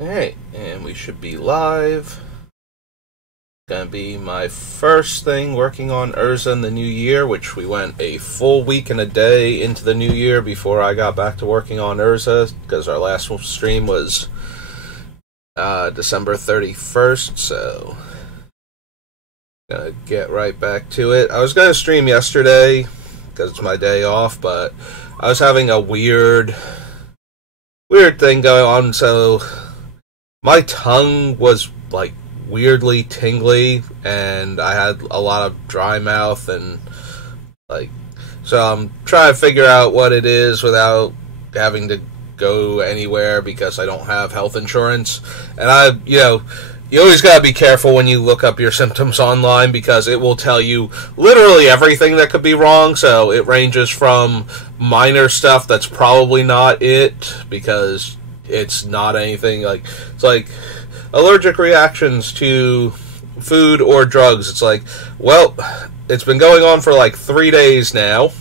Alright, and we should be live. Gonna be my first thing working on Urza in the new year, which we went a full week and a day into the new year before I got back to working on Urza, because our last stream was December 31st, so gonna get right back to it. I was gonna stream yesterday, because it's my day off, but I was having a weird thing going on, so my tongue was, like, weirdly tingly, and I had a lot of dry mouth, and, like, so I'm trying to figure out what it is without having to go anywhere because I don't have health insurance. And you always gotta be careful when you look up your symptoms online because it will tell you literally everything that could be wrong, so it ranges from minor stuff that's probably not it, because it's not anything, like, it's like allergic reactions to food or drugs. It's like, well, it's been going on for like 3 days now,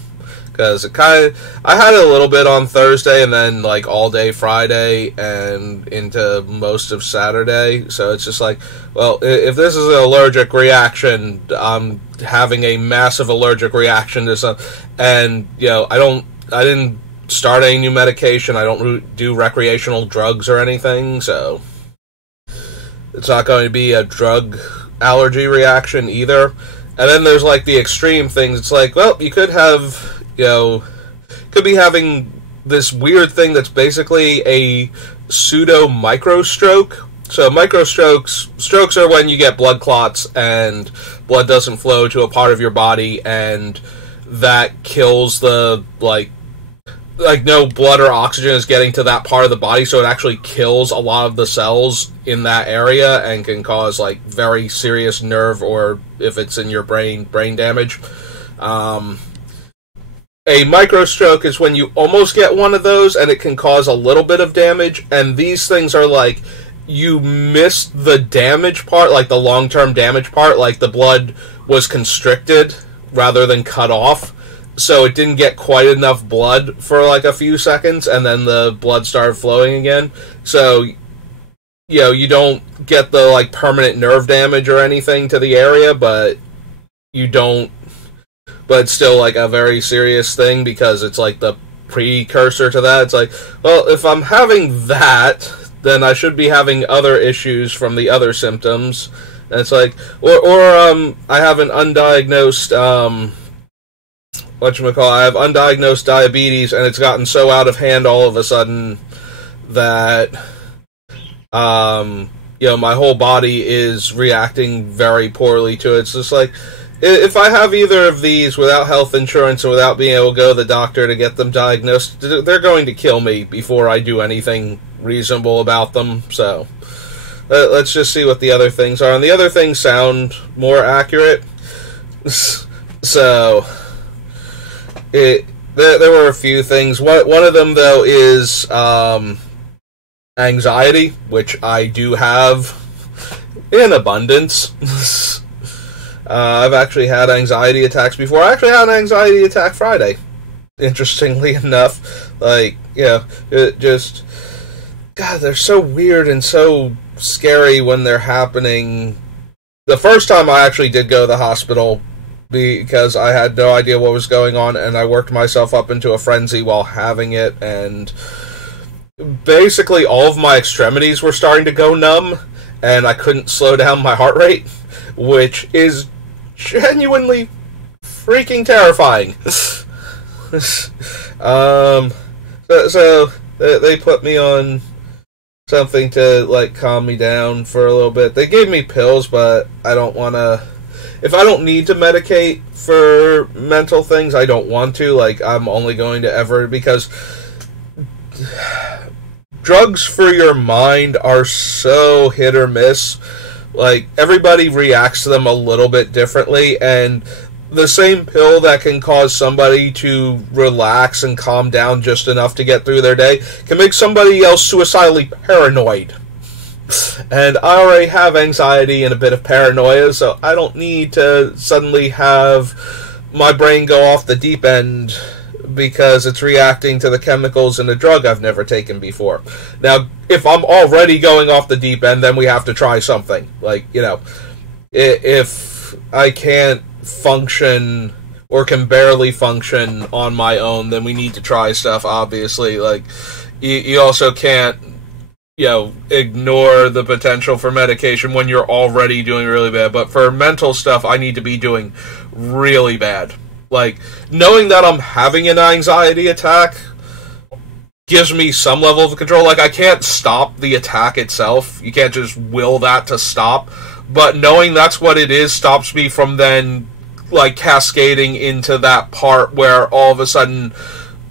because I had it a little bit on Thursday and then like all day Friday and into most of Saturday, so it's just like, well, if this is an allergic reaction, I'm having a massive allergic reaction to something, and I didn't start any new medication. I don't do recreational drugs or anything, so it's not going to be a drug allergy reaction either. And then there's like the extreme things. It's like, well, you could have, could be having this weird thing that's basically a pseudo microstroke. So strokes are when you get blood clots and blood doesn't flow to a part of your body, and that kills the, like no blood or oxygen is getting to that part of the body, so it actually kills a lot of the cells in that area and can cause, like, very serious nerve, or if it's in your brain damage. A microstroke is when you almost get one of those and it can cause a little bit of damage, and these things are like, you missed the damage part, like the long-term damage part, like the blood was constricted rather than cut off. So it didn't get quite enough blood for like a few seconds, and then the blood started flowing again. So, you don't get the, like, permanent nerve damage or anything to the area, but it's still, like, a very serious thing because it's, like, the precursor to that. It's like, well, if I'm having that, then I should be having other issues from the other symptoms. And it's like, or I have an undiagnosed, I have undiagnosed diabetes, and it's gotten so out of hand all of a sudden that, my whole body is reacting very poorly to it. It's just like, if I have either of these without health insurance and without being able to go to the doctor to get them diagnosed, they're going to kill me before I do anything reasonable about them. So, let's just see what the other things are. And the other things sound more accurate. So, there were a few things. One of them, though, is anxiety, which I do have in abundance. I've actually had anxiety attacks before. I actually had an anxiety attack Friday, interestingly enough. Like, it just, God, they're so weird and so scary when they're happening. The first time I actually did go to the hospital, because I had no idea what was going on, and I worked myself up into a frenzy while having it, and basically all of my extremities were starting to go numb, and I couldn't slow down my heart rate, which is genuinely freaking terrifying. So they put me on something to, like, calm me down for a little bit. They gave me pills, but I don't want to. If I don't need to medicate for mental things, I don't want to. Like, I'm only going to ever, because drugs for your mind are so hit or miss. Like, everybody reacts to them a little bit differently, and the same pill that can cause somebody to relax and calm down just enough to get through their day can make somebody else suicidally paranoid. And I already have anxiety and a bit of paranoia, so I don't need to suddenly have my brain go off the deep end because it's reacting to the chemicals in a drug I've never taken before. Now, if I'm already going off the deep end, then we have to try something. Like, you know, if I can't function or can barely function on my own, then we need to try stuff, obviously. Like, you also can't, you know, ignore the potential for medication when you're already doing really bad. But for mental stuff, I need to be doing really bad. Like, knowing that I'm having an anxiety attack gives me some level of control. Like, I can't stop the attack itself. You can't just will that to stop. But knowing that's what it is stops me from then, like, cascading into that part where all of a sudden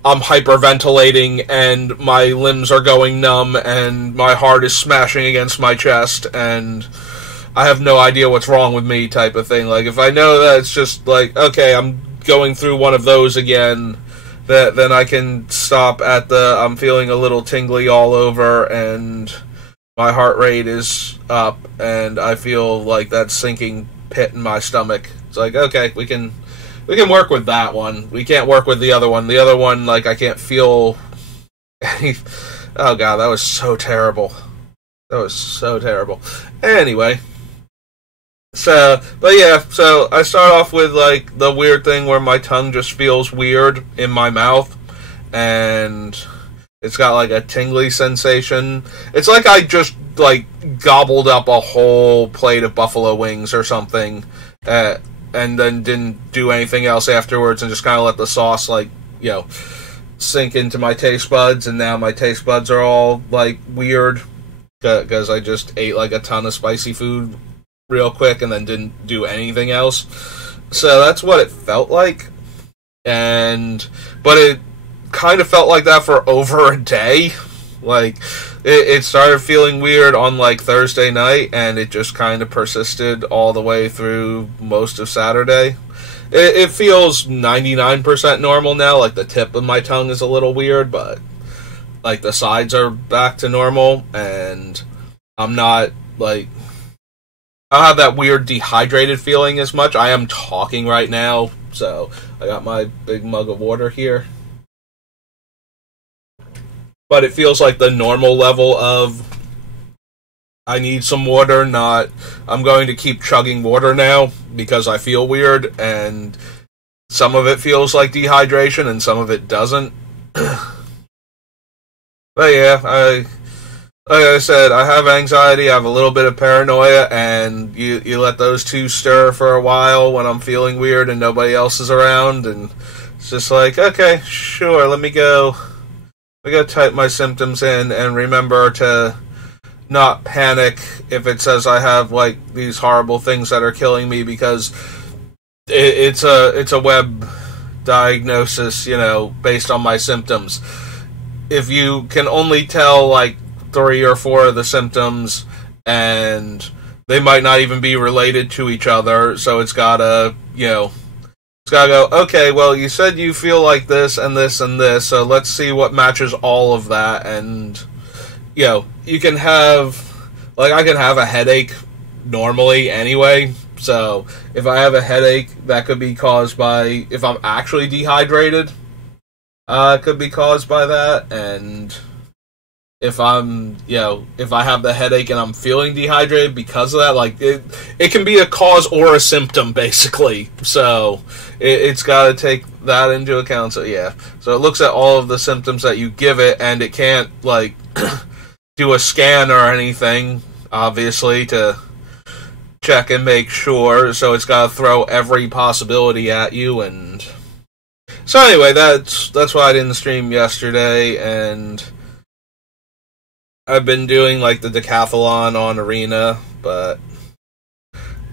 I'm hyperventilating and my limbs are going numb and my heart is smashing against my chest and I have no idea what's wrong with me type of thing. Like, if I know that it's just like, okay, I'm going through one of those again, then I can stop at the I'm feeling a little tingly all over and my heart rate is up and I feel like that sinking pit in my stomach. It's like, okay, we can work with that one. We can't work with the other one. The other one, like, I can't feel any... Oh, God, that was so terrible. That was so terrible. Anyway. So, but yeah, so I start off with, like, the weird thing where my tongue just feels weird in my mouth. And it's got, like, a tingly sensation. It's like I just, like, gobbled up a whole plate of buffalo wings or something. And then didn't do anything else afterwards and just kind of let the sauce, like, you know, sink into my taste buds, and now my taste buds are all, like, weird because I just ate, like, a ton of spicy food real quick and then didn't do anything else. So that's what it felt like. But it kind of felt like that for over a day. Like, it started feeling weird on, like, Thursday night, and it just kind of persisted all the way through most of Saturday. It feels 99% normal now. Like, the tip of my tongue is a little weird, but, like, the sides are back to normal, and I'm not, like... I don't have that weird dehydrated feeling as much. I am talking right now, so I got my big mug of water here. But it feels like the normal level of I need some water, not I'm going to keep chugging water now because I feel weird, and some of it feels like dehydration and some of it doesn't. But yeah, like I said, I have anxiety, I have a little bit of paranoia, and you let those two stir for a while when I'm feeling weird and nobody else is around, and it's just like, okay, sure, let me go type my symptoms in and remember to not panic if it says I have, like, these horrible things that are killing me, because it's a web diagnosis, you know, based on my symptoms. If you can only tell, like, 3 or 4 of the symptoms, and they might not even be related to each other, so it's gotta, you know, it's gotta go, okay, well, you said you feel like this and this and this, so let's see what matches all of that. And, you know, you can have, like, I can have a headache normally anyway, so if I have a headache, that could be caused by, if I'm actually dehydrated, it could be caused by that. And if I'm, you know, if I have the headache and I'm feeling dehydrated because of that, like, it can be a cause or a symptom, basically. So it's got to take that into account. So yeah, so it looks at all of the symptoms that you give it, and it can't, like, do a scan or anything, obviously, to check and make sure. So it's got to throw every possibility at you. And so anyway, that's why I didn't stream yesterday, and I've been doing, like, the decathlon on Arena, but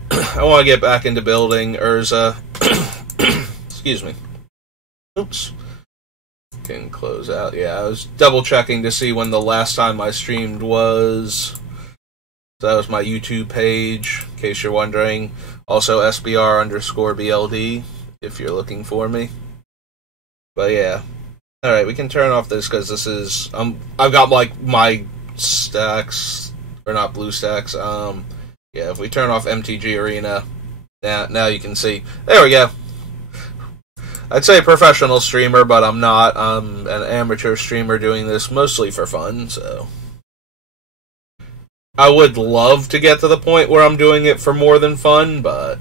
I want to get back into building Urza. Excuse me. Oops. Can close out. Yeah, I was double checking to see when the last time I streamed was. So that was my YouTube page, in case you're wondering. Also SBR_BLD, if you're looking for me. But yeah. Alright, we can turn off this, because this is, I've got, like, my stacks, or not blue stacks, yeah, if we turn off MTG Arena, now you can see, there we go. I'd say professional streamer, but I'm not. I'm an amateur streamer doing this mostly for fun, so. I would love to get to the point where I'm doing it for more than fun, but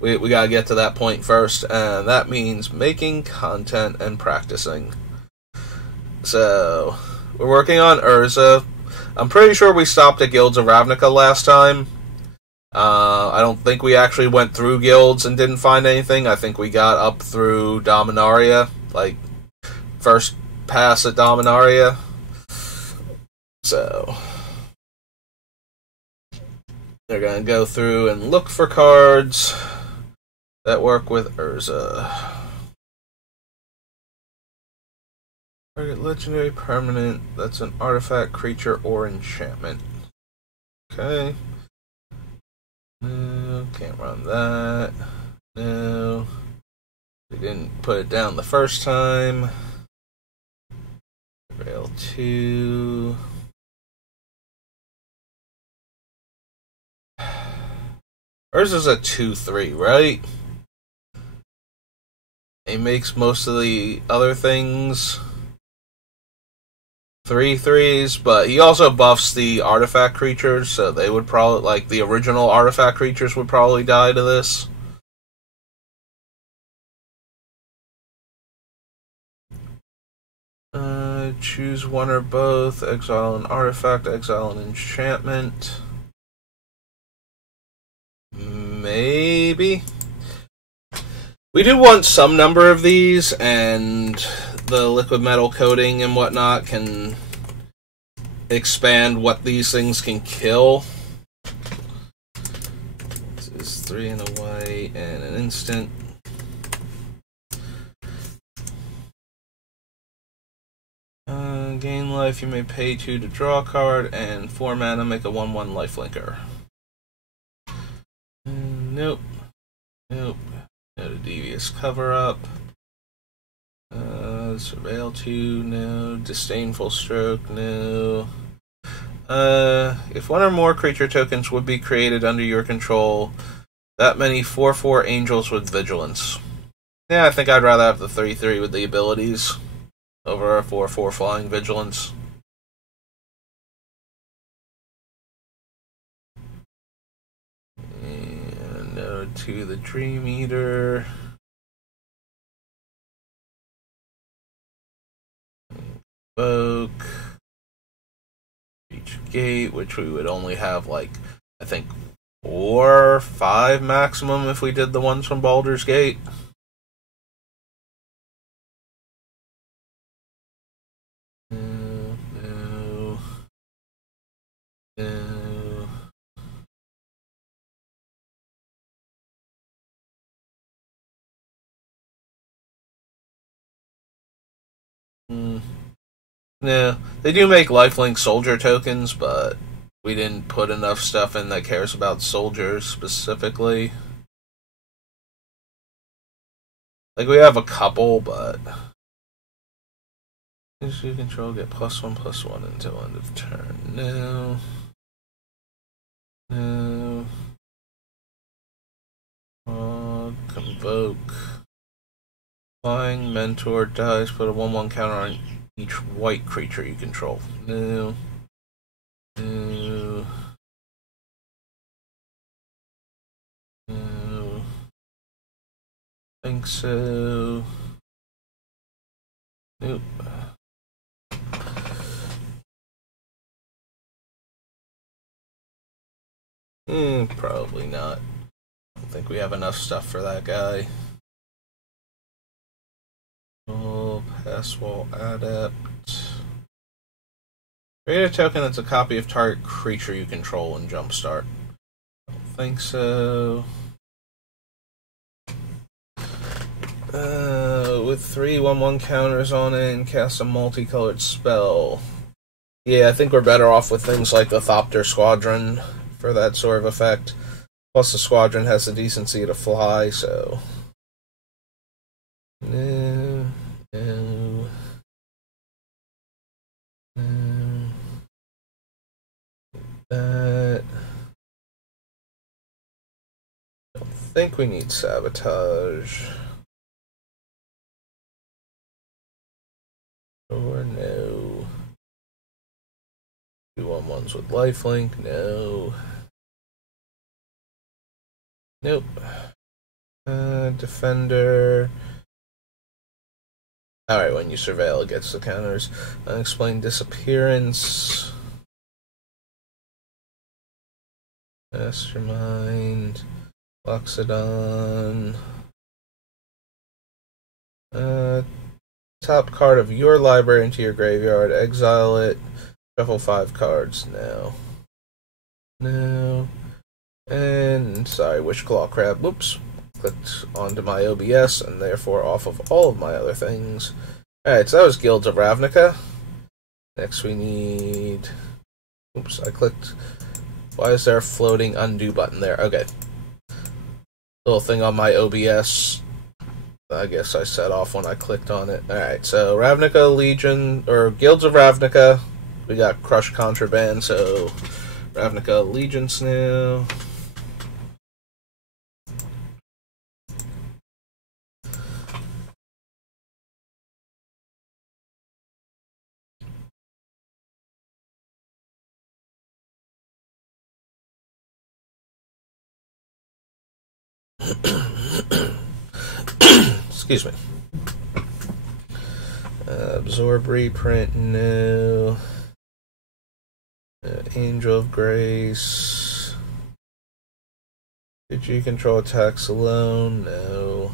we gotta get to that point first, and that means making content and practicing. So, we're working on Urza. I'm pretty sure we stopped at Guilds of Ravnica last time. I don't think we actually went through guilds and didn't find anything. I think we got up through Dominaria, like, first pass at Dominaria. So, they're going to go through and look for cards that work with Urza. Target legendary permanent that's an artifact, creature, or enchantment. Okay. No, can't run that. No. We didn't put it down the first time. Rail 2. Urza's a 2/3, right? He makes most of the other things 3/3s, but he also buffs the artifact creatures, so they would probably, like, the original artifact creatures would probably die to this. Choose one or both. Exile an artifact, exile an enchantment. Maybe. We do want some number of these, and the liquid metal coating and whatnot can expand what these things can kill. This is 3 and a white and an instant. Gain life, you may pay 2 to draw a card, and 4 mana, make a 1/1 lifelinker. Nope. Nope. No devious cover-up. Surveil 2, no. Disdainful Stroke, no. If one or more creature tokens would be created under your control, that many 4/4 angels with vigilance. Yeah, I think I'd rather have the 3/3 with the abilities over a 4/4 flying vigilance. And no to the Dream Eater. Invoke. Reach Gate, which we would only have, like, I think 4 or 5 maximum if we did the ones from Baldur's Gate. No. No, they do make lifelink soldier tokens, but we didn't put enough stuff in that cares about soldiers specifically. Like, we have a couple, but you control get +1/+1 until end of turn. No. No. Convoke. Flying Mentor dies, put a 1/1 counter on each white creature you control. No. No. No. Think so. Nope. Probably not. I don't think we have enough stuff for that guy. Oh, Passwall Adept. Create a token that's a copy of target creature you control in Jumpstart. I don't think so. With 3 1/1 counters on it and cast a multicolored spell. Yeah, I think we're better off with things like the Thopter Squadron for that sort of effect. Plus the Squadron has the decency to fly, so... No. No. No. That. I don't think we need Sabotage. Or no. 2/1/1s with lifelink, no. Nope. Defender. Alright, when you surveil, it gets the counters. Unexplained disappearance. Mastermind. Loxodon. Top card of your library into your graveyard. Exile it. Shuffle 5 cards. No. No. And, sorry, Witchclaw Crab. Whoops. Clicked onto my OBS and therefore off of all of my other things. Alright, so that was Guilds of Ravnica. Next we need... Oops, I clicked... Why is there a floating undo button there? Okay. Little thing on my OBS. I guess I set off when I clicked on it. Alright, so Ravnica Legion, or Guilds of Ravnica. We got Crush Contraband, so Ravnica Allegiance now. Excuse me. Absorb reprint, no. Angel of Grace. Did you control attacks alone? No.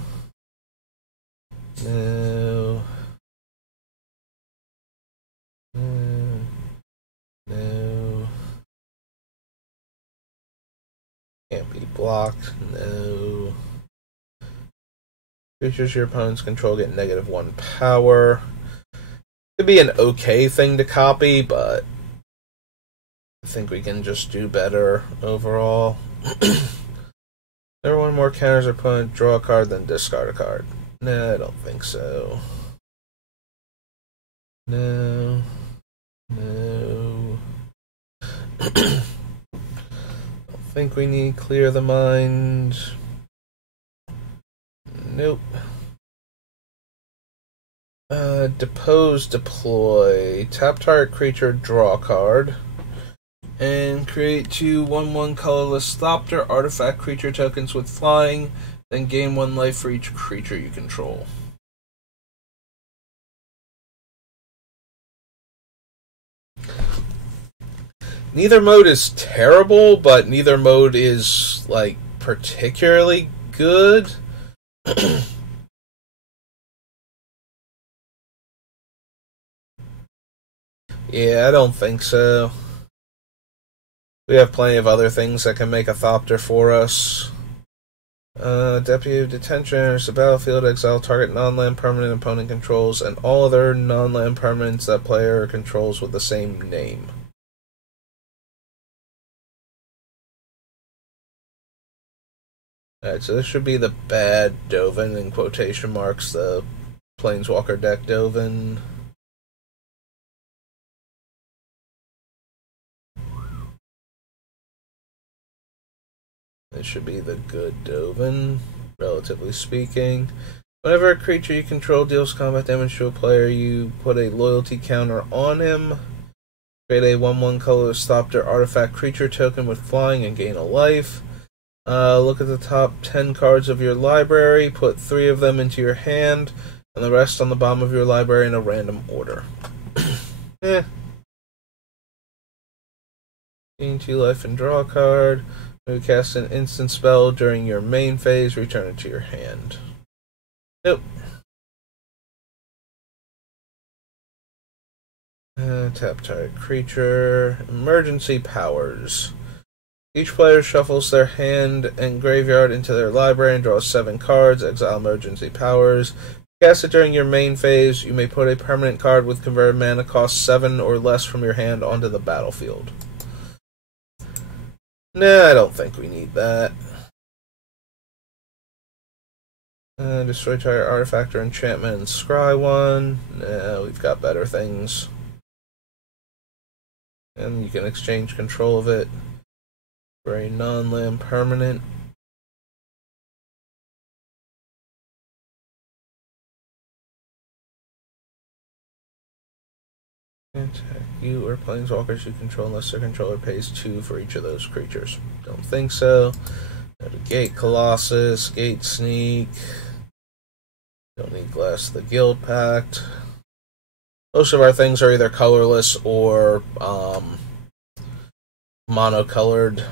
No. No. Can't be blocked. No. Creatures your opponents control get -1 power. Could be an okay thing to copy, but I think we can just do better overall. Never one more counters opponent, draw a card, then discard a card. No, I don't think so. No. No. Don't think we need Clear the Mind. Nope. Depose, deploy. Tap target creature, draw a card. And create 2 1/1 colorless Thopter artifact creature tokens with flying. Then gain 1 life for each creature you control. Neither mode is terrible, but neither mode is, like, particularly good. Yeah, I don't think so. We have plenty of other things that can make a Thopter for us. Deputy of Detention enters the battlefield, exile target non-land permanent opponent controls, and all other non-land permanents that player controls with the same name. Alright, so this should be the bad Dovin, in quotation marks, the Planeswalker deck Dovin. This should be the good Dovin, relatively speaking. Whenever a creature you control deals combat damage to a player, you put a loyalty counter on him. Create a 1/1 colorless Thopter artifact creature token with flying and gain a life. Look at the top 10 cards of your library, put 3 of them into your hand, and the rest on the bottom of your library in a random order. Gain 2 life and draw a card. When you cast an instant spell during your main phase, return it to your hand. Nope. Tap target creature. Emergency powers. Each player shuffles their hand and graveyard into their library and draws 7 cards. Exile emergency powers. Cast it during your main phase. You may put a permanent card with converted mana cost 7 or less from your hand onto the battlefield. Nah, I don't think we need that. Destroy target artifact or enchantment and scry 1. Nah, we've got better things. And you can exchange control of it for a non-land permanent. Attack you or planeswalkers you control unless their controller pays 2 for each of those creatures. Don't think so. Go to Gate Colossus, Gate Sneak. Don't need Glass of the Guild Pact. Most of our things are either colorless or monocolored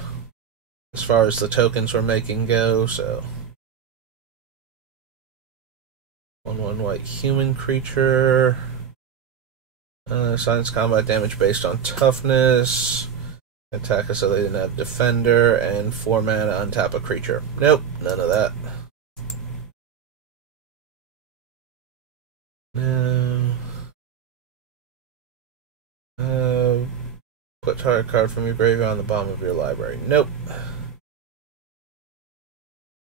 as far as the tokens we're making go, so. 1/1 white human creature. Assigns combat damage based on toughness. Attack us so they didn't have defender. And 4 mana, untap a creature. Nope, none of that. No. Put target card from your graveyard on the bottom of your library. Nope.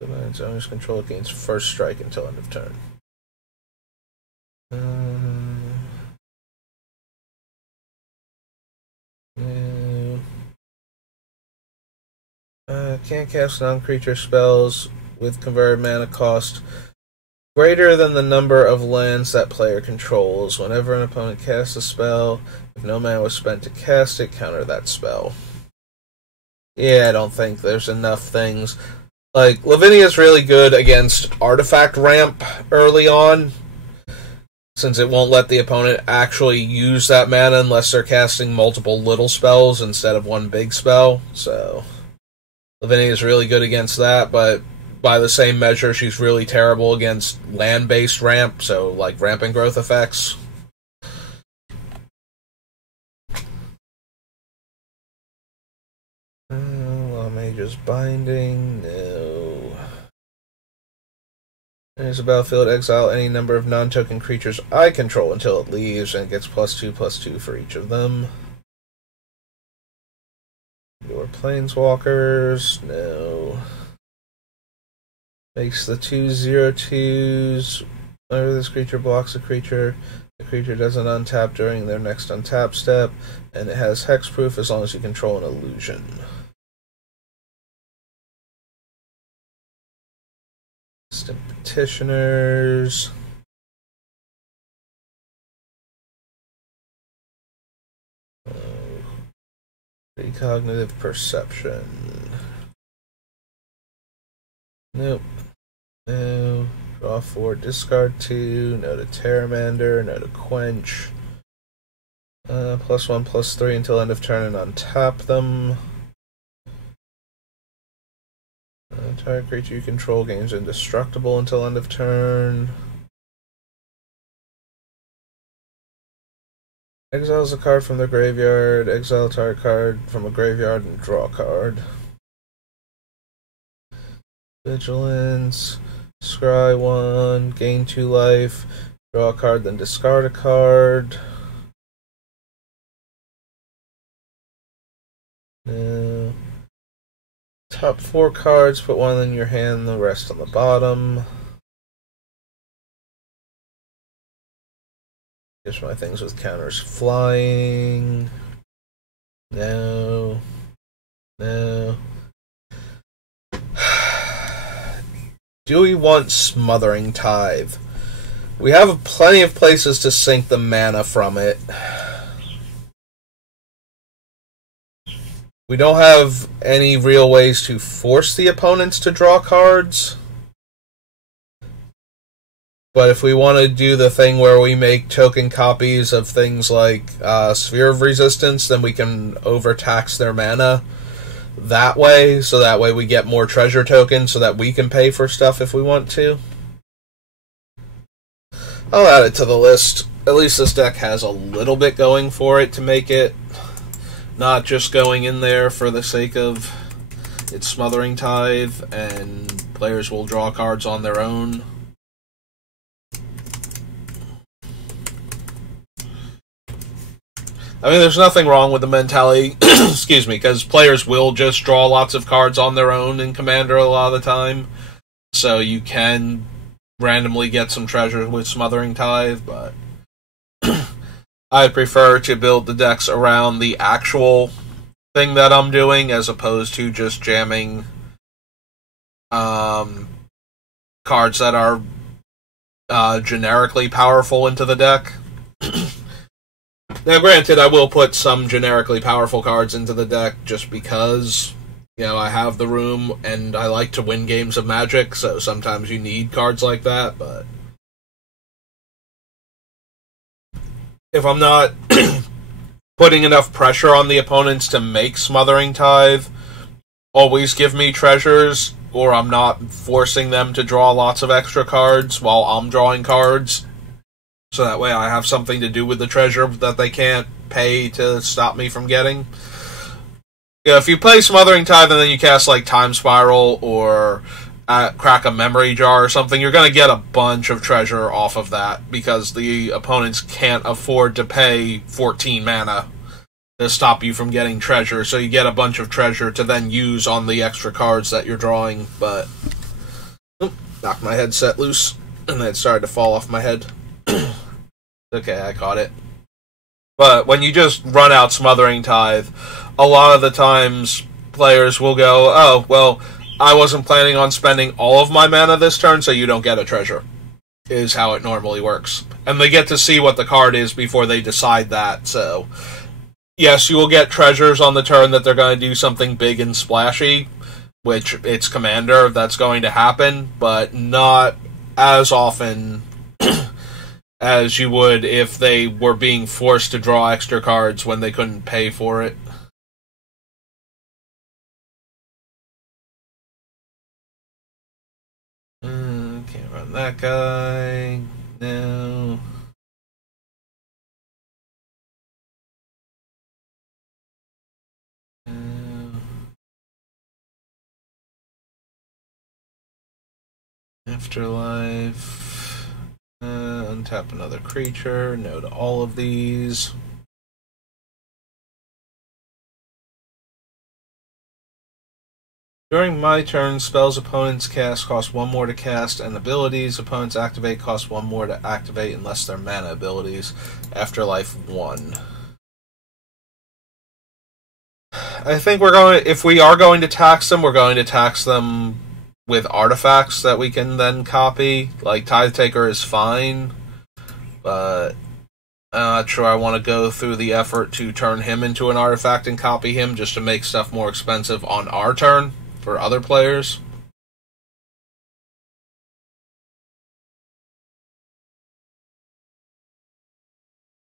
Demands owner's control against first strike until end of turn. Can't cast non-creature spells with converted mana cost greater than the number of lands that player controls. Whenever an opponent casts a spell, if no mana was spent to cast it, counter that spell. Yeah, I don't think there's enough things. Like, Lavinia's really good against artifact ramp early on, since it won't let the opponent actually use that mana unless they're casting multiple little spells instead of one big spell, so Lavinia is really good against that, but by the same measure, she's really terrible against land-based ramp, so like ramp and growth effects. Mage's Binding, no. There's a battlefield, exile any number of non-token creatures I control until it leaves, and it gets +2/+2 for each of them. Your planeswalkers, no. Makes the 2/0/2s. Whenever this creature blocks a creature, the creature doesn't untap during their next untap step, and it has hexproof as long as you control an illusion. Distant Petitioners. Precognitive Perception. Nope. No. Draw 4, discard 2. No to Terramander. No to Quench. +1/+3 until end of turn and untap them. Target creature you control gains indestructible until end of turn. Exiles a card from the graveyard. Exile a target card from a graveyard and draw a card. Vigilance. Scry 1. Gain 2 life. Draw a card, then discard a card. No. Top 4 cards, put 1 in your hand, the rest on the bottom. Here's my things with counters. Flying. No. No. Do we want Smothering Tithe? We have plenty of places to sink the mana from it. We don't have any real ways to force the opponents to draw cards. But if we want to do the thing where we make token copies of things like Sphere of Resistance, then we can overtax their mana that way, so that way we get more treasure tokens so that we can pay for stuff if we want to. I'll add it to the list. At least this deck has a little bit going for it to make it not just going in there for the sake of its Smothering Tithe, and players will draw cards on their own. I mean, there's nothing wrong with the mentality, excuse me, because players will just draw lots of cards on their own in Commander a lot of the time. So you can randomly get some treasure with Smothering Tithe, but I'd prefer to build the decks around the actual thing that I'm doing, as opposed to just jamming cards that are generically powerful into the deck. Now, granted, I will put some generically powerful cards into the deck just because, you know, I have the room and I like to win games of Magic, so sometimes you need cards like that, but if I'm not putting enough pressure on the opponents to make Smothering Tithe always give me treasures, or I'm not forcing them to draw lots of extra cards while I'm drawing cards, so that way I have something to do with the treasure that they can't pay to stop me from getting. Yeah, if you play Smothering Tithe and then you cast like Time Spiral or crack a Memory Jar or something, you're going to get a bunch of treasure off of that because the opponents can't afford to pay 14 mana to stop you from getting treasure, so you get a bunch of treasure to then use on the extra cards that you're drawing. But knocked my headset loose and then it started to fall off my head. Okay, I caught it. But when you just run out Smothering Tithe, a lot of the times players will go, oh, well, I wasn't planning on spending all of my mana this turn, so you don't get a treasure, is how it normally works. And they get to see what the card is before they decide that, so yes, you will get treasures on the turn that they're going to do something big and splashy, which it's Commander, that's going to happen, but not as often as you would if they were being forced to draw extra cards when they couldn't pay for it. Can't run that guy. No. Afterlife. Untap another creature. No to all of these. During my turn, spells opponents cast cost 1 more to cast, and abilities opponents activate cost 1 more to activate unless they're mana abilities. Afterlife 1. I think if we are going to tax them, we're going to tax them with artifacts that we can then copy. Like, Tithe Taker is fine, but I'm not sure I want to go through the effort to turn him into an artifact and copy him just to make stuff more expensive on our turn for other players.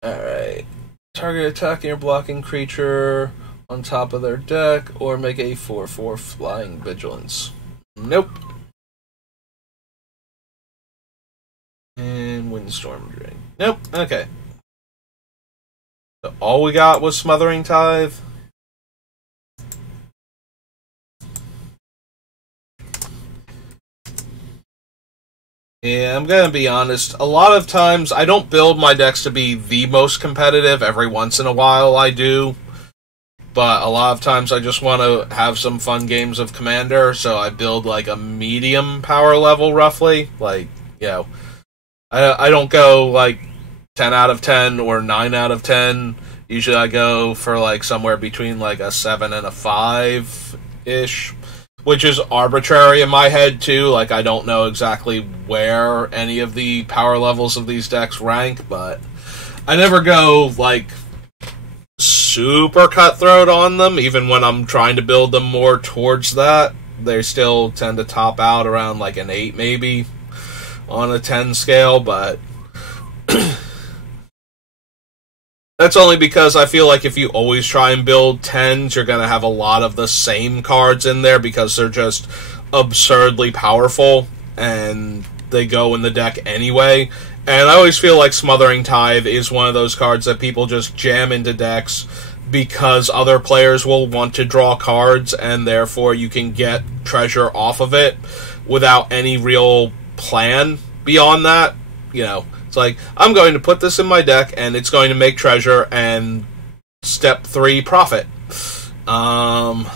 Alright. Target attacking or blocking creature on top of their deck, or make a 4/4 Flying Vigilance. Nope. And Windstorm Drain. Nope. Okay. So all we got was Smothering Tithe. Yeah, I'm gonna be honest. A lot of times, I don't build my decks to be the most competitive. Every once in a while I do. But a lot of times I just want to have some fun games of Commander, so I build like a medium power level, roughly. Like, you know, I don't go like 10 out of 10 or 9 out of 10. Usually I go for like somewhere between like a 7 and a 5-ish, which is arbitrary in my head too. Like, I don't know exactly where any of the power levels of these decks rank, but I never go like super cutthroat on them. Even when I'm trying to build them more towards that, they still tend to top out around like an 8 maybe on a 10 scale, but that's only because I feel like if you always try and build 10s, you're going to have a lot of the same cards in there because they're just absurdly powerful and they go in the deck anyway. And I always feel like Smothering Tithe is one of those cards that people just jam into decks because other players will want to draw cards, and therefore you can get treasure off of it without any real plan beyond that. You know, it's like, I'm going to put this in my deck, and it's going to make treasure, and step 3, profit. And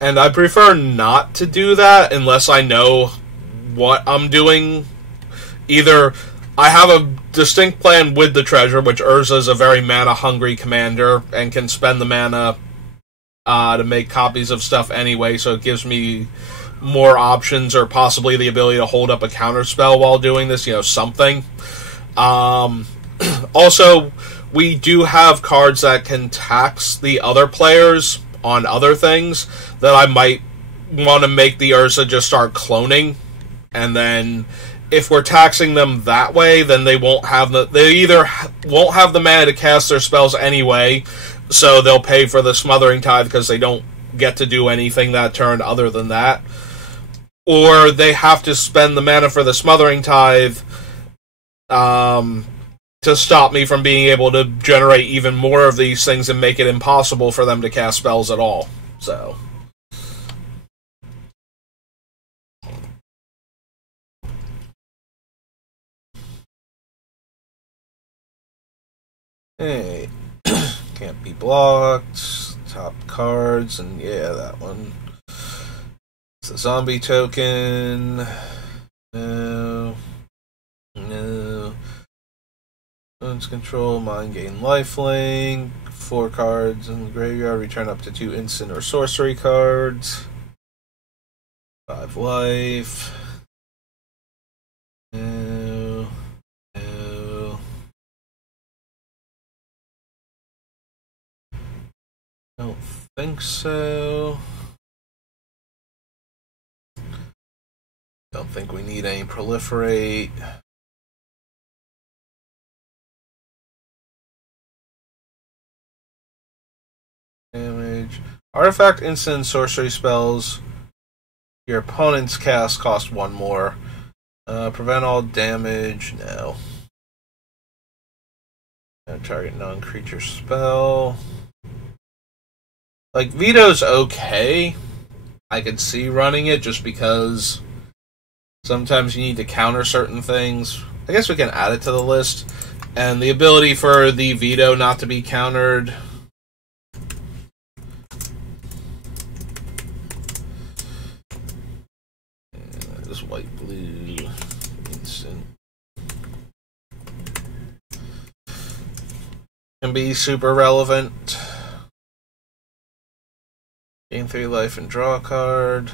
I prefer not to do that unless I know what I'm doing. Either I have a distinct plan with the treasure, which Urza is a very mana-hungry commander and can spend the mana to make copies of stuff anyway, so it gives me more options or possibly the ability to hold up a counterspell while doing this, you know, something. Also, we do have cards that can tax the other players on other things that I might want to make the Urza just start cloning, and then if we're taxing them that way, then they either won't have the mana to cast their spells anyway, so they'll pay for the Smothering Tithe because they don't get to do anything that turn other than that, or they have to spend the mana for the Smothering Tithe to stop me from being able to generate even more of these things and make it impossible for them to cast spells at all. So, hey, can't be blocked. Top cards, and yeah, that one. It's a zombie token. No. Owns control, mind gain lifelink. 4 cards in the graveyard, return up to 2 instant or sorcery cards. 5 life. No. Don't think so. Don't think we need any proliferate. Damage. Artifact, instant, and sorcery spells your opponent's cast cost 1 more. Prevent all damage. No. Target non-creature spell. Like, Veto's okay. I could see running it just because sometimes you need to counter certain things. I guess we can add it to the list. And the ability for the Veto not to be countered. Just white, blue, instant. Can be super relevant. Gain 3 life and draw a card.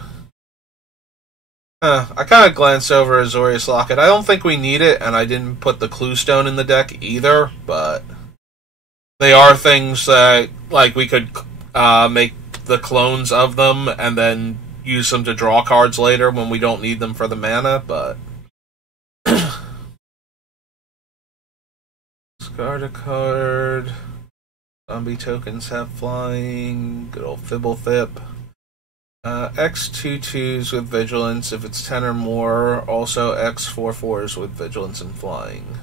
I kind of glanced over Azorius Locket. I don't think we need it, and I didn't put the Clue Stone in the deck either, but they are things that, like, we could make the clones of them and then use them to draw cards later when we don't need them for the mana, but discard a card. Zombie tokens have flying. Good old Fibblethip. X 2/2s with vigilance if it's 10 or more. Also X 4/4s with vigilance and flying.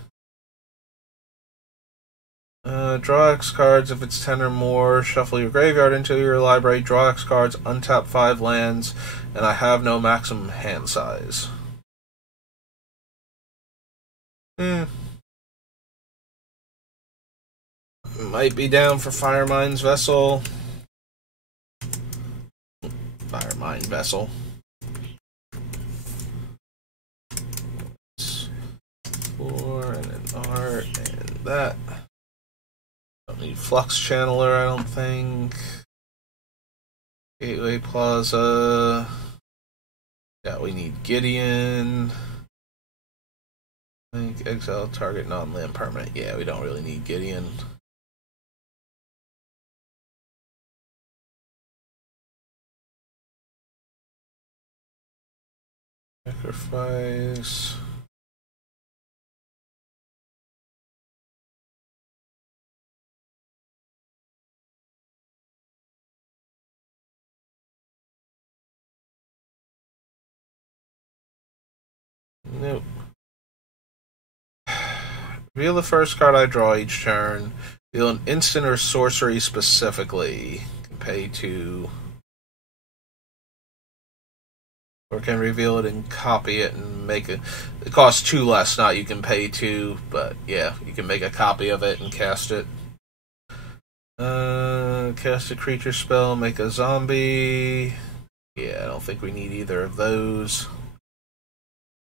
Draw X cards if it's 10 or more. Shuffle your graveyard into your library. Draw X cards. Untap 5 lands. And I have no maximum hand size. Might be down for Firemind's Vessel. Firemind Vessel. 4 and an art and that. Don't need Flux Channeler, I don't think. Gateway Plaza. Yeah, we need Gideon. I think exile target non-land permanent. Yeah, we don't really need Gideon. Sacrifice. Nope. Reveal the first card I draw each turn. Reveal an instant or sorcery specifically. Can pay 2. Or can reveal it and copy it and make it. It costs 2 less, not you can pay 2, but yeah, you can make a copy of it and cast it. Cast a creature spell, make a zombie. Yeah, I don't think we need either of those.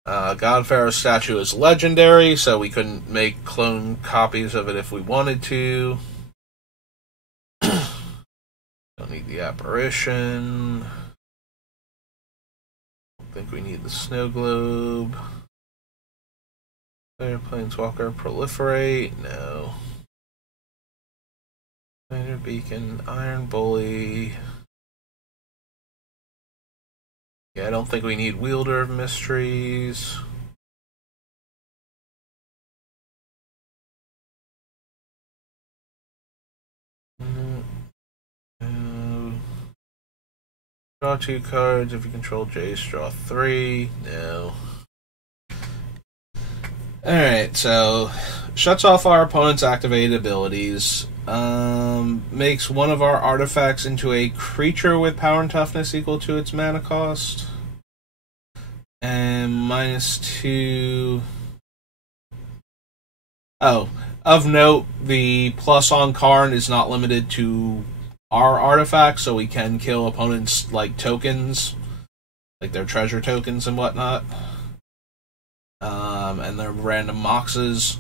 Godpharaoh's statue is legendary, so we couldn't make clone copies of it if we wanted to. Don't need the apparition. Don't think we need the snow globe. Player Planeswalker proliferate? No. Planar Beacon, Iron Bully. Yeah, I don't think we need Wielder of Mysteries. Draw 2 cards. If you control Jace, draw 3. No. Alright, so shuts off our opponent's activated abilities. Makes one of our artifacts into a creature with power and toughness equal to its mana cost. And -2. Oh, of note, the plus on Karn is not limited to our artifacts, so we can kill opponents like tokens, like their treasure tokens and whatnot. And their random moxes.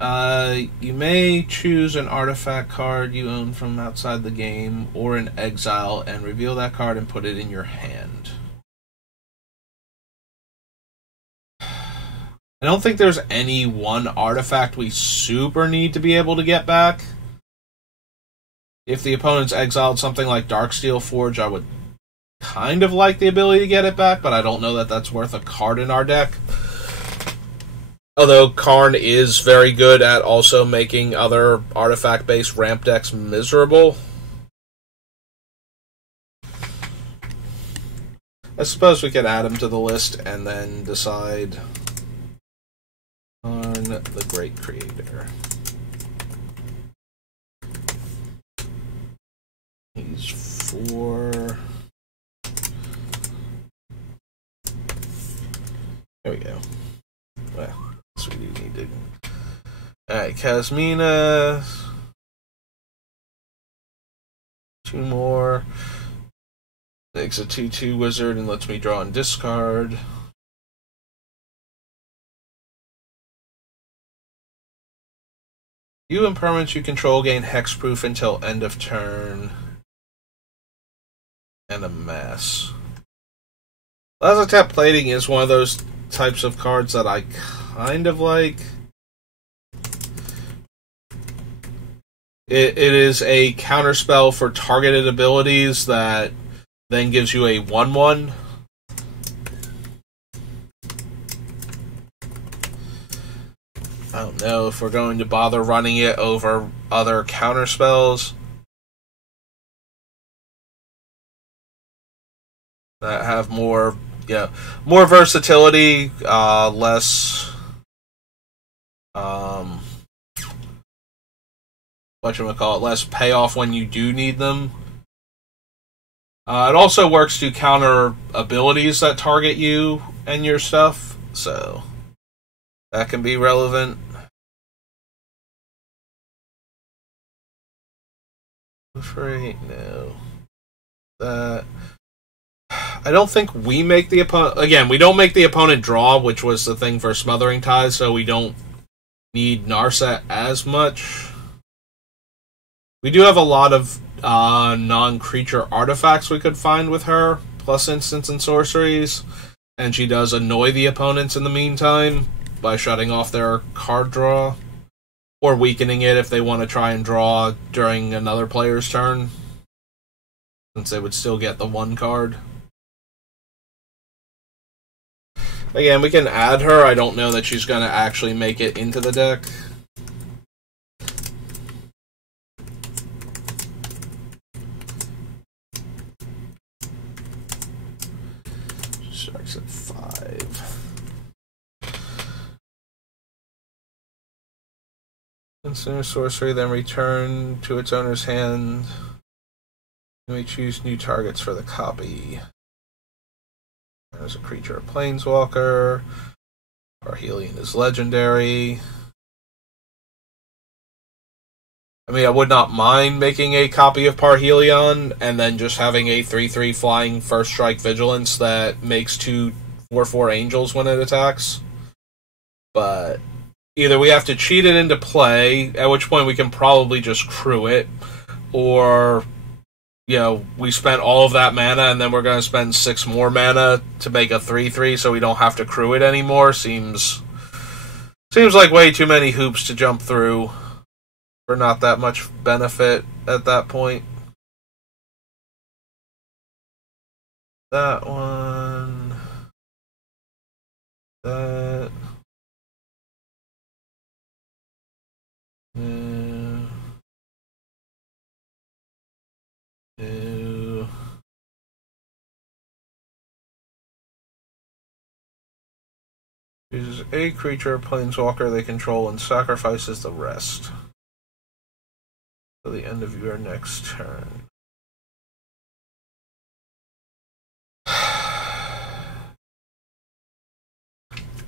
You may choose an artifact card you own from outside the game or in exile and reveal that card and put it in your hand. I don't think there's any one artifact we super need to be able to get back. If the opponent's exiled something like Darksteel Forge, I would kind of like the ability to get it back, but I don't know that that's worth a card in our deck. Although Karn is very good at also making other artifact-based ramp decks miserable. I suppose we could add him to the list and then decide on the Great Creator. He's 4. There we go. Well, that's what you need to. Alright, Kasmina. 2 more. Makes a 2/2 wizard and lets me draw and discard. You and permanents you control gain hexproof until end of turn. And a mass. Lazotep Plating is one of those types of cards that I kind of like. It is a counterspell for targeted abilities that then gives you a 1/1. I don't know if we're going to bother running it over other counterspells that have more, more versatility, less, less payoff when you do need them. It also works to counter abilities that target you and your stuff, so that can be relevant. No. That. I don't think we make the opponent. Again, we don't make the opponent draw, which was the thing for Smothering Ties, so we don't need Narset as much. We do have a lot of non-creature artifacts we could find with her, plus instants and sorceries, and she does annoy the opponents in the meantime by shutting off their card draw, or weakening it if they want to try and draw during another player's turn, since they would still get the 1 card. Again, we can add her. I don't know that she's going to actually make it into the deck. Starts at 5. Consider sorcery, then return to its owner's hand. You may choose new targets for the copy. There's a creature, a planeswalker. Parhelion is legendary. I mean, I would not mind making a copy of Parhelion and then just having a 3/3 flying first strike vigilance that makes 2 4/4 angels when it attacks. But either we have to cheat it into play, at which point we can probably just crew it, or we spent all of that mana and then we're going to spend 6 more mana to make a 3/3 so we don't have to crew it anymore. Seems Seems like way too many hoops to jump through for not that much benefit at that point. That one. That. No. No. Chooses a creature, planeswalker they control, and sacrifices the rest till the end of your next turn.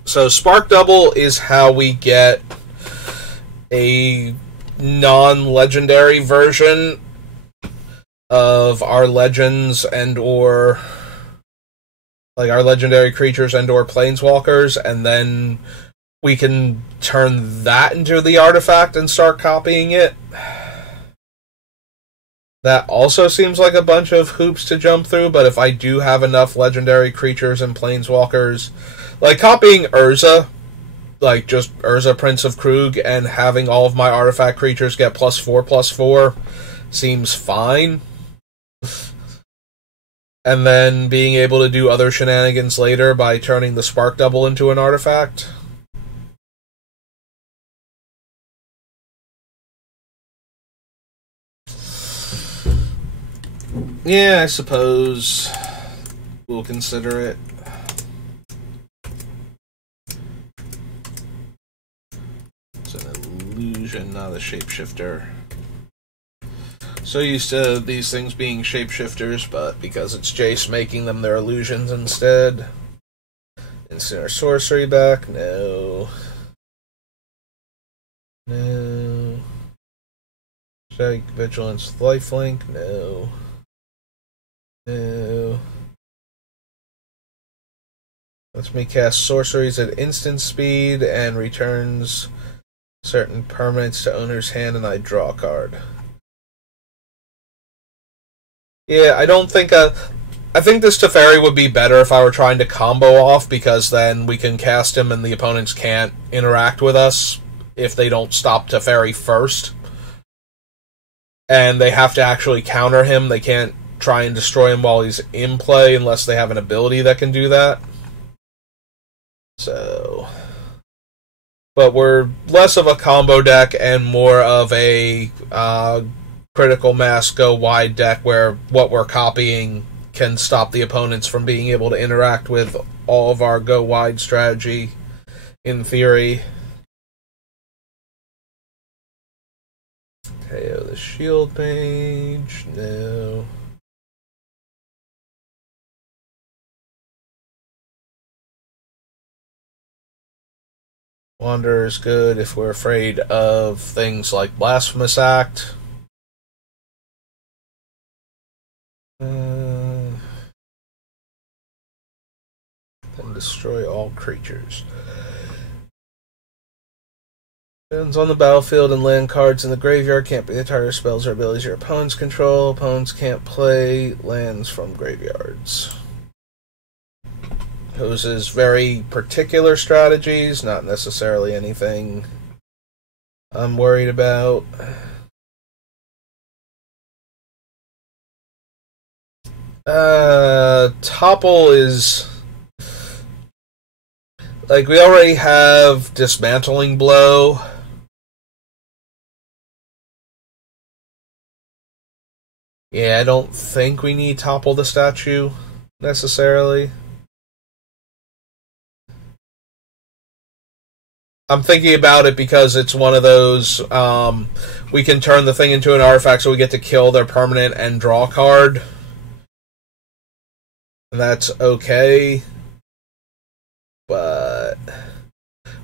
So Spark Double is how we get a non-legendary version of our legends and or like our legendary creatures and or planeswalkers, and then we can turn that into the artifact and start copying it. That also seems like a bunch of hoops to jump through, but if I do have enough legendary creatures and planeswalkers, like copying Urza, like just Urza Prince of Krug, and having all of my artifact creatures get +4/+4 seems fine. And then being able to do other shenanigans later by turning the Spark Double into an artifact. Yeah, I suppose we'll consider it. It's an illusion, not a shapeshifter. So used to these things being shapeshifters, but because it's Jace making them, they're illusions instead. Instant or sorcery back? No. No. Psych, Vigilance, Lifelink? No. No. Lets me cast sorceries at instant speed and returns certain permanents to owner's hand, and I draw a card. Yeah, I don't think I think this Teferi would be better if I were trying to combo off, because then we can cast him and the opponents can't interact with us if they don't stop Teferi first. And they have to actually counter him. They can't try and destroy him while he's in play unless they have an ability that can do that. So... But we're less of a combo deck and more of a critical mass go wide deck where what we're copying can stop the opponents from being able to interact with all of our go wide strategy, in theory. KO the shield mage, no. Wanderer is good if we're afraid of things like Blasphemous Act. Then destroy all creatures. Lands on the battlefield and land cards in the graveyard can't be the target of spells or abilities your opponents control. Opponents can't play lands from graveyards. Those is very particular strategies, not necessarily anything I'm worried about. Topple is... Like, we already have Dismantling Blow. Yeah, I don't think we need Topple the Statue, necessarily. I'm thinking about it because it's one of those, we can turn the thing into an artifact so we get to kill their permanent and draw a card. And that's okay. But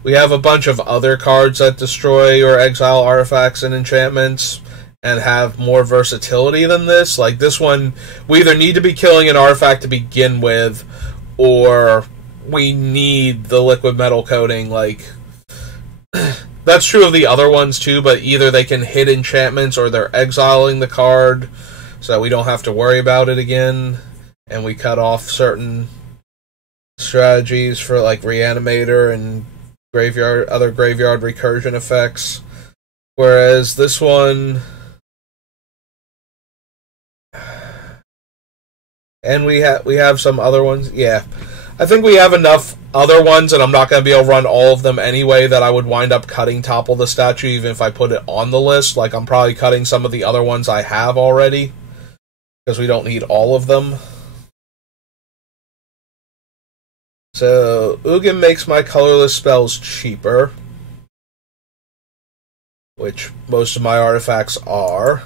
we have a bunch of other cards that destroy or exile artifacts and enchantments and have more versatility than this. Like this one, we either need to be killing an artifact to begin with, or we need the liquid metal coating. Like, that's true of the other ones too, but either they can hit enchantments or they're exiling the card so we don't have to worry about it again, and we cut off certain strategies for like Reanimator and other graveyard recursion effects. Whereas this one, and we have some other ones. Yeah, I think we have enough other ones, and I'm not going to be able to run all of them anyway, that I would wind up cutting Topple the Statue even if I put it on the list. Like, I'm probably cutting some of the other ones I have already, because we don't need all of them. So, Ugin makes my colorless spells cheaper, which most of my artifacts are.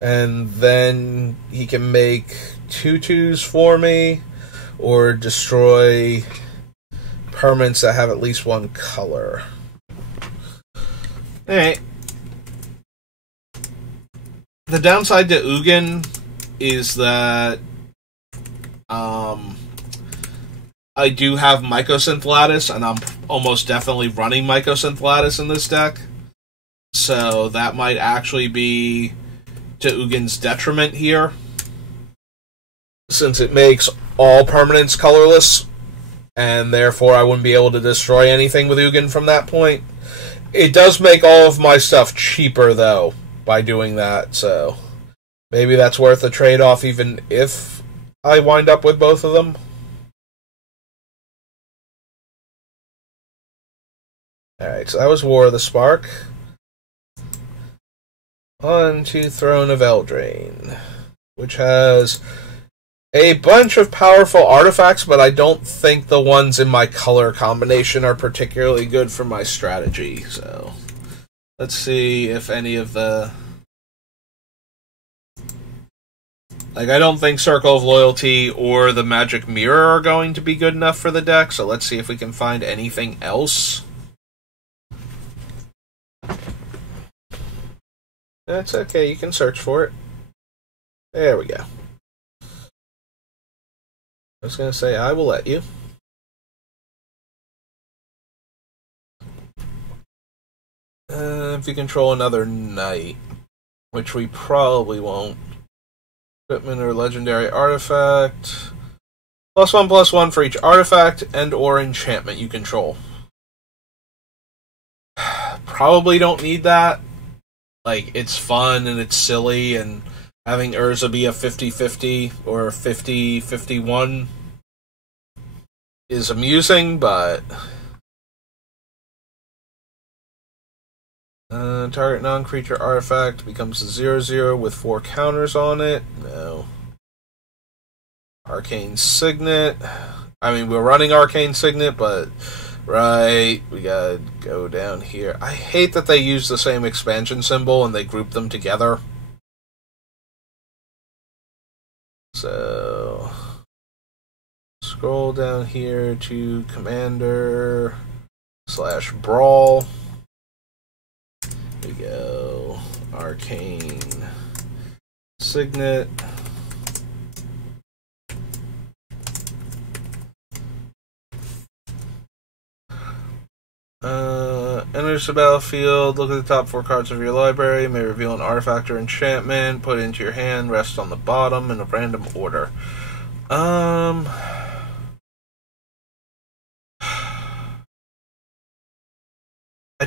And then he can make 2/2s for me, or destroy permanents that have at least one color. Alright. The downside to Ugin is that I do have Mycosynth Lattice, and I'm almost definitely running Mycosynth Lattice in this deck. So that might actually be to Ugin's detriment here, since it makes all permanents colorless, and therefore I wouldn't be able to destroy anything with Ugin from that point. It does make all of my stuff cheaper, though, by doing that, so maybe that's worth the trade-off, even if I wind up with both of them. Alright, so that was War of the Spark. On to Throne of Eldraine, which has a bunch of powerful artifacts, but I don't think the ones in my color combination are particularly good for my strategy. So let's see if any of the... Like, I don't think Circle of Loyalty or the Magic Mirror are going to be good enough for the deck, so let's see if we can find anything else. That's okay, you can search for it. There we go. I was going to say, I will let you. If you control another knight, which we probably won't. Equipment or legendary artifact. +1/+1 for each artifact and or enchantment you control. Probably don't need that. Like, it's fun and it's silly, and having Urza be a 50-50 or 50-51 is amusing, but... target non-creature artifact becomes a 0/0 with 4 counters on it. No. Arcane Signet. I mean, we're running Arcane Signet, but... Right, we gotta go down here. I hate that they use the same expansion symbol and they group them together. So... Scroll down here to Commander / Brawl. There we go. Arcane Signet. Enters the battlefield, look at the top 4 cards of your library, may reveal an artifact or enchantment, put it into your hand, rest on the bottom in a random order. I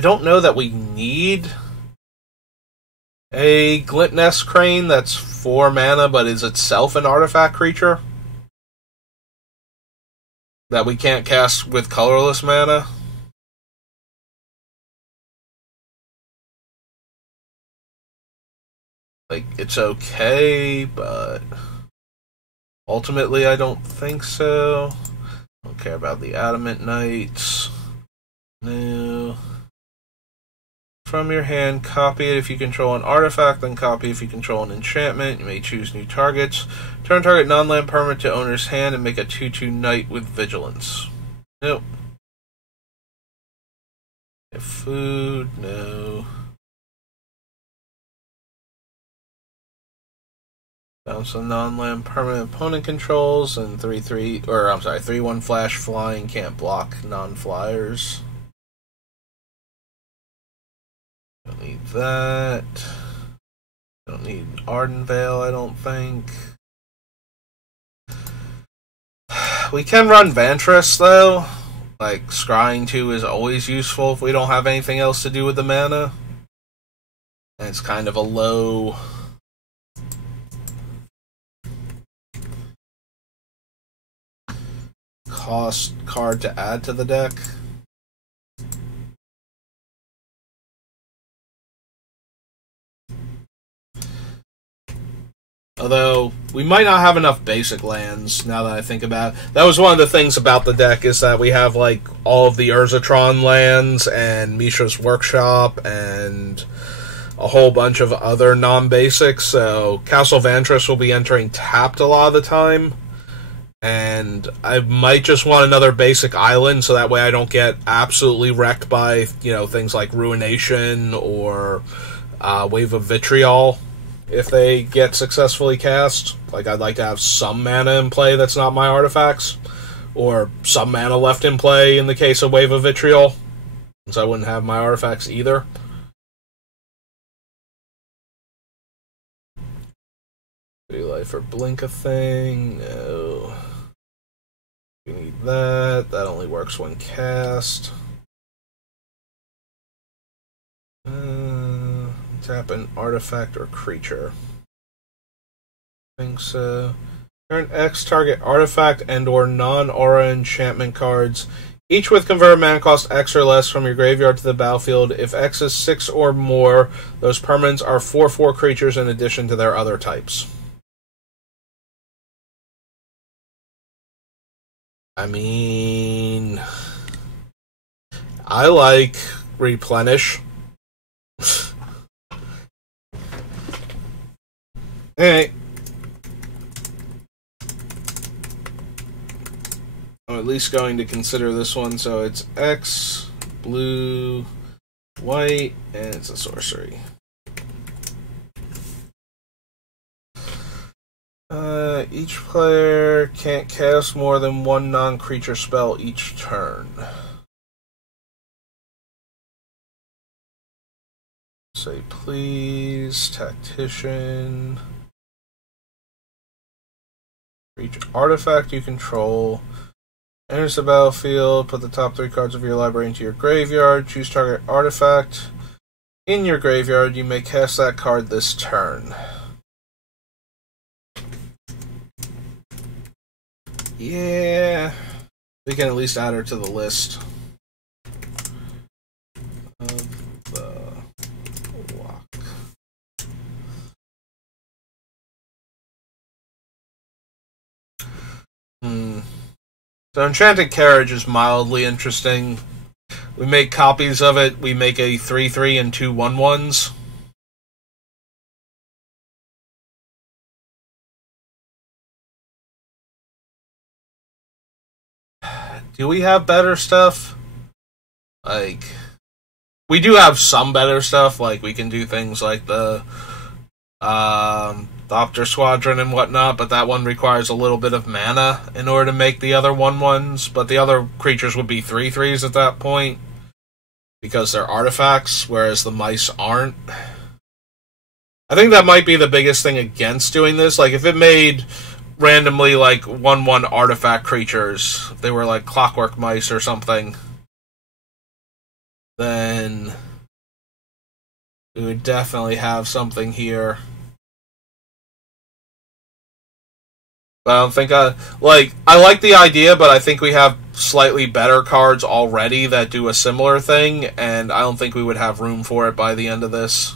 don't know that we need a Glintnest Crane that's 4 mana but is itself an artifact creature that we can't cast with colorless mana. Like, it's okay, but ultimately I don't think so. Don't care about the Adamant Knights. No. From your hand, copy it if you control an artifact, then copy if you control an enchantment. You may choose new targets. Turn target non-land permanent to owner's hand and make a 2/2 knight with vigilance. Nope. Food, no. Bounce on non-land permanent opponent controls, and 3/1 flash flying can't block non-flyers. Don't need that. Don't need Ardenvale, I don't think. We can run Vantress, though. Like, scrying 2 is always useful if we don't have anything else to do with the mana. And it's kind of a low cost card to add to the deck. Although, we might not have enough basic lands, now that I think about it. That was one of the things about the deck, is that we have, like, all of the Urzatron lands, and Mishra's Workshop, and a whole bunch of other non-basics, so Castle Vantress will be entering tapped a lot of the time. And I might just want another basic island, so that way I don't get absolutely wrecked by, things like Ruination or Wave of Vitriol if they get successfully cast. Like, I'd like to have some mana in play that's not my artifacts, or some mana left in play in the case of Wave of Vitriol, since I wouldn't have my artifacts either. Life or blink a thing? No. We need that. That only works when cast. Tap an artifact or creature. I think so. Turn X, target artifact and or non-aura enchantment cards, each with convert mana cost X or less, from your graveyard to the battlefield. If X is 6 or more, those permanents are 4/4 creatures in addition to their other types. I mean, I like Replenish. Alright. I'm at least going to consider this one, so it's X, blue, white, and it's a sorcery. Each player can't cast more than one non-creature spell each turn. Say please, Tactician. For each artifact you control, enters the battlefield, put the top 3 cards of your library into your graveyard, choose target artifact in your graveyard, you may cast that card this turn. Yeah, we can at least add her to the list of the block. So Enchanted Carriage is mildly interesting. We make copies of it. We make a 3/3 and 2 1/1s. Do we have better stuff? Like, we do have some better stuff. Like, we can do things like the Doctor Squadron and whatnot, but that one requires a little bit of mana in order to make the other 1/1s. But the other creatures would be 3/3s at that point, because they're artifacts, whereas the mice aren't. I think that might be the biggest thing against doing this. Like, if it made randomly, like, 1/1 artifact creatures, if they were like Clockwork Mice or something, then we would definitely have something here. But I don't think I like the idea, but I think we have slightly better cards already that do a similar thing, and I don't think we would have room for it by the end of this.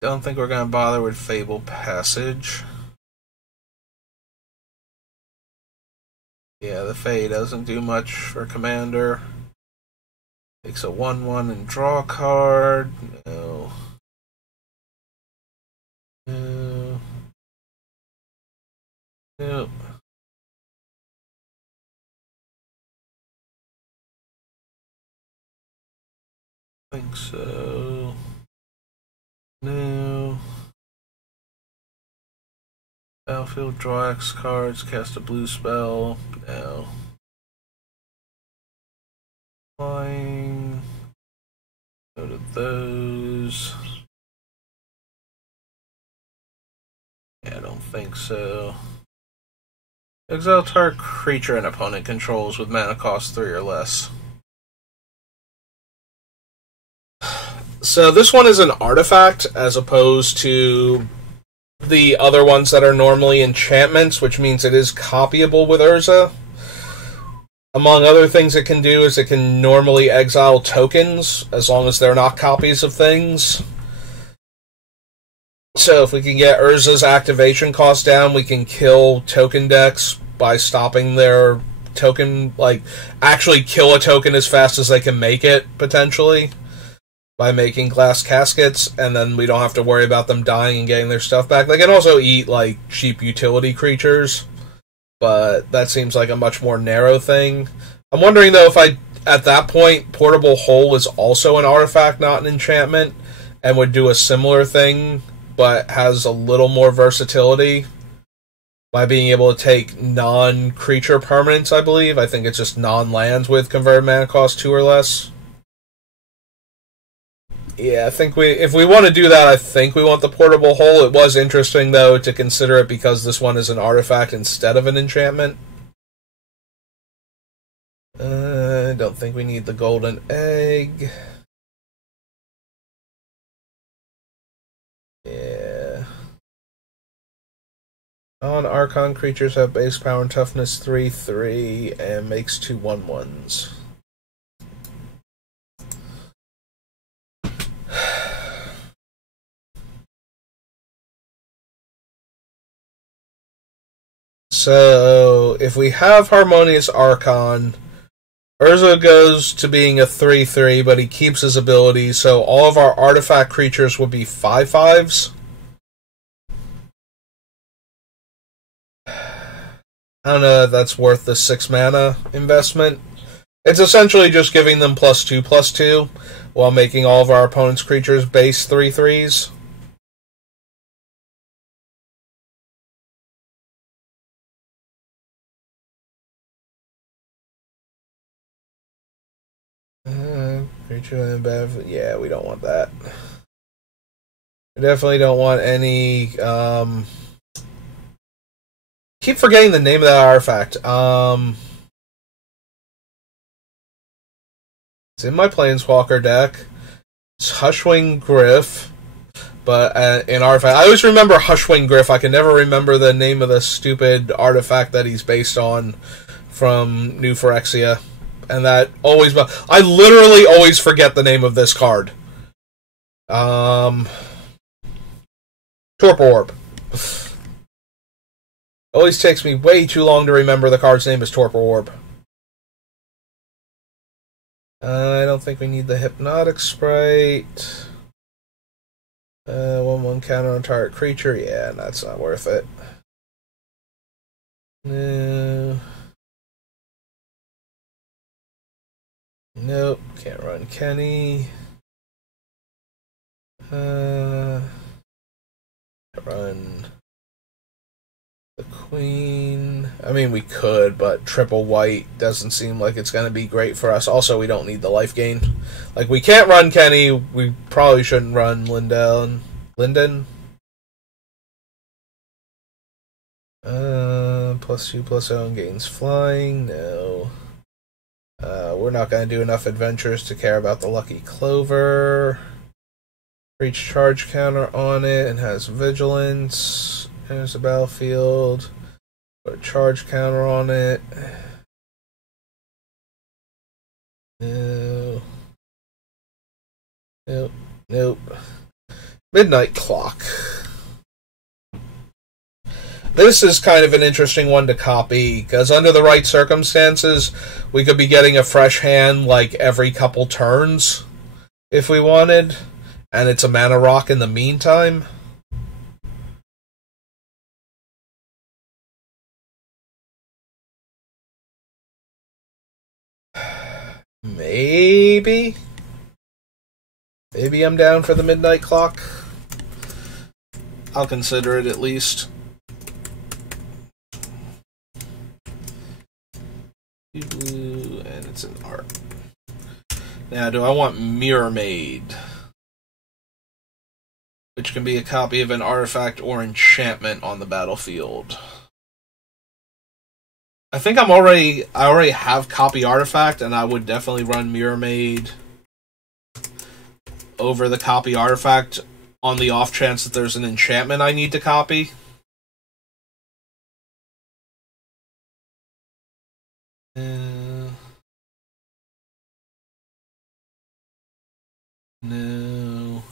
Don't think we're going to bother with Fable Passage. Yeah, the Fae doesn't do much for Commander. Takes a 1/1 and draw a card. No. No. Nope. I think so. No. Battlefield, draw X cards, cast a blue spell. No. Fine. Go to those. Yeah, I don't think so. Exile target creature an opponent controls with mana cost 3 or less. So this one is an artifact as opposed to the other ones that are normally enchantments, which means it is copyable with Urza. Among other things it can do is it can normally exile tokens, as long as they're not copies of things. So if we can get Urza's activation cost down, we can kill token decks by stopping their token, like, actually kill a token as fast as they can make it, potentially, by making glass caskets, and then we don't have to worry about them dying and getting their stuff back. They can also eat, like, cheap utility creatures, but that seems like a much more narrow thing. I'm wondering, though, if at that point, Portable Hole is also an artifact, not an enchantment, and would do a similar thing, but has a little more versatility by being able to take non-creature permanents, I believe. I think it's just non-lands with converted mana cost 2 or less. Yeah, I think if we want to do that, I think we want the Portable Hole. It was interesting, though, to consider it because this one is an artifact instead of an enchantment. I don't think we need the golden egg. Yeah. Non-Archon creatures have base power and toughness 3/3 and makes 2 1/1s. So, if we have Harmonious Archon, Urza goes to being a 3/3, but he keeps his ability, so all of our artifact creatures would be 5/5s. I don't know if that's worth the 6 mana investment. It's essentially just giving them +2/+2, while making all of our opponent's creatures base 3/3s. Yeah, we don't want that. We definitely don't want any. Keep forgetting the name of that artifact. It's in my Planeswalker deck. It's Hushwing Gryph, but in artifact, I always remember Hushwing Gryph. I can never remember the name of the stupid artifact that he's based on from New Phyrexia. And that always... I literally always forget the name of this card. Torpor Orb. Always takes me way too long to remember the card's name is Torpor Orb. I don't think we need the Hypnotic Sprite. 1/1 counter on target creature. Yeah, that's not worth it. No. Nope, can't run Kenny. Run the Queen. I mean, we could, but triple white doesn't seem like it's going to be great for us. Also, we don't need the life gain. Like, we can't run Kenny. We probably shouldn't run Linden. +2/+0 gains flying. No. We're not going to do enough adventures to care about the Lucky Clover. Reach charge counter on it and has vigilance. There's the battlefield. Put a charge counter on it. No. Nope. Midnight Clock. This is kind of an interesting one to copy, because under the right circumstances, we could be getting a fresh hand like every couple turns, if we wanted, and it's a mana rock in the meantime. Maybe I'm down for the Midnight Clock. I'll consider it at least. Blue, and it's an art. Now, do I want Mirror Maid? Which can be a copy of an artifact or enchantment on the battlefield. I think I already have copy artifact, and I would definitely run Mirror Maid over the copy artifact on the off chance that there's an enchantment I need to copy. No.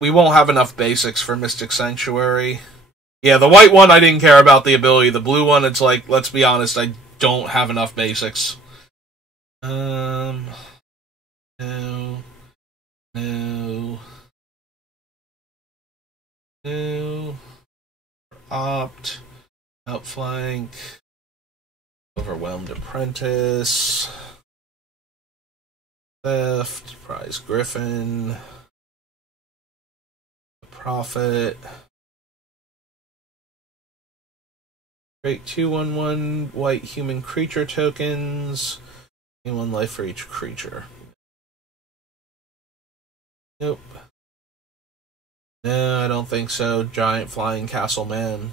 We won't have enough basics for Mystic Sanctuary. Yeah, the white one, I didn't care about the ability. The blue one, it's like, let's be honest, I don't have enough basics. No. No. No. Opt. Outflank. Overwhelmed Apprentice. Theft. Prize Griffin. Prophet. Create 2/1/1 white human creature tokens. Gain 1 life for each creature. Nope. No, I don't think so. Giant Flying Castle Man.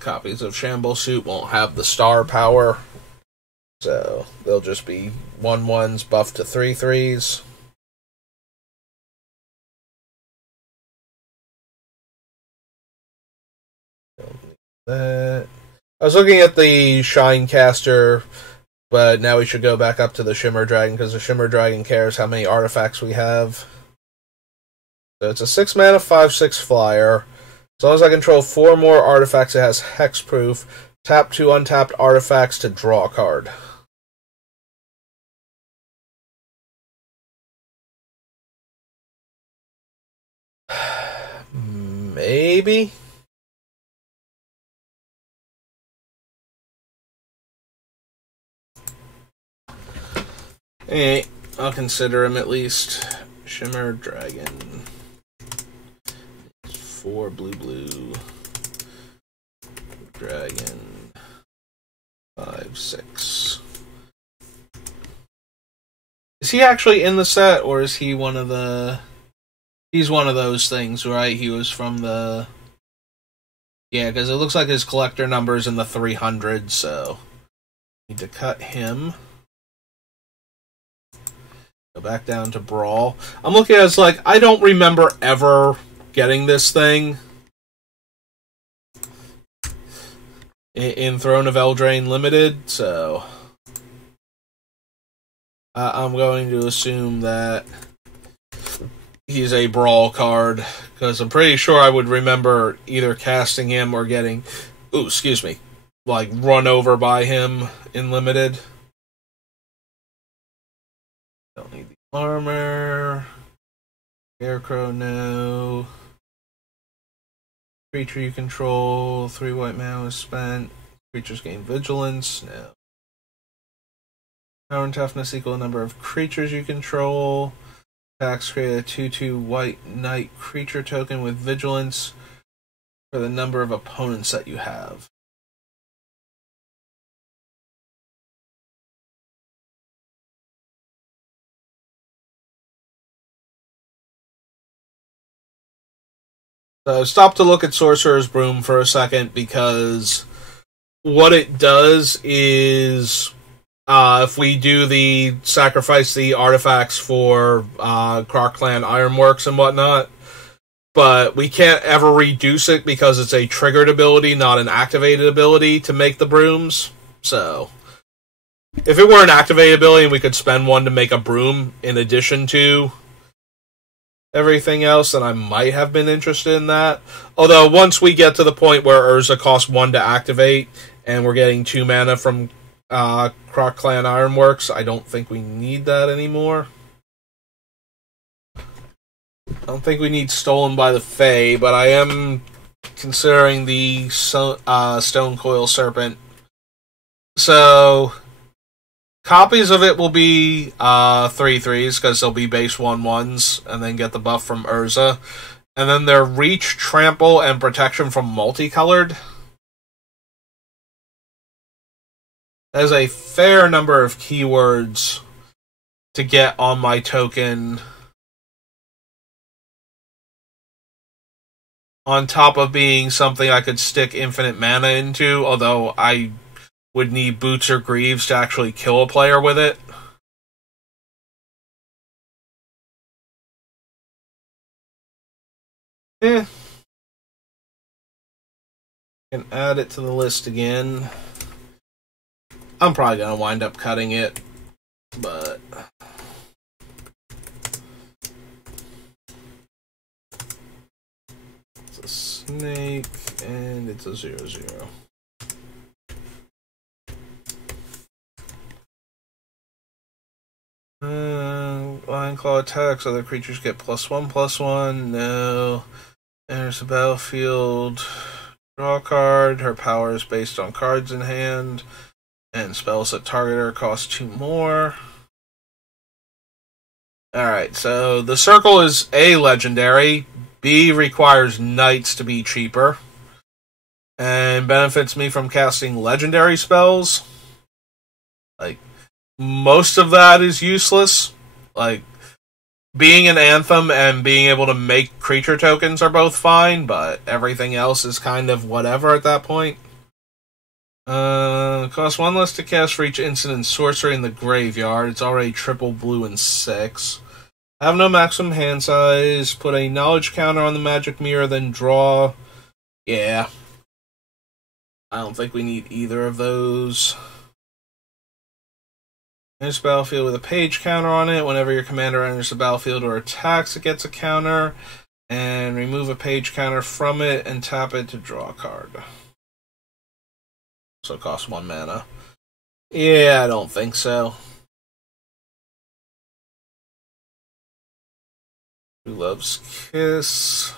Copies of Shamble Suit won't have the star power. So they'll just be 1/1s buffed to 3/3s. Don't need that. I was looking at the Shinecaster, but now we should go back up to the Shimmer Dragon, because the Shimmer Dragon cares how many artifacts we have. So it's a 6 mana, 5/6 flyer. As long as I control 4 more artifacts, it has hexproof. Tap 2 untapped artifacts to draw a card. Maybe? Hey, I'll consider him at least. Shimmer Dragon. 4 blue. Dragon. 5/6. Is he actually in the set, or is he one of the... He's one of those things, right? He was from the... Yeah, because it looks like his collector number's in the 300s, so... Need to cut him. Go back down to Brawl. I'm looking at it, it's like, I don't remember ever getting this thing in Throne of Eldraine Limited, so... I'm going to assume that he's a Brawl card, because I'm pretty sure I would remember either casting him or getting, like, run over by him in Limited. Don't need the armor. Scarecrow, no. Creature you control, 3 white mana is spent. Creatures gain vigilance, no. Power and toughness equal the number of creatures you control. Attacks create a 2/2 white knight creature token with vigilance for the number of opponents that you have. So stop to look at Sorcerer's Broom for a second, because what it does is... if we do the sacrifice the artifacts for Croc Clan Ironworks and whatnot, but we can't ever reduce it because it's a triggered ability, not an activated ability to make the brooms. So, if it were an activated ability and we could spend 1 to make a broom in addition to everything else, then I might have been interested in that. Although, once we get to the point where Urza costs 1 to activate, and we're getting 2 mana from Croc Clan Ironworks, I don't think we need that anymore. I don't think we need Stolen by the Fae, but I am considering the Stone Coil Serpent. So, copies of it will be 3/3s, because they'll be base 1/1s, and then get the buff from Urza. And then they're Reach, Trample, and Protection from Multicolored. There's a fair number of keywords to get on my token on top of being something I could stick infinite mana into, although I would need Boots or Greaves to actually kill a player with it. Eh. Can add it to the list again. I'm probably going to wind up cutting it, but... it's a snake, and it's a 0/0. Lion Claw attacks, other creatures get +1/+1. No. Enters the battlefield. Draw a card. Her power is based on cards in hand. And spells that target her cost 2 more. Alright, so the circle is A, legendary. B, requires knights to be cheaper. And benefits me from casting legendary spells. Like, most of that is useless. Like, being an Anthem and being able to make creature tokens are both fine, but everything else is kind of whatever at that point. Costs 1 less to cast for each instant and sorcery in the graveyard. It's already triple blue and 6. Have no maximum hand size. Put a knowledge counter on the magic mirror, then draw. Yeah. I don't think we need either of those. Enters the battlefield with a page counter on it. Whenever your commander enters the battlefield or attacks, it gets a counter. And remove a page counter from it and tap it to draw a card. So it costs 1 mana. Yeah, I don't think so. Who loves Kiss?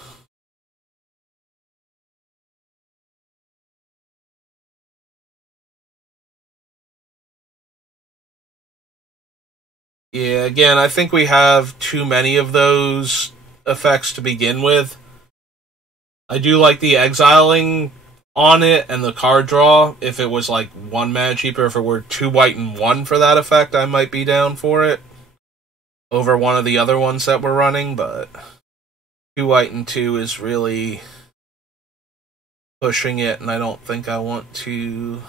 Yeah, again, I think we have too many of those effects to begin with. I do like the exiling on it and the card draw. If it was like 1 mana cheaper, if it were 2 white and 1 for that effect, I might be down for it over one of the other ones that we're running, but 2 white and 2 is really pushing it, and I don't think I want to.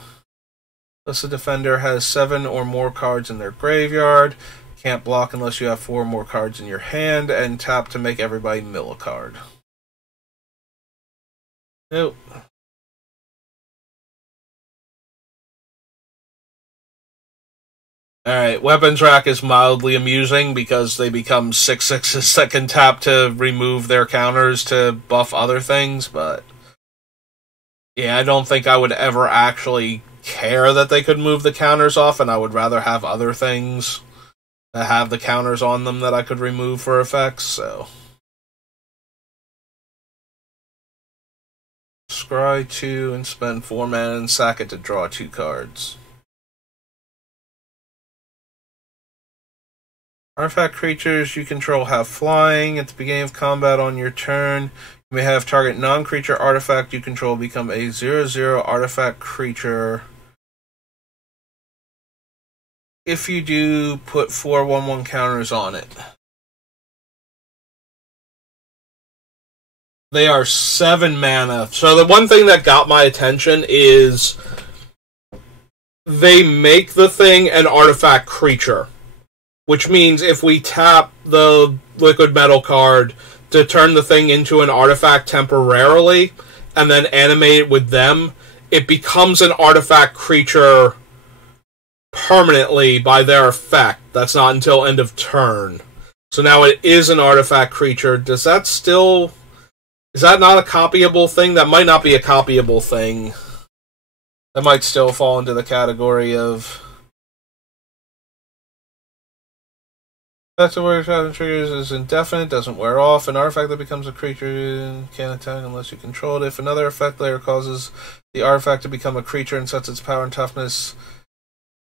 Unless the defender has 7 or more cards in their graveyard, can't block unless you have 4 or more cards in your hand, and tap to make everybody mill a card. Nope. Alright, Weapons Rack is mildly amusing because they become 6/6s that can tap to remove their counters to buff other things, but yeah, I don't think I would ever actually care that they could move the counters off, and I would rather have other things that have the counters on them that I could remove for effects, so. Scry 2 and spend 4 mana and sack it to draw 2 cards. Artifact creatures you control have flying. At the beginning of combat on your turn, you may have target non-creature artifact you control become a 0/0 artifact creature. If you do, put 4 1/1 counters on it. They are 7 mana. So the one thing that got my attention is they make the thing an artifact creature. Which means if we tap the liquid metal card to turn the thing into an artifact temporarily, and then animate it with them, it becomes an artifact creature permanently by their effect. That's not until end of turn. So now it is an artifact creature. Does that still... is that not a copyable thing? That might not be a copyable thing. That might still fall into the category of... That's the word triggers is indefinite, doesn't wear off. An artifact that becomes a creature can't attack unless you control it. If another effect layer causes the artifact to become a creature and sets its power and toughness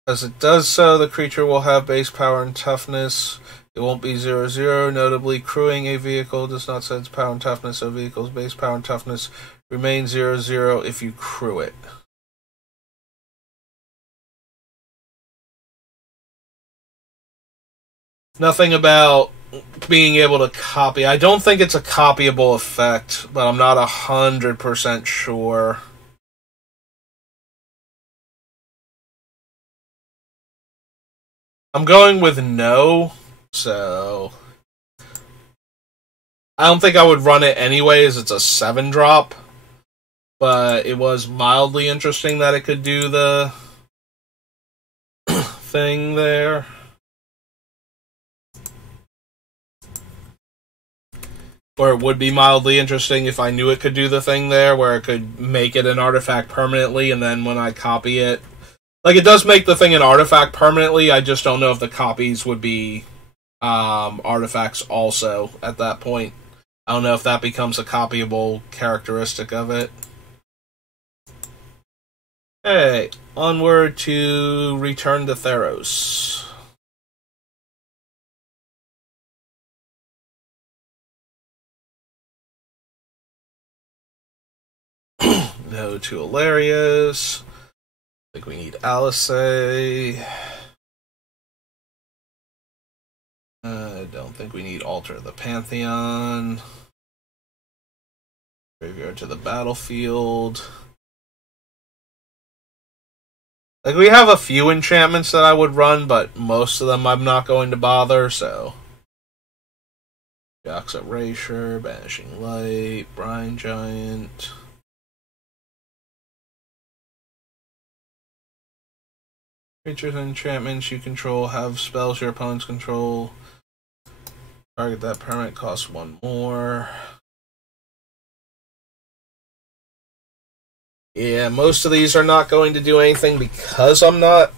as it does so, the creature will have base power and toughness. It won't be 0/0. Notably, crewing a vehicle does not set its power and toughness, so vehicle's base power and toughness remains 0/0 if you crew it. Nothing about being able to copy. I don't think it's a copyable effect, but I'm not 100% sure. I'm going with no, so I don't think I would run it anyways. It's a 7-drop, but it was mildly interesting that it could do the thing there. Or it would be mildly interesting if I knew it could do the thing there, where it could make it an artifact permanently, and then when I copy it... Like, it does make the thing an artifact permanently, I just don't know if the copies would be artifacts also at that point. I don't know if that becomes a copyable characteristic of it. Hey, onward to Return to Theros. No to Alarius. I think we need Alice. I don't think we need Altar the Pantheon. Graveyard to the Battlefield. Like, we have a few enchantments that I would run, but most of them I'm not going to bother, so... Jox Erasure, Banishing Light, Brine Giant... Creatures and enchantments you control have spells your opponents control. Target that permanent costs 1 more. Yeah, most of these are not going to do anything because I'm not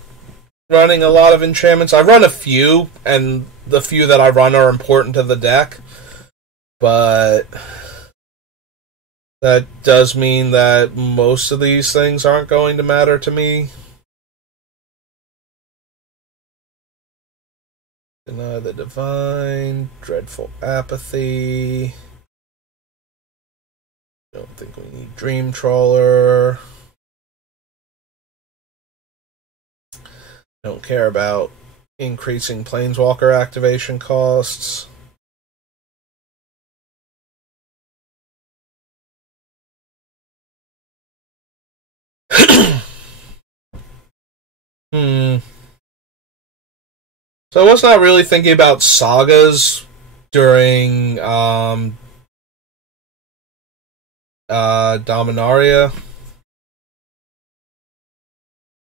running a lot of enchantments. I run a few, and the few that I run are important to the deck. But that does mean that most of these things aren't going to matter to me. Deny the Divine, Dreadful Apathy. Don't think we need Dream Trawler. Don't care about increasing Planeswalker activation costs. So I was not really thinking about sagas during Dominaria.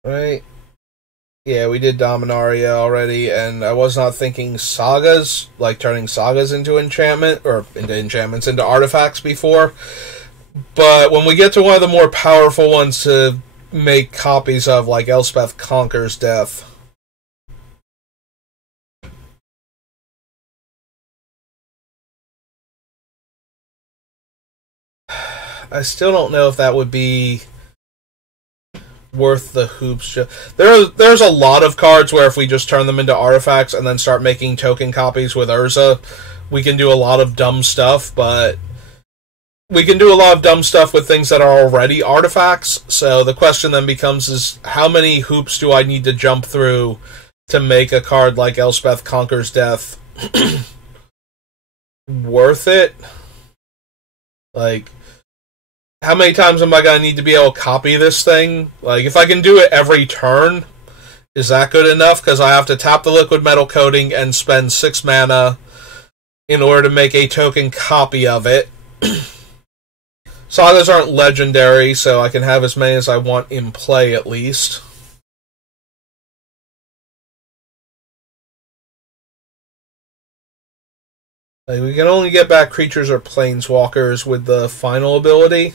Right? Yeah, we did Dominaria already, and I was not thinking sagas, like turning sagas into enchantment, or into enchantments, into artifacts before. But when we get to one of the more powerful ones to make copies of, like Elspeth Conquers Death... I still don't know if that would be worth the hoops. There's a lot of cards where if we just turn them into artifacts and then start making token copies with Urza, we can do a lot of dumb stuff, but we can do a lot of dumb stuff with things that are already artifacts. So the question then becomes is how many hoops do I need to jump through to make a card like Elspeth Conquers Death worth it? Like, how many times am I going to need to be able to copy this thing? Like, if I can do it every turn, is that good enough? Because I have to tap the liquid metal coating and spend 6 mana in order to make a token copy of it. Sagas aren't legendary, so I can have as many as I want in play at least. Like, we can only get back creatures or planeswalkers with the final ability.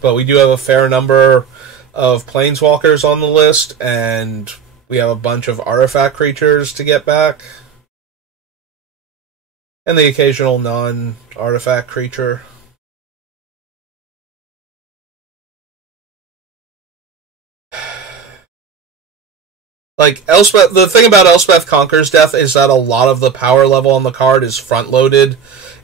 But we do have a fair number of planeswalkers on the list, and we have a bunch of artifact creatures to get back. And the occasional non-artifact creature. Like, Elspeth, the thing about Elspeth Conquers Death is that a lot of the power level on the card is front-loaded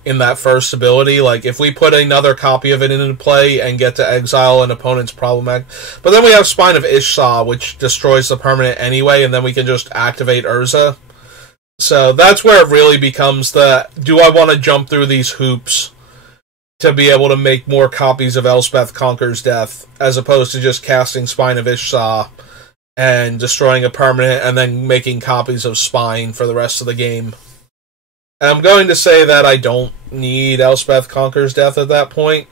in that first ability. Like, if we put another copy of it into play and get to exile an opponent's problematic... But then we have Spine of Ishsa, which destroys the permanent anyway, and then we can just activate Urza. So that's where it really becomes the, do I want to jump through these hoops to be able to make more copies of Elspeth Conquers Death, as opposed to just casting Spine of Ishsa and destroying a permanent and then making copies of Spine for the rest of the game. And I'm going to say that I don't need Elspeth Conquers Death at that point.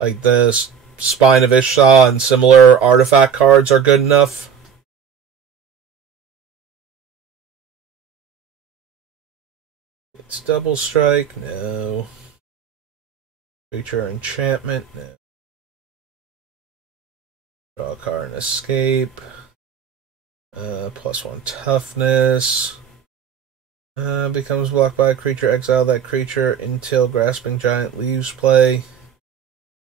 Like this Spine of Ishsa and similar artifact cards are good enough. It's Double Strike, no. Creature Enchantment, no. Draw a card and escape. +1 toughness. Becomes blocked by a creature. Exile that creature until Grasping Giant leaves play.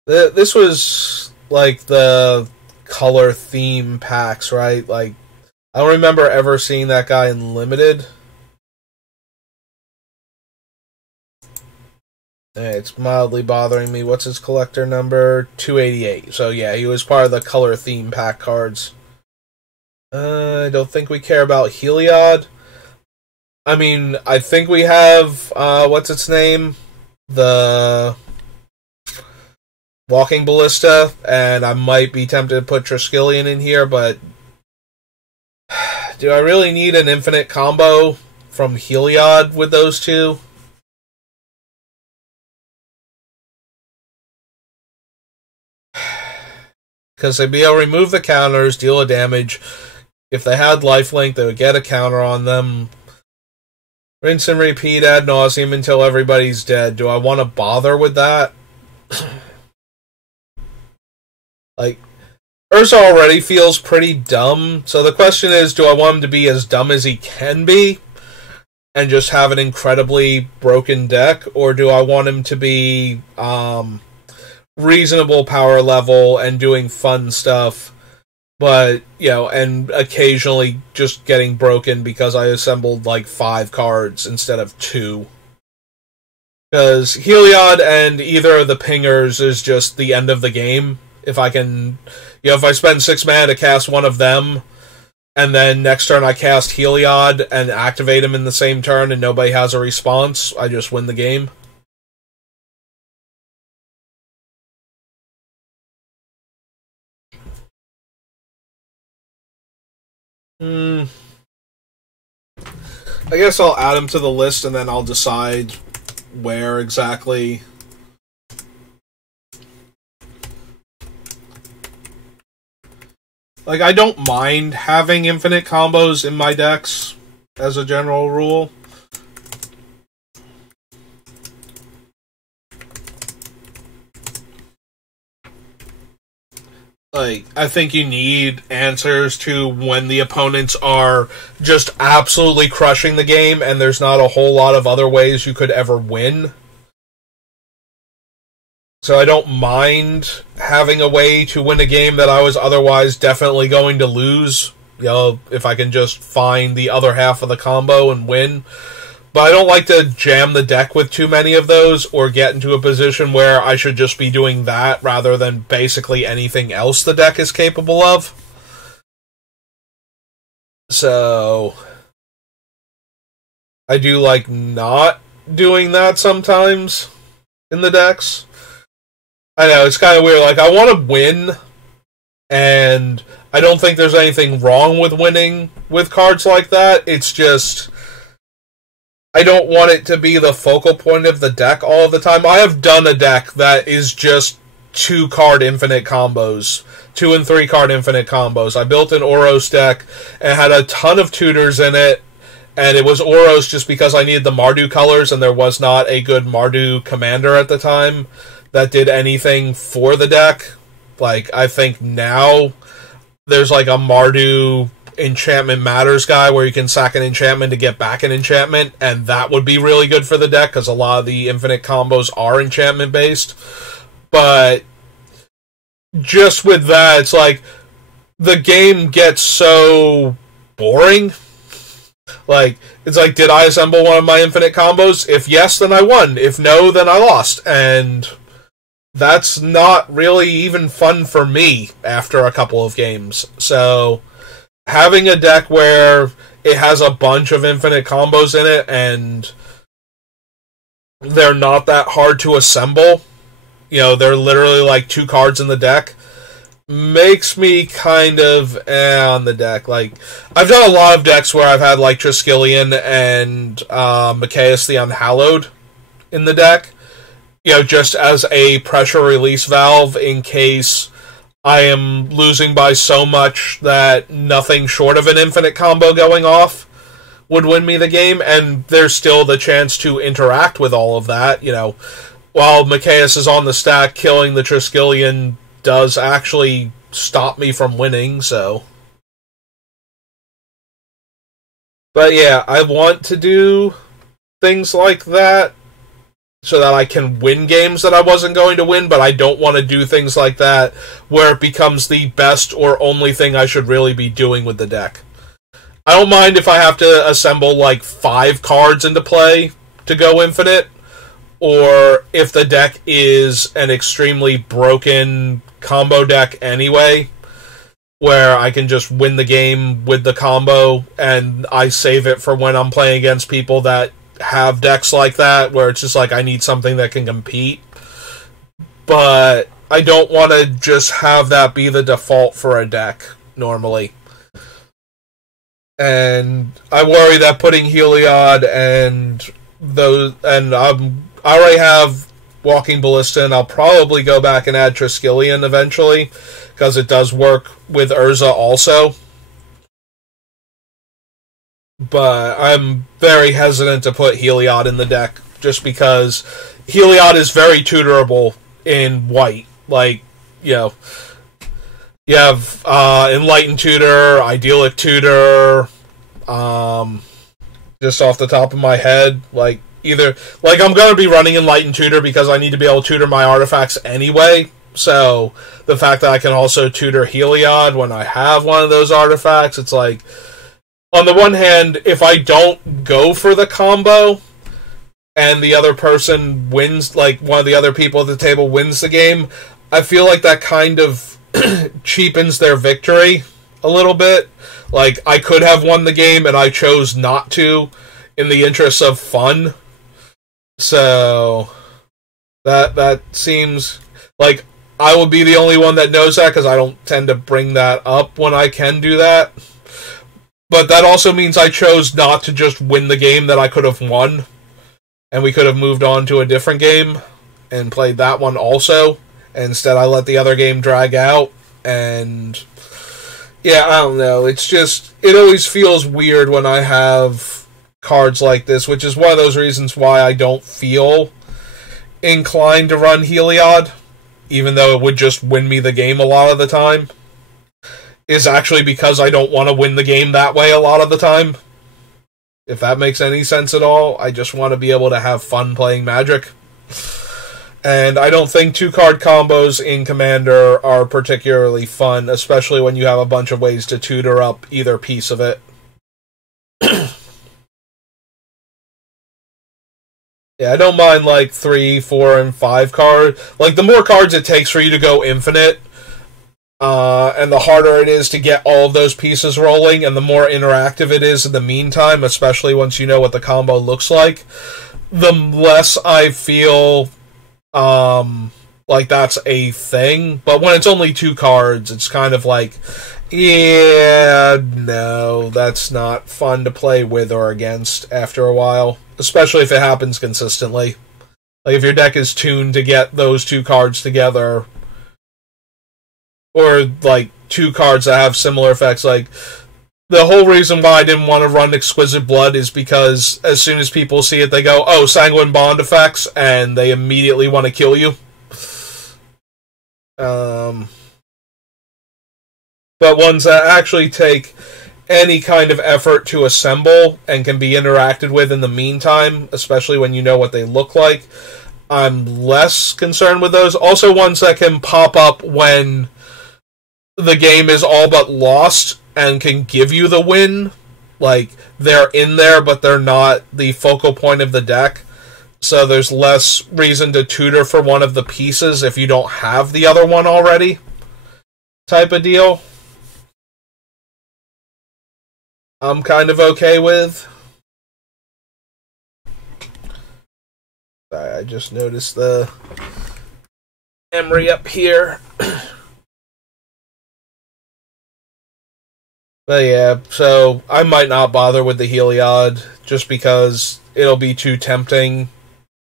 This was like the color theme packs, right? Like, I don't remember ever seeing that guy in Limited. It's mildly bothering me. What's his collector number? 288. So yeah, he was part of the color theme pack cards. I don't think we care about Heliod. I mean, I think we have, what's its name? The Walking Ballista, and I might be tempted to put Triskelion in here, but do I really need an infinite combo from Heliod with those two? Because they'd be able to remove the counters, deal a damage. If they had lifelink, they would get a counter on them. Rinse and repeat ad nauseum until everybody's dead. Do I want to bother with that? Like, Urza already feels pretty dumb, so the question is, do I want him to be as dumb as he can be and just have an incredibly broken deck, or do I want him to be reasonable power level and doing fun stuff, but, you know, and occasionally just getting broken because I assembled like 5 cards instead of 2. Because Heliod and either of the pingers is just the end of the game. If I can, you know, if I spend 6 mana to cast one of them, and then next turn I cast Heliod and activate him in the same turn and nobody has a response, I just win the game. I guess I'll add them to the list and then I'll decide where exactly. Like, I don't mind having infinite combos in my decks, as a general rule. Like, I think you need answers to when the opponents are just absolutely crushing the game and there's not a whole lot of other ways you could ever win. So I don't mind having a way to win a game that I was otherwise definitely going to lose. You know, if I can just find the other half of the combo and win. But I don't like to jam the deck with too many of those or get into a position where I should just be doing that rather than basically anything else the deck is capable of. So I do like not doing that sometimes in the decks. I know, it's kind of weird. Like, I want to win, and I don't think there's anything wrong with winning with cards like that. It's just, I don't want it to be the focal point of the deck all of the time. I have done a deck that is just 2-card infinite combos. 2 and 3 card infinite combos. I built an Oros deck, and had a ton of tutors in it, and it was Oros just because I needed the Mardu colors, and there was not a good Mardu commander at the time that did anything for the deck. Like, I think now there's like a Mardu Enchantment Matters guy where you can sack an enchantment to get back an enchantment, and that would be really good for the deck because a lot of the infinite combos are enchantment based. But just with that, it's like the game gets so boring. Like, it's like, did I assemble one of my infinite combos? If yes, then I won. If no, then I lost. And that's not really even fun for me after a couple of games. So having a deck where it has a bunch of infinite combos in it, and they're not that hard to assemble. They're literally like 2 cards in the deck. Makes me kind of on the deck. Like, I've done a lot of decks where I've had like Triskelion and Mikaeus the Unhallowed in the deck. Just as a pressure release valve in case I am losing by so much that nothing short of an infinite combo going off would win me the game, and there's still the chance to interact with all of that. While Mikaeus is on the stack, killing the Triskelion does actually stop me from winning, so. But yeah, I want to do things like that so that I can win games that I wasn't going to win, but I don't want to do things like that where it becomes the best or only thing I should really be doing with the deck. I don't mind if I have to assemble like 5 cards into play to go infinite, or if the deck is an extremely broken combo deck anyway, where I can just win the game with the combo and I save it for when I'm playing against people that have decks like that, where it's just like I need something that can compete. But I don't want to just have that be the default for a deck normally. And I worry that putting Heliod and those, and I already have Walking Ballista, and I'll probably go back and add Triskelion eventually, because it does work with Urza also. But I'm very hesitant to put Heliod in the deck, just because Heliod is very tutorable in white. Like, you have Enlightened Tutor, Idyllic Tutor, just off the top of my head, like, I'm going to be running Enlightened Tutor because I need to be able to tutor my artifacts anyway, so the fact that I can also tutor Heliod when I have one of those artifacts, it's like, on the one hand, if I don't go for the combo, and the other person wins, like, one of the other people at the table wins the game, I feel like that kind of cheapens their victory a little bit. Like, I could have won the game, and I chose not to, in the interest of fun. So, that seems like I will be the only one that knows that, because I don't tend to bring that up when I can do that. But that also means I chose not to just win the game that I could have won, and we could have moved on to a different game and played that one also. Instead, I let the other game drag out, and yeah, I don't know. It's just, it always feels weird when I have cards like this, which is one of those reasons why I don't feel inclined to run Heliod, even though it would just win me the game a lot of the time, is actually because I don't want to win the game that way a lot of the time. If that makes any sense at all, I just want to be able to have fun playing Magic. And I don't think 2-card combos in Commander are particularly fun, especially when you have a bunch of ways to tutor up either piece of it. Yeah, I don't mind, like, 3, 4, and 5 cards. Like, the more cards it takes for you to go infinite, and the harder it is to get all of those pieces rolling, and the more interactive it is in the meantime, especially once you know what the combo looks like, the less I feel like that's a thing. But when it's only 2 cards, it's kind of like, yeah, no, that's not fun to play with or against after a while, especially if it happens consistently. Like, if your deck is tuned to get those 2 cards together, or, like, 2 cards that have similar effects. Like, the whole reason why I didn't want to run Exquisite Blood is because as soon as people see it, they go, oh, Sanguine Bond effects, and they immediately want to kill you. But ones that actually take any kind of effort to assemble and can be interacted with in the meantime, especially when you know what they look like, I'm less concerned with those. Also, ones that can pop up when the game is all but lost and can give you the win. Like, they're in there, but they're not the focal point of the deck. So there's less reason to tutor for one of the pieces if you don't have the other one already, type of deal. I'm kind of okay with. Sorry, I just noticed the memory up here. But yeah, so I might not bother with the Heliod just because it'll be too tempting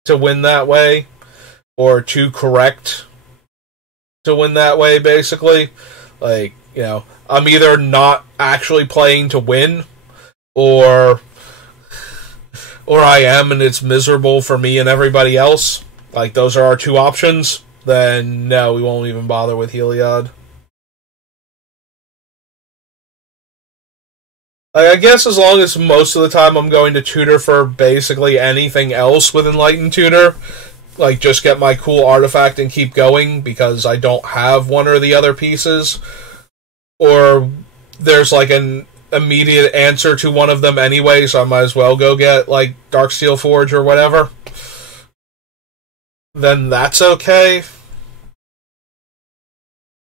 to win that way, or too correct to win that way, basically. Like, I'm either not actually playing to win, or I am and it's miserable for me and everybody else. Like, those are our two options. Then no, we won't even bother with Heliod. Like, I guess as long as most of the time I'm going to tutor for basically anything else with Enlightened Tutor, like just get my cool artifact and keep going because I don't have one or the other pieces, or there's like an immediate answer to one of them anyway, so I might as well go get like Darksteel Forge or whatever, then that's okay.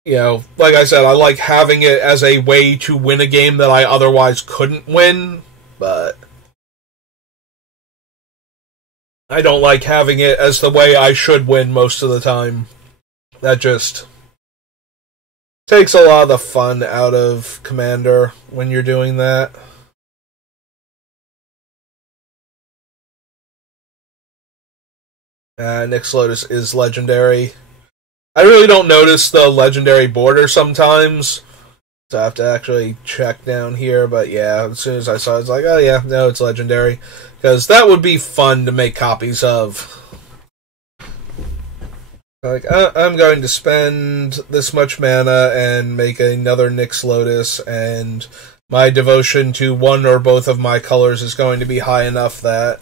Like I said, I like having it as a way to win a game that I otherwise couldn't win, but I don't like having it as the way I should win most of the time. That just takes a lot of the fun out of Commander when you're doing that. Nyx Lotus is legendary. I really don't notice the legendary border sometimes, so I have to actually check down here, but yeah, as soon as I saw it, it's like, oh yeah, no, it's legendary. Because that would be fun to make copies of. Like, I'm going to spend this much mana and make another Nyx Lotus, and my devotion to one or both of my colors is going to be high enough that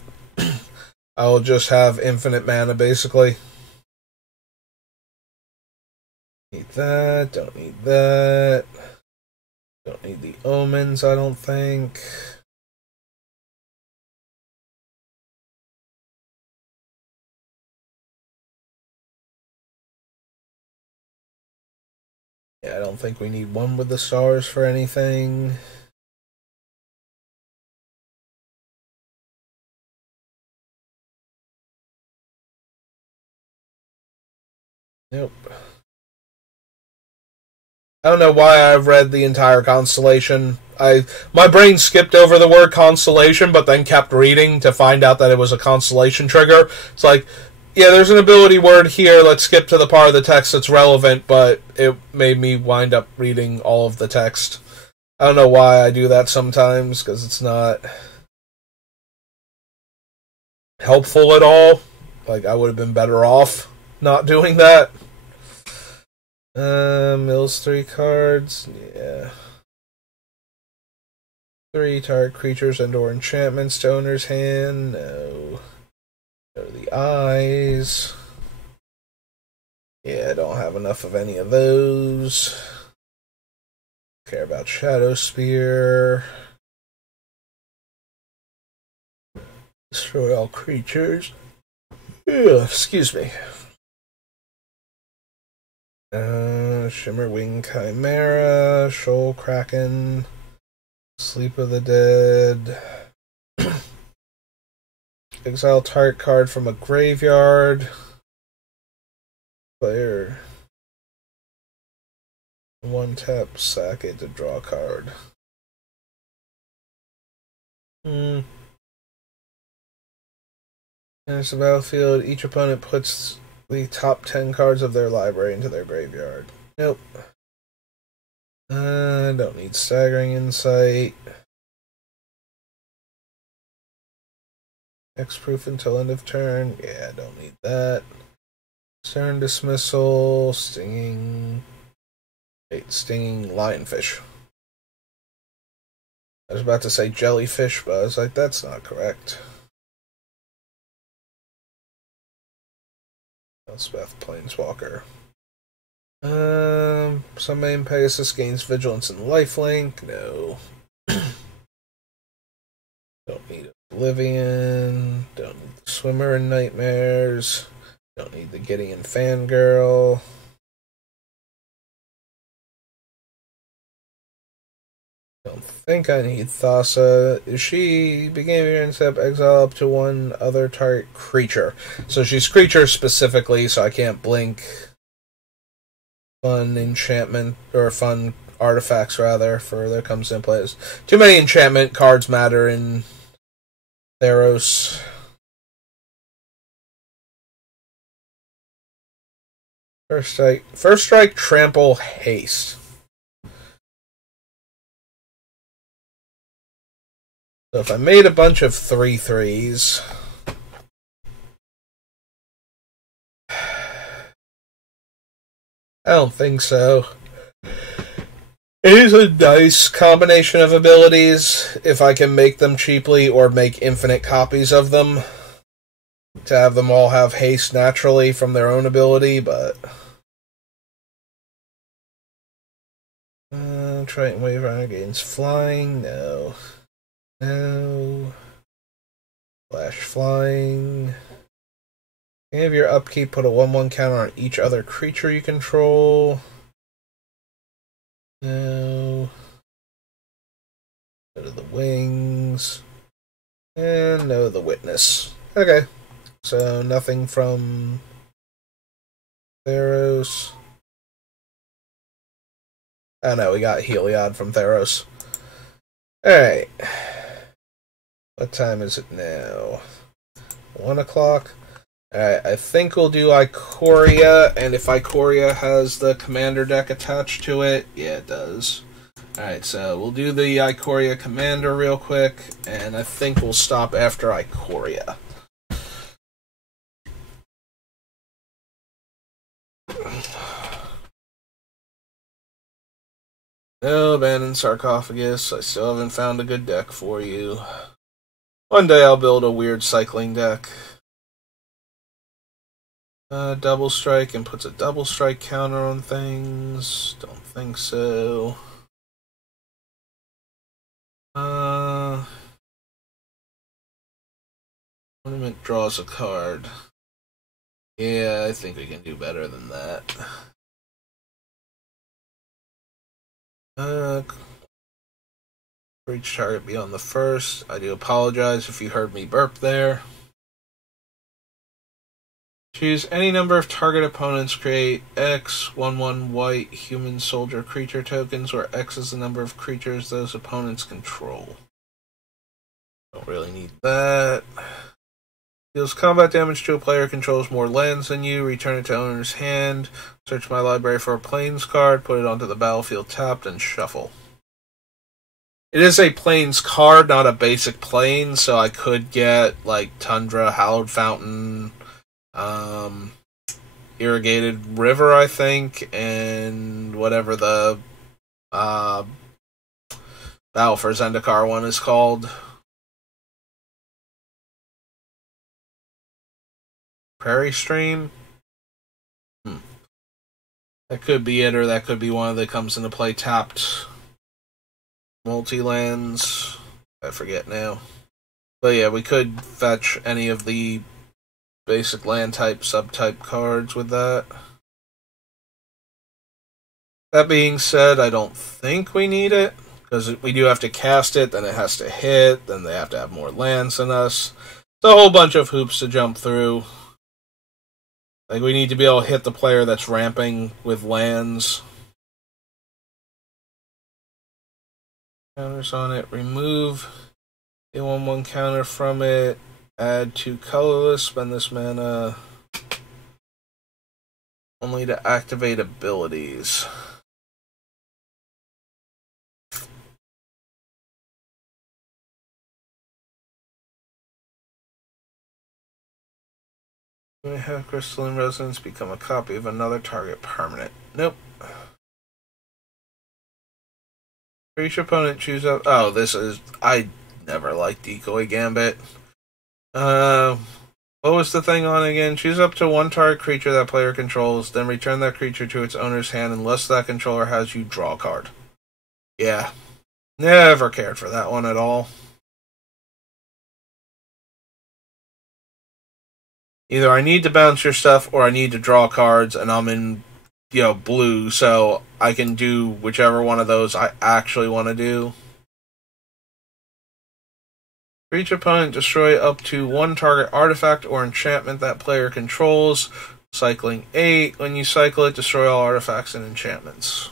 I will just have infinite mana, basically. Need that, don't need that. Don't need the omens, I don't think. Yeah, I don't think we need one with the stars for anything. Nope. I don't know why I've read the entire constellation. My brain skipped over the word constellation, but then kept reading to find out that it was a constellation trigger. It's like, yeah, there's an ability word here. Let's skip to the part of the text that's relevant, but it made me wind up reading all of the text. I don't know why I do that sometimes, because it's not helpful at all. Like, I would have been better off not doing that. Mills 3 cards, yeah. 3 target creatures and or enchantments to owner's hand, no. Go to the eyes. Yeah, I don't have enough of any of those. Care about Shadow Spear. Destroy all creatures. Ugh, excuse me. Shimmerwing Chimera, Shoal Kraken, Sleep of the Dead. Exile target card from a graveyard. Player. 1 tap, sack it to draw a card. As the battlefield, each opponent puts the top 10 cards of their library into their graveyard. Nope. Don't need Staggering Insight. Hexproof until end of turn. Yeah, don't need that. Stern Dismissal. Stinging Lionfish. I was about to say Jellyfish, but I was like, that's not correct. Elspeth Planeswalker. Some main Pegasus gains Vigilance and Lifelink. No. Don't need Oblivion. Don't need the Swimmer in Nightmares. Don't need the Gideon Fangirl. Don't think I need Thassa. Is she begin your step exile up to one other target creature? So she's creature specifically, so I can't blink fun enchantment or fun artifacts rather for there comes in plays. Too many enchantment cards matter in Theros. First strike, trample, haste. So if I made a bunch of 3/3s, I don't think so. It is a nice combination of abilities if I can make them cheaply or make infinite copies of them to have them all have haste naturally from their own ability, but Triton Wave Renegades flying, no. No. Flash flying. Any of your upkeep, put a 1/1 counter on each other creature you control. No. Go to the wings. And no, the witness. Okay. So nothing from Theros. Oh no, we got Heliod from Theros. Alright. What time is it now? 1 o'clock. Alright, I think we'll do Ikoria, and if Ikoria has the commander deck attached to it, yeah, it does. Alright, so we'll do the Ikoria commander real quick, and I think we'll stop after Ikoria. No abandoned sarcophagus. I still haven't found a good deck for you. One day I'll build a weird cycling deck. Double strike and puts a double strike counter on things. Don't think so. Ornament draws a card. Yeah, I think we can do better than that. For each target beyond the first. I do apologize if you heard me burp there. Choose any number of target opponents, create X, 1/1 white human soldier creature tokens, where X is the number of creatures those opponents control. Don't really need that. Deals combat damage to a player, controls more lands than you, return it to owner's hand, search my library for a plains card, put it onto the battlefield tapped, and shuffle. It is a plains card, not a basic plains, so I could get, like, Tundra, Hallowed Fountain, Irrigated River, I think, and whatever the Battle for Zendikar one is called. Prairie Stream? That could be it, or that could be one that comes into play tapped multi-lands. I forget now. But yeah, we could fetch any of the basic land type, subtype cards with that. That being said, I don't think we need it, because we do have to cast it, then it has to hit, then they have to have more lands than us. It's a whole bunch of hoops to jump through. Like, we need to be able to hit the player that's ramping with lands. Counters on it. Remove a 1/1 counter from it. Add 2 colorless. Spend this mana only to activate abilities. May have Crystalline Resonance become a copy of another target permanent. Nope. For each opponent, choose up. Oh, this is. I never liked Decoy Gambit. What was the thing on again? Choose up to one target creature that player controls, then return that creature to its owner's hand unless that controller has you draw a card. Yeah. Never cared for that one at all. Either I need to bounce your stuff or I need to draw cards, and I'm in, blue, so I can do whichever one of those I actually want to do. For each opponent, destroy up to one target artifact or enchantment that player controls. Cycling 8. When you cycle it, destroy all artifacts and enchantments.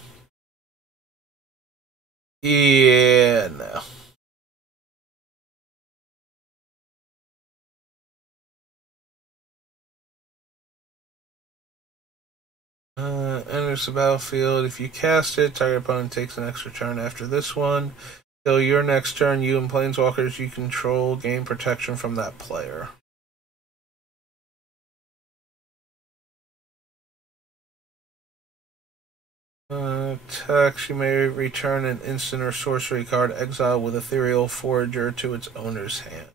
Yeah, no. Enters the battlefield. If you cast it, target opponent takes an extra turn after this one. Till your next turn, you and planeswalkers you control gain protection from that player. Text, you may return an instant or sorcery card exiled with Ethereal Forager to its owner's hand.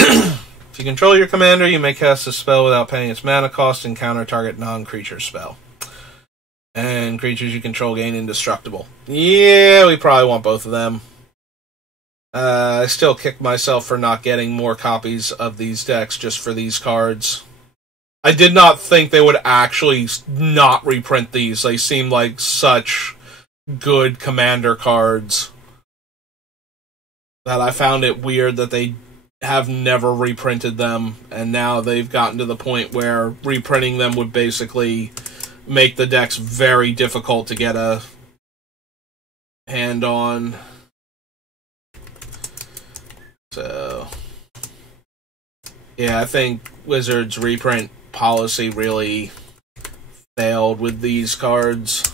If you control your commander, you may cast a spell without paying its mana cost and counter target non-creature spell. And creatures you control gain indestructible. Yeah, we probably want both of them. I still kick myself for not getting more copies of these decks just for these cards. I did not think they would actually not reprint these. They seem like such good commander cards that I found it weird that they have never reprinted them, and now they've gotten to the point where reprinting them would basically make the decks very difficult to get a hand on. So, yeah, I think Wizards' reprint policy really failed with these cards.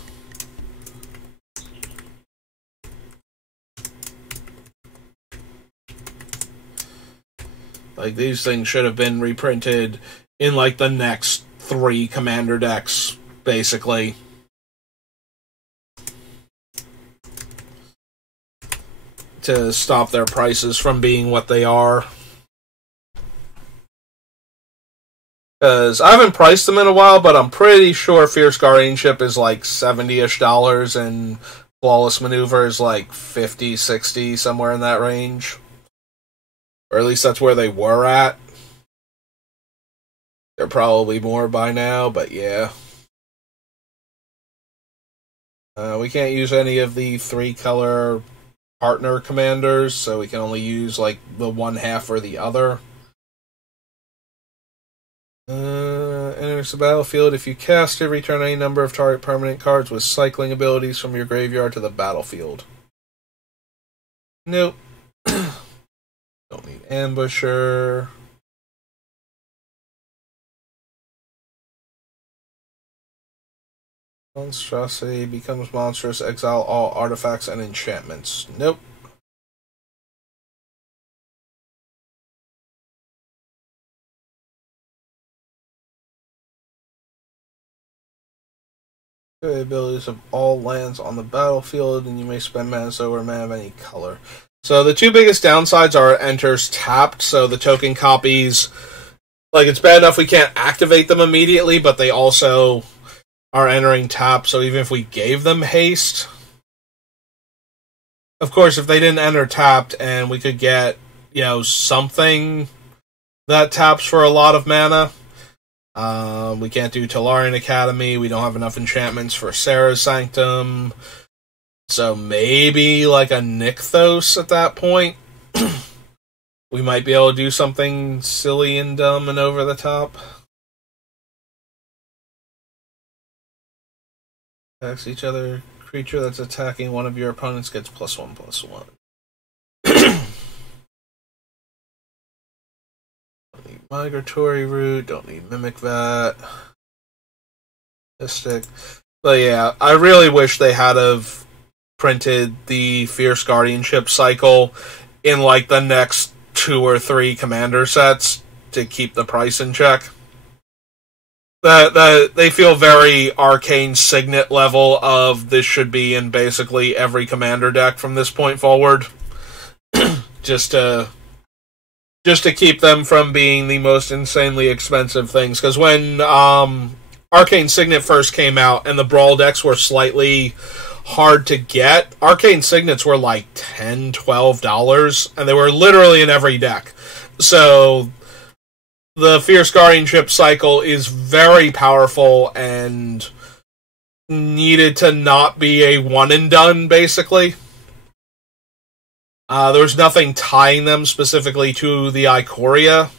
Like, these things should have been reprinted in, like, the next 3 commander decks, basically. To stop their prices from being what they are. Because I haven't priced them in a while, but I'm pretty sure Fierce Guardianship is like $70-ish, and Flawless Maneuver is like $50, $60, somewhere in that range. Or at least that's where they were at. They're probably more by now, but yeah. We can't use any of the 3-color partner commanders, so we can only use like the one half or the other. Enters the battlefield. If you cast it, return any number of target permanent cards with cycling abilities from your graveyard to the battlefield. Nope. Don't need Ambusher. Monstrosity becomes monstrous. Exile all artifacts and enchantments. Nope. The abilities of all lands on the battlefield, and you may spend mana so or mana of any color. So the 2 biggest downsides are enters tapped, so the token copies, like, it's bad enough we can't activate them immediately, but they also are entering tap, so even if we gave them haste, of course, if they didn't enter tapped and we could get, you know, something that taps for a lot of mana, we can't do Tolarian Academy, we don't have enough enchantments for Sarah's Sanctum, so maybe like a Nykthos at that point. We might be able to do something silly and dumb and over the top. Attacks each other creature that's attacking one of your opponents gets +1/+1. Don't need Migratory Root, don't need Mimic Vat. Mystic. But yeah, I really wish they had have printed the Fierce Guardianship cycle in like the next 2 or 3 commander sets to keep the price in check. They feel very Arcane Signet level of this should be in basically every commander deck from this point forward. just to keep them from being the most insanely expensive things. Because when Arcane Signet first came out and the Brawl decks were slightly hard to get, Arcane Signets were like $10, $12, and they were literally in every deck. So the Fierce Guardianship cycle is very powerful and needed to not be a one and done, basically. There was nothing tying them specifically to the Ikoria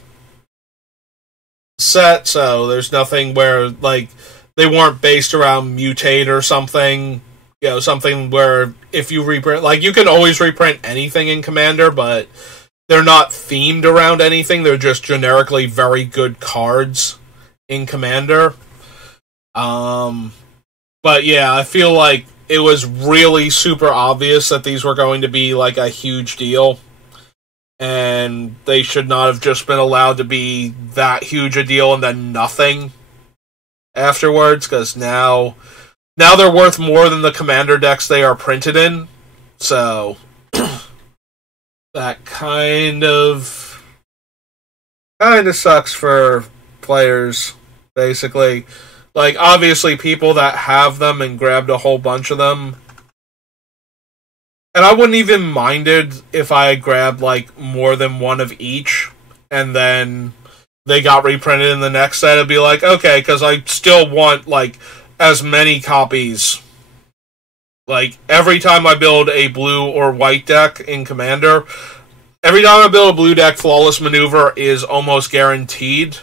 set, so there's nothing where, like, they weren't based around Mutate or something. You know, something where if you reprint, like, you can always reprint anything in Commander, but they're not themed around anything. They're just generically very good cards in Commander. But yeah, I feel like it was really super obvious that these were going to be like a huge deal. And they should not have just been allowed to be that huge a deal and then nothing afterwards, because now they're worth more than the Commander decks they are printed in. So that kind of sucks for players, basically. Like, obviously, people that have them and grabbed a whole bunch of them. And I wouldn't even minded if I grabbed, like, more than one of each, and then they got reprinted in the next set. It'd be like, okay, because I still want, like, as many copies. Like, every time I build a blue or white deck in Commander, every time I build a blue deck, Flawless Maneuver is almost guaranteed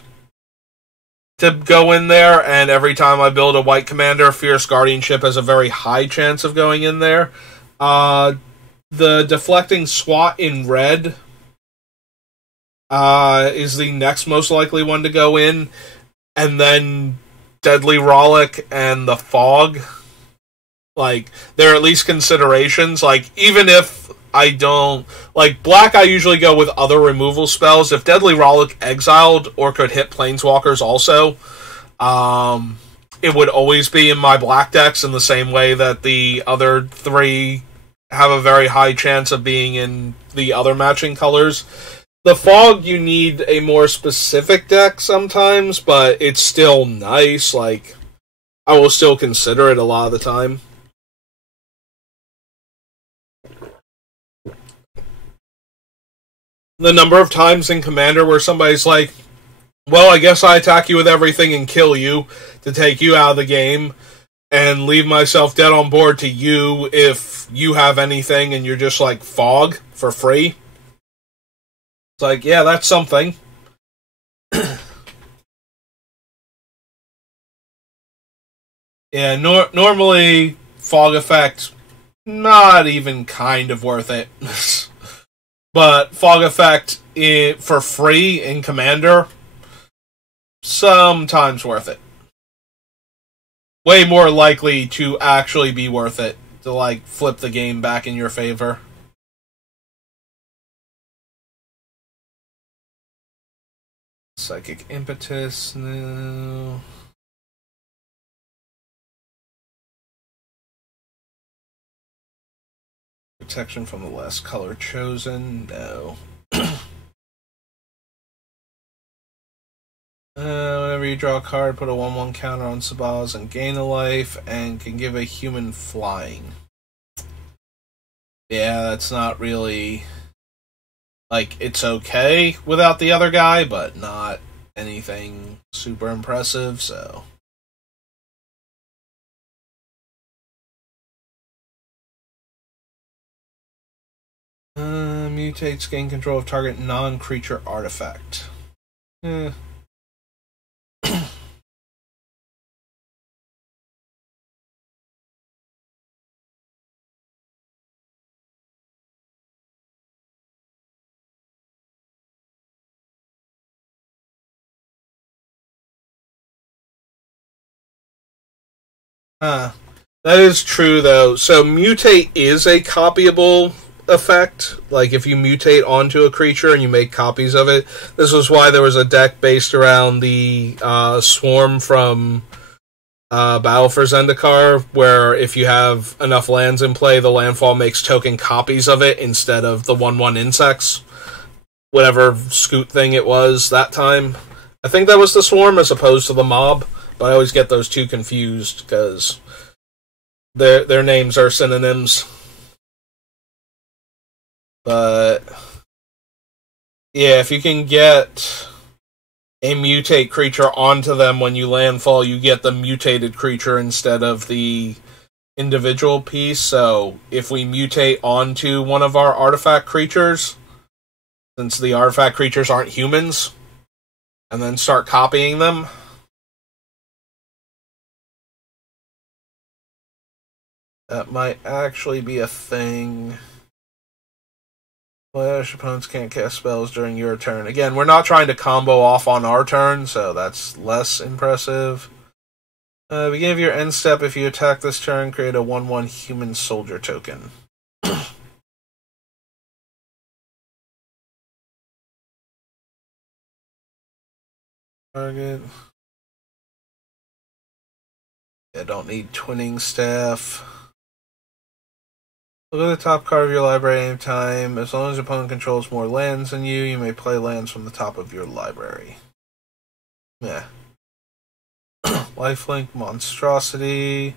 to go in there, and every time I build a white Commander, Fierce Guardianship has a very high chance of going in there. The Deflecting SWAT in red is the next most likely one to go in, and then Deadly Rollick and the Fog. Like, they're at least considerations. Like, even if I don't... Like, black I usually go with other removal spells. If Deadly Rollick exiled or could hit Planeswalkers also, it would always be in my black decks in the same way that the other three have a very high chance of being in the other matching colors. The Fog, you need a more specific deck sometimes, but it's still nice. Like, I will still consider it a lot of the time. The number of times in Commander where somebody's like, well, I guess I attack you with everything and kill you to take you out of the game and leave myself dead on board to you if you have anything and you're just like Fog for free. It's like, yeah, that's something. Yeah, normally Fog Effect, not even kind of worth it. But Fog Effect for free in Commander, sometimes worth it. Way more likely to actually be worth it, to like flip the game back in your favor. Psychic Impetus, no. Protection from the last color chosen, no. Whenever you draw a card, put a 1/1 counter on Sabaz and gain a life, and can give a human flying. Yeah, that's not really... Like, it's okay without the other guy, but not anything super impressive, so... Mutates, gain control of target non-creature artifact. Huh. That is true, though. So, mutate is a copyable effect. Like, if you mutate onto a creature and you make copies of it. This was why there was a deck based around the Swarm from Battle for Zendikar, where if you have enough lands in play, the landfall makes token copies of it instead of the 1/1 insects. Whatever Scoot thing it was that time. I think that was the Swarm as opposed to the Mob, but I always get those two confused because their names are synonyms. But yeah, if you can get a mutate creature onto them when you landfall, you get the mutated creature instead of the individual piece, so if we mutate onto one of our artifact creatures, since the artifact creatures aren't humans, and then start copying them. That might actually be a thing. Flash, opponents can't cast spells during your turn. Again, we're not trying to combo off on our turn, so that's less impressive. Beginning of your end step, if you attack this turn, create a 1/1 human soldier token. Target. Yeah, don't need twinning staff. Look at the top card of your library at any time. As long as your opponent controls more lands than you, you may play lands from the top of your library. Yeah. Lifelink monstrosity.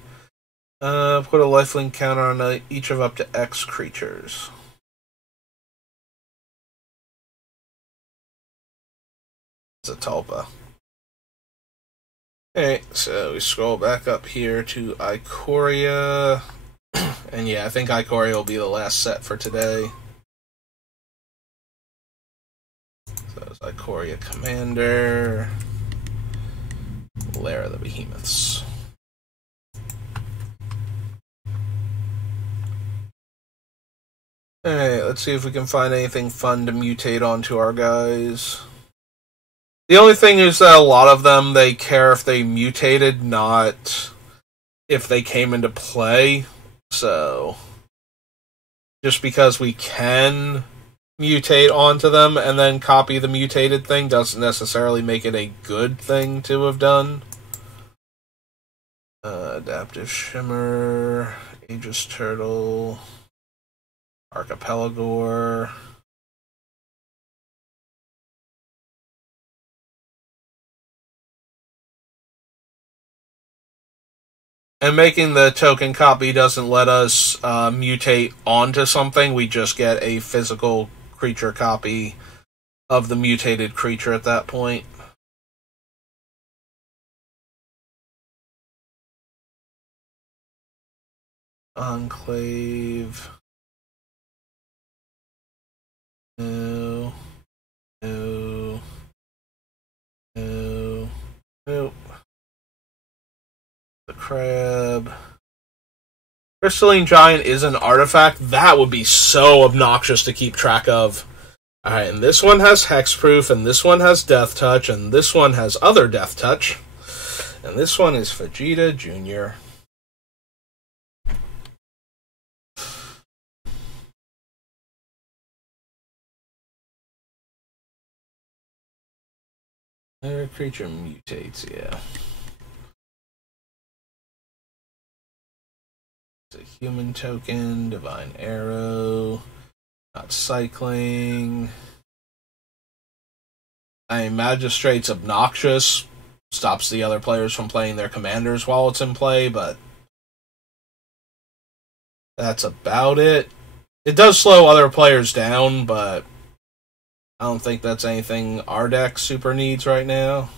Put a lifelink counter on each of up to X creatures. It's a Tulpa. Okay, so we scroll back up here to Ikoria. And yeah, I think Ikoria will be the last set for today. So it's Ikoria Commander. Lair of the Behemoths. Alright, let's see if we can find anything fun to mutate onto our guys. The only thing is that a lot of them, they care if they mutated, not if they came into play. So, just because we can mutate onto them and then copy the mutated thing doesn't necessarily make it a good thing to have done. Adaptive Shimmer, Aegis Turtle, Archipelagore. And making the token copy doesn't let us mutate onto something. We just get a physical creature copy of the mutated creature at that point. Enclave. No. No. No. Nope. The crab. Crystalline Giant is an artifact. That would be so obnoxious to keep track of. Alright, and this one has hexproof, and this one has death touch, and this one has other death touch. And this one is Vegeta Jr. Their creature mutates, yeah. It's a human token, Divine Arrow, not cycling. Magistrate's obnoxious, stops the other players from playing their commanders while it's in play, but that's about it. It does slow other players down, but I don't think that's anything our deck super needs right now.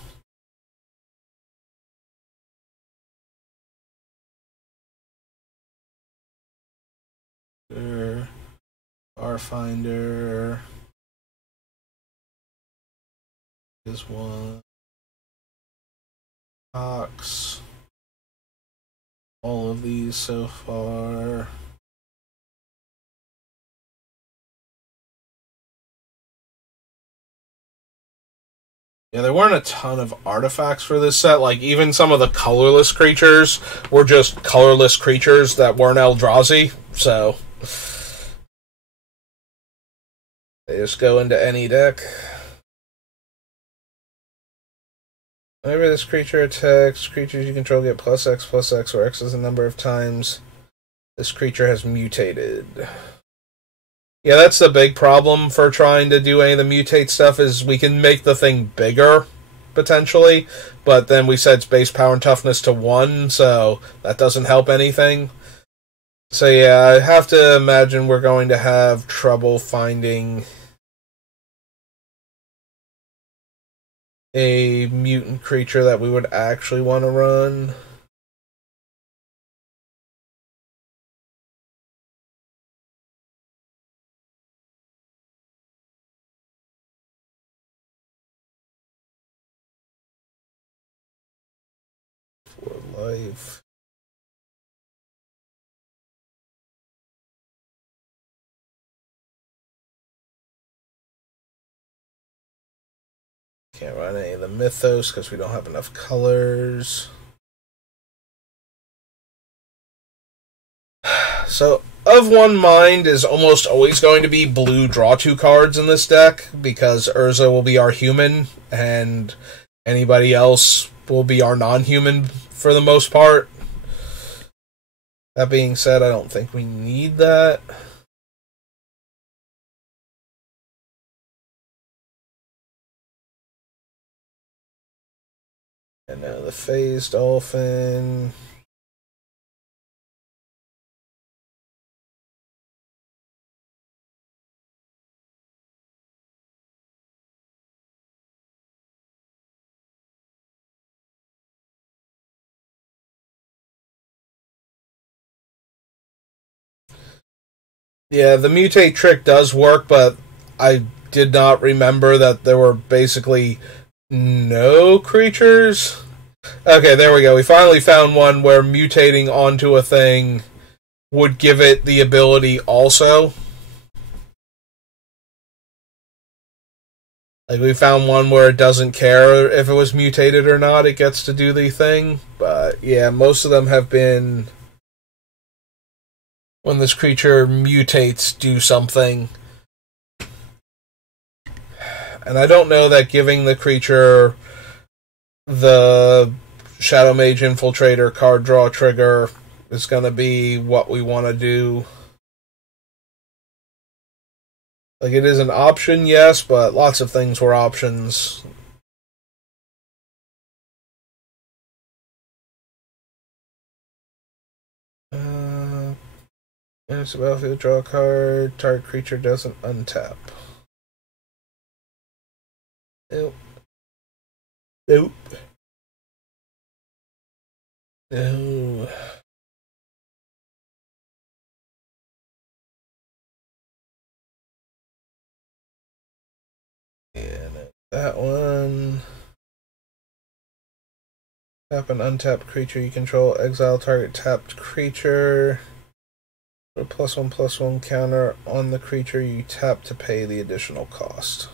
Starfinder is one. Fox. All of these so far. Yeah, there weren't a ton of artifacts for this set. Like, even some of the colorless creatures were just colorless creatures that weren't Eldrazi, so they just go into any deck. Whenever this creature attacks, creatures you control get +X/+X, where X is the number of times this creature has mutated. Yeah, that's the big problem for trying to do any of the mutate stuff, is we can make the thing bigger, potentially, but then we set its base power and toughness to 1, so that doesn't help anything. So yeah, I have to imagine we're going to have trouble finding a mutant creature that we would actually want to run. 5. Can't run any of the Mythos because we don't have enough colors. So, of one mind is almost always going to be blue draw 2 cards in this deck, because Urza will be our human, and anybody else will be our non-human for the most part. That being said, I don't think we need that. And now the Phase Dolphin. Yeah, the mutate trick does work, but I did not remember that there were basically no creatures. Okay, there we go. We finally found one where mutating onto a thing would give it the ability also. Like, we found one where it doesn't care if it was mutated or not, it gets to do the thing. But, yeah, most of them have been, when this creature mutates, do something. And I don't know that giving the creature the Shadow Mage Infiltrator card draw trigger is going to be what we want to do. Like, it is an option, yes, but lots of things were options. It's a battlefield, draw a card, target creature doesn't untap. Nope. Nope. No. Yeah, no. That one. Tap an untapped creature you control. Exile target tapped creature. Put a +1/+1 counter on the creature you tap to pay the additional cost.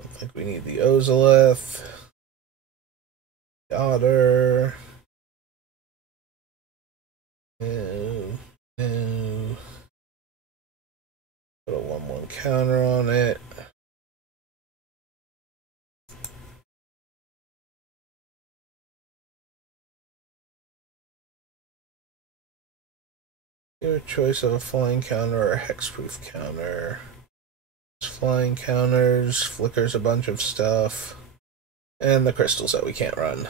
I don't think we need the Ozolith. The Otter. No. No. Put a 1/1 counter on it. Your choice of a flying counter or a hexproof counter. Flying counters, flickers a bunch of stuff, and the crystals that we can't run.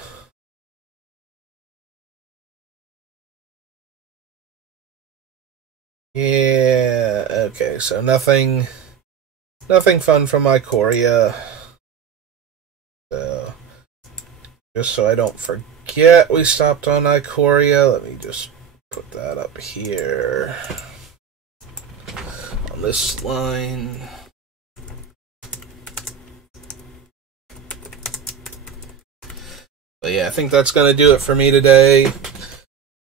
Yeah, okay, so nothing fun from Ikoria. So, just so I don't forget, we stopped on Ikoria. Let me just put that up here on this line. But yeah, I think that's going to do it for me today.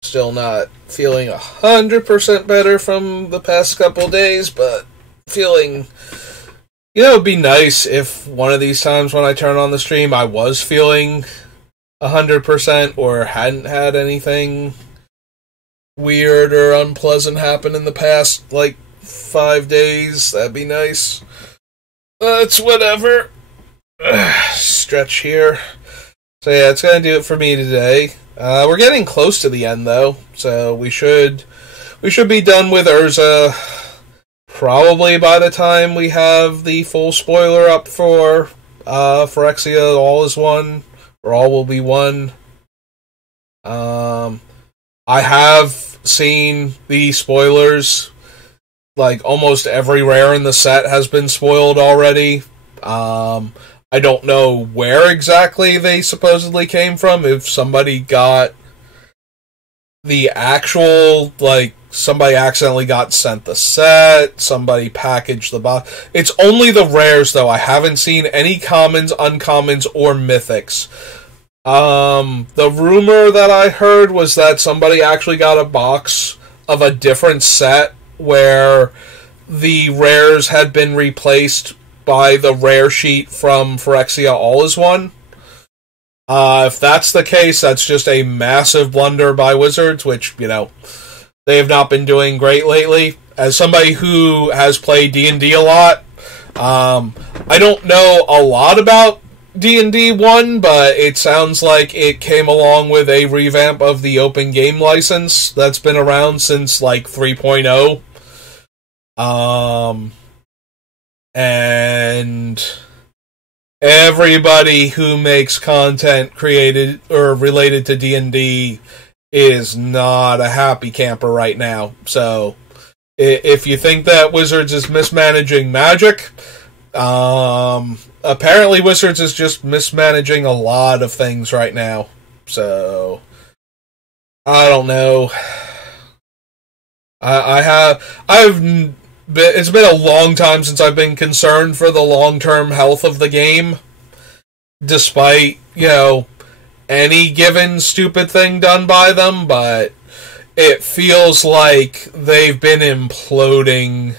Still not feeling 100% better from the past couple days, but feeling, it'd be nice if one of these times when I turn on the stream I was feeling 100% or hadn't had anything weird or unpleasant happen in the past, 5 days. That'd be nice. It's whatever. Stretch here. So yeah, it's going to do it for me today. We're getting close to the end, though, so we should be done with Urza probably by the time we have the full spoiler up for Phyrexia All is One, or All Will Be One. I have seen the spoilers. Almost every rare in the set has been spoiled already. I don't know where exactly they supposedly came from. If somebody got the actual, somebody accidentally got sent the set, somebody packaged the box. It's only the rares, though. I haven't seen any commons, uncommons, or mythics. The rumor that I heard was that somebody actually got a box of a different set where the rares had been replaced by the rare sheet from Phyrexia All Is One. If that's the case, that's just a massive blunder by Wizards, which, you know, they have not been doing great lately. As somebody who has played D&D a lot, I don't know a lot about D&D 1, but it sounds like it came along with a revamp of the open game license that's been around since, like, 3.0. And everybody who makes content created or related to D&D is not a happy camper right now. So, if you think that Wizards is mismanaging Magic, apparently Wizards is just mismanaging a lot of things right now. So, I don't know. It's been a long time since I've been concerned for the long-term health of the game, despite, you know, any given stupid thing done by them, but it feels like they've been imploding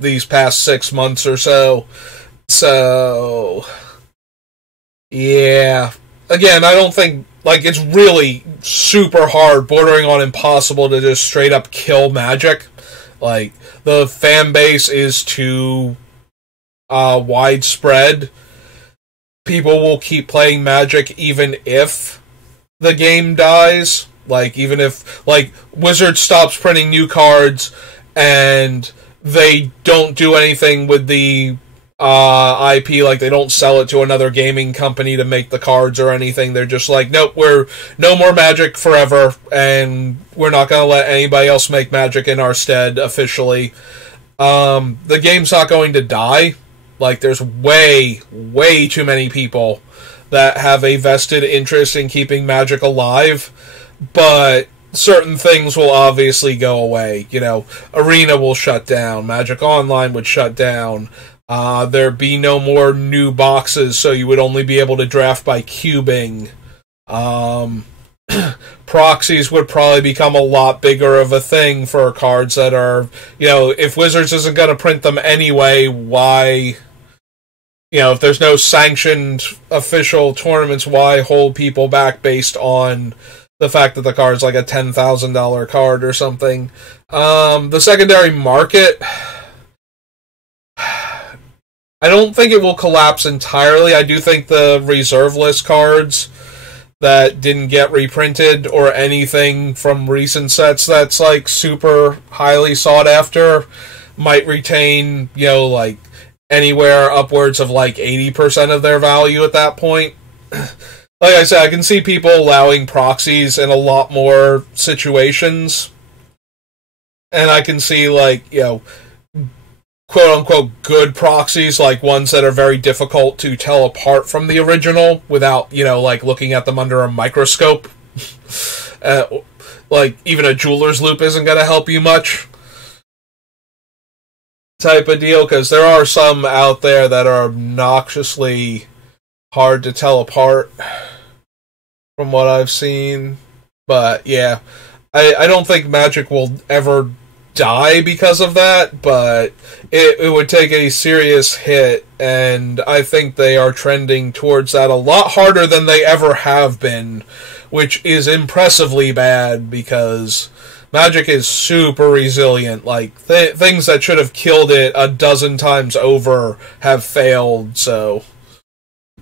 these past 6 months or so. So, yeah. Again, I don't think, it's really super hard, bordering on impossible to just straight up kill Magic. The fan base is too widespread. People will keep playing Magic even if the game dies. Even if, Wizards stops printing new cards and they don't do anything with the IP, they don't sell it to another gaming company to make the cards or anything. They're just nope, we're no more Magic forever, and we're not going to let anybody else make Magic in our stead officially. The game's not going to die. There's way, way too many people that have a vested interest in keeping Magic alive, but certain things will obviously go away. Arena will shut down, Magic Online would shut down, there'd be no more new boxes, so you would only be able to draft by cubing. Proxies would probably become a lot bigger of a thing for cards that are, if Wizards isn't going to print them anyway, why, if there's no sanctioned official tournaments, why hold people back based on the fact that the card's a $10,000 card or something? The secondary market, I don't think it will collapse entirely. I do think the reserve list cards that didn't get reprinted or anything from recent sets that's super highly sought after might retain, anywhere upwards of 80% of their value at that point. Like I said, I can see people allowing proxies in a lot more situations. And I can see quote-unquote good proxies, ones that are very difficult to tell apart from the original without, looking at them under a microscope. Even a jeweler's loop isn't going to help you much. Type of deal, because there are some out there that are obnoxiously hard to tell apart from what I've seen. But, yeah, I don't think Magic will ever die because of that, but it would take a serious hit, and I think they are trending towards that a lot harder than they ever have been, which is impressively bad because Magic is super resilient. Things that should have killed it a dozen times over have failed, so.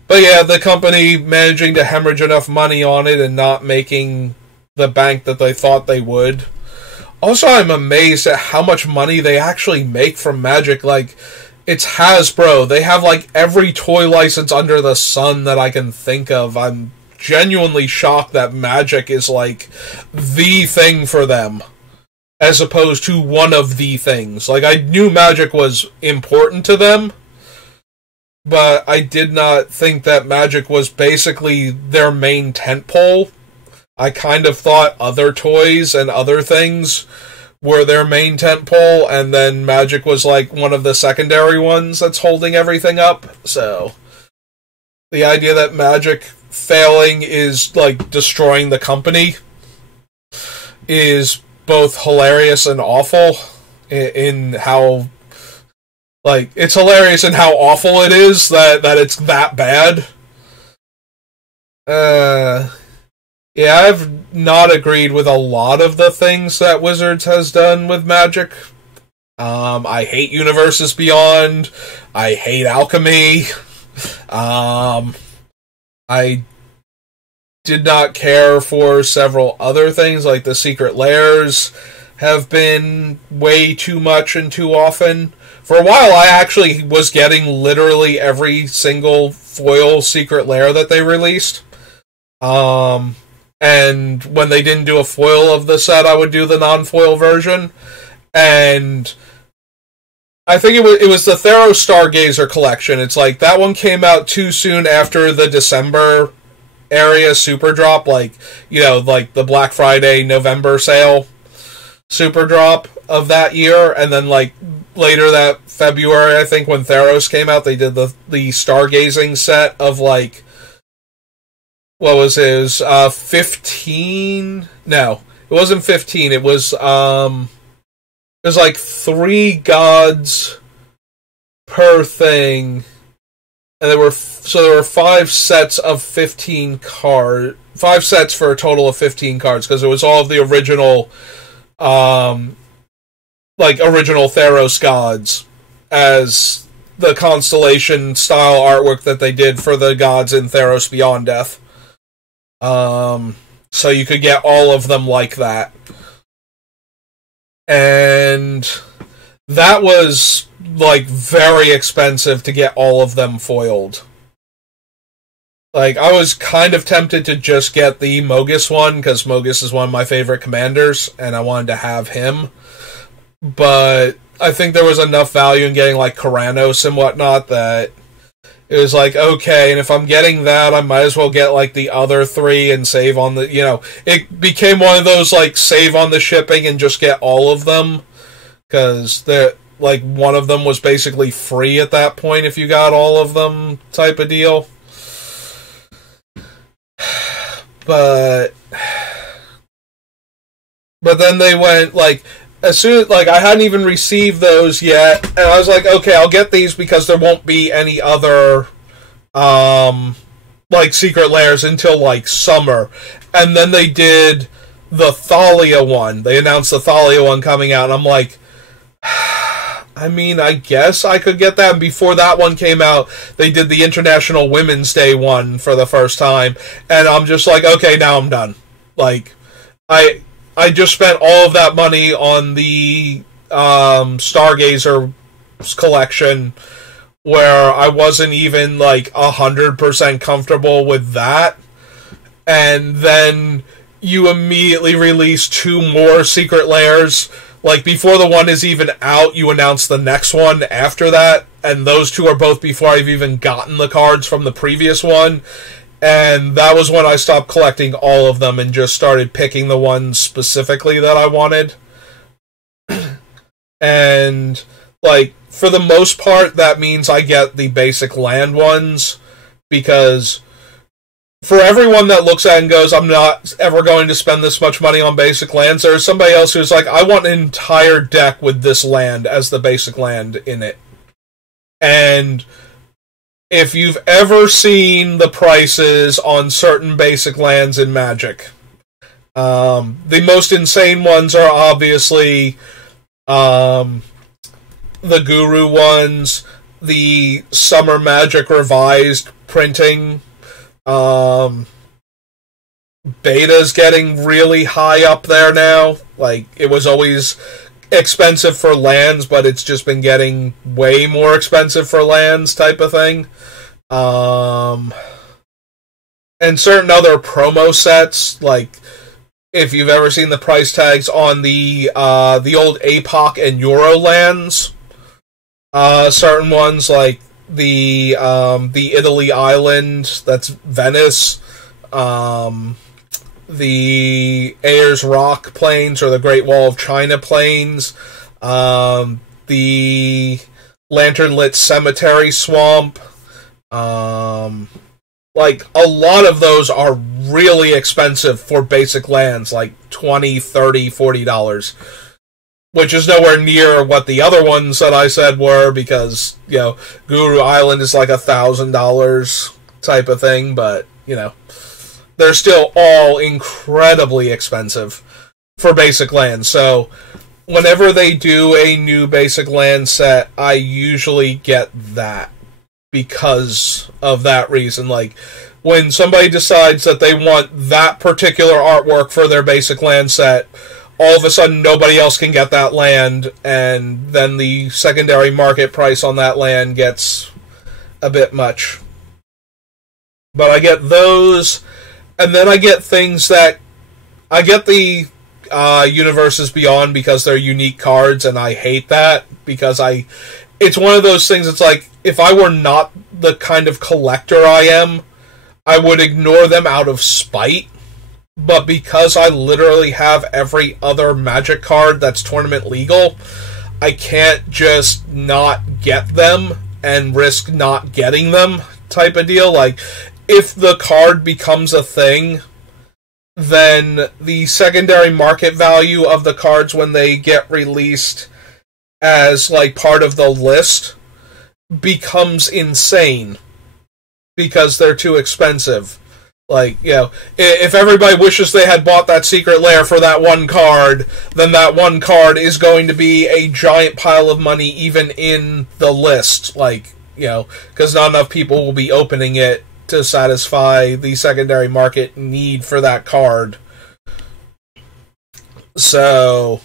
But yeah, the company managing to hemorrhage enough money on it and not making the bank that they thought they would. Also, I'm amazed at how much money they actually make from Magic. It's Hasbro. They have, every toy license under the sun that I can think of. I'm genuinely shocked that Magic is, the thing for them, as opposed to one of the things. I knew Magic was important to them, but I did not think that Magic was basically their main tentpole. I kind of thought other toys and other things were their main tentpole, and then Magic was like one of the secondary ones that's holding everything up. So the idea that Magic failing is like destroying the company is both hilarious and awful in how, like, it's hilarious in how awful it is that it's that bad. Yeah, I've not agreed with a lot of the things that Wizards has done with Magic. I hate Universes Beyond. I hate Alchemy. I did not care for several other things, like the Secret Lairs have been way too much and too often. For a while, I actually was getting literally every single foil Secret Lair that they released. And when they didn't do a foil of the set, I would do the non-foil version. And I think it was the Theros Stargazer collection. It's like, that one came out too soon after the December area super drop, like, you know, like the Black Friday November sale super drop of that year. And then, like, later that February, I think, when Theros came out, they did the Stargazing set of, like, what was it? It was 15? No, it wasn't 15. It was like 3 gods per thing, and there were 5 sets of 15 cards. 5 sets for a total of 15 cards, because it was all of the original, original Theros gods as the constellation style artwork that they did for the gods in Theros Beyond Death. So you could get all of them like that. And that was, like, very expensive to get all of them foiled. Like, I was kind of tempted to just get the Mogus one, because Mogus is one of my favorite commanders, and I wanted to have him. But I think there was enough value in getting, like, Karanos and whatnot that it was like, okay, and if I'm getting that, I might as well get, like, the other 3 and save on the, you know, it became one of those, like, save on the shipping and just get all of them, because like, one of them was basically free at that point if you got all of them type of deal. But then they went, like, as soon as, like, I hadn't even received those yet, and I was like, okay, I'll get these because there won't be any other, like, Secret Lairs until, like, summer. And then they did the Thalia one. They announced the Thalia one coming out, and I'm like, I mean, I guess I could get that. And before that one came out, they did the International Women's Day one for the first time, and I'm just like, okay, now I'm done. Like, I just spent all of that money on the Stargazer collection, where I wasn't even, like, 100% comfortable with that. And then you immediately release 2 more Secret Lairs. Like, before the one is even out, you announce the next one after that. And those 2 are both before I've even gotten the cards from the previous one. And that was when I stopped collecting all of them and just started picking the ones specifically that I wanted. And, like, for the most part, that means I get the basic land ones, because for everyone that looks at it and goes, I'm not ever going to spend this much money on basic lands, there's somebody else who's like, I want an entire deck with this land as the basic land in it. And if you've ever seen the prices on certain basic lands in Magic, the most insane ones are obviously the Guru ones, the Summer Magic Revised printing. Beta's getting really high up there now. Like, it was always expensive for lands, but it's just been getting way more expensive for lands type of thing. And certain other promo sets, like, if you've ever seen the price tags on the old APOC and Euro lands, certain ones like the Italy island, that's Venice, the Ayers Rock Plains or the Great Wall of China Plains, the Lantern-Lit Cemetery Swamp. Like, a lot of those are really expensive for basic lands, like $20, $30, $40, which is nowhere near what the other ones that I said were, because, you know, Guru Island is like $1,000 type of thing, but, you know, they're still all incredibly expensive for basic lands. So whenever they do a new basic land set, I usually get that because of that reason. Like, when somebody decides that they want that particular artwork for their basic land set, all of a sudden nobody else can get that land, and then the secondary market price on that land gets a bit much. But I get those, and then I get things that... I get the Universes Beyond because they're unique cards, and I hate that, because it's one of those things, it's like, if I were not the kind of collector I am, I would ignore them out of spite. But because I literally have every other Magic card that's tournament legal, I can't just not get them and risk not getting them type of deal. Like, if the card becomes a thing, then the secondary market value of the cards when they get released as, like, part of the list becomes insane because they're too expensive. Like, you know, if everybody wishes they had bought that secret lair for that one card, then that one card is going to be a giant pile of money even in the list. Like, you know, because not enough people will be opening it to satisfy the secondary market need for that card. So...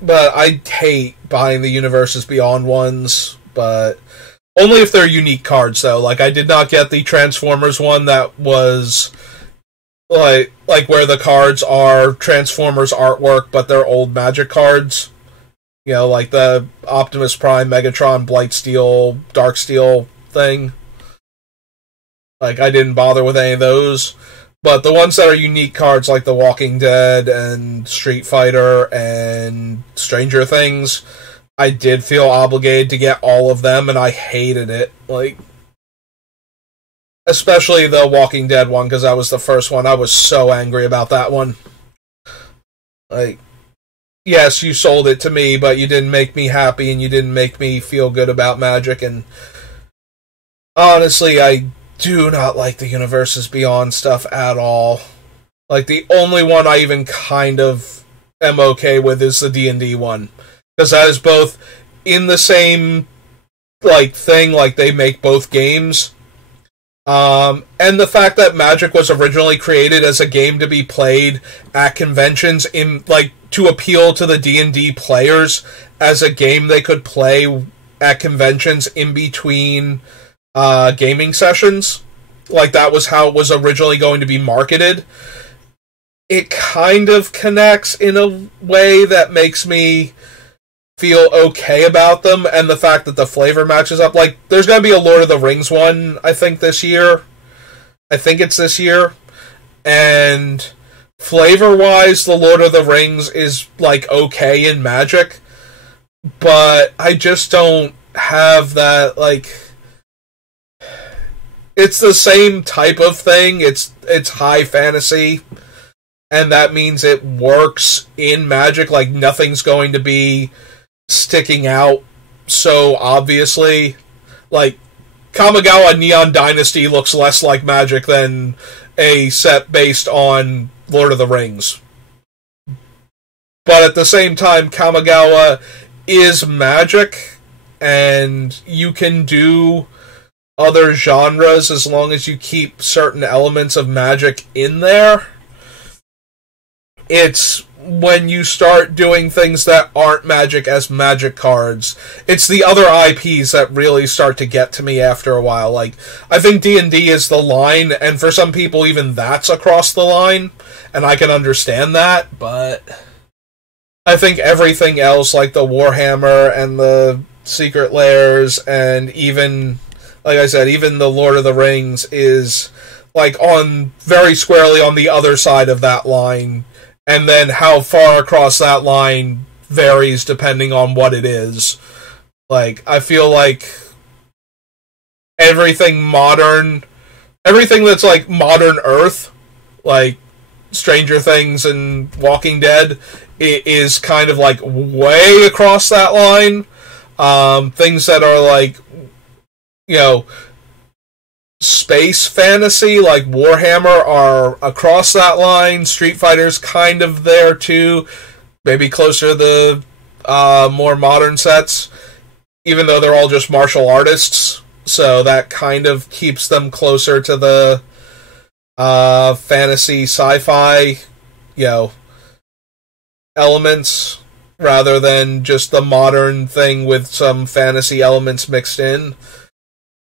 But I hate buying the Universes Beyond ones, but only if they're unique cards, though. Like, I did not get the Transformers one that was, like where the cards are Transformers artwork, but they're old Magic cards. You know, like the Optimus Prime, Megatron, Blightsteel, Darksteel thing. Like, I didn't bother with any of those. But the ones that are unique cards, like The Walking Dead and Street Fighter and Stranger Things, I did feel obligated to get all of them, and I hated it. Like, especially the Walking Dead one, because that was the first one. I was so angry about that one. Like, yes, you sold it to me, but you didn't make me happy, and you didn't make me feel good about Magic, and honestly, I do not like the Universes Beyond stuff at all. Like, the only one I even kind of am okay with is the D&D one. Because that is both in the same, like, thing, like, they make both games. And the fact that Magic was originally created as a game to be played at conventions in, like, to appeal to the D&D players as a game they could play at conventions in between gaming sessions. Like, that was how it was originally going to be marketed. It kind of connects in a way that makes me feel okay about them, and the fact that the flavor matches up. Like, there's going to be a Lord of the Rings one, I think, this year. I think it's this year. And flavor-wise, the Lord of the Rings is, like, okay in Magic. But I just don't have that, like... It's the same type of thing. It's high fantasy, and that means it works in Magic. Like, nothing's going to be sticking out so obviously. Like, Kamigawa Neon Dynasty looks less like Magic than a set based on Lord of the Rings. But at the same time, Kamigawa is Magic, and you can do other genres as long as you keep certain elements of Magic in there. It's when you start doing things that aren't Magic as Magic cards, it's the other IPs that really start to get to me after a while. Like, I think D&D is the line, and for some people even that's across the line, and I can understand that, but I think everything else, like the Warhammer and the Secret Lairs, and even... like I said, even the Lord of the Rings is, like on very squarely on the other side of that line, and then how far across that line varies depending on what it is. Like, I feel like everything that's like modern Earth, like Stranger Things and Walking Dead, it is kind of like way across that line. Things that are like, you know, space fantasy, like Warhammer, are across that line. Street Fighter's kind of there too, maybe closer to the more modern sets, even though they're all just martial artists, so that kind of keeps them closer to the fantasy sci-fi, you know, elements, rather than just the modern thing with some fantasy elements mixed in.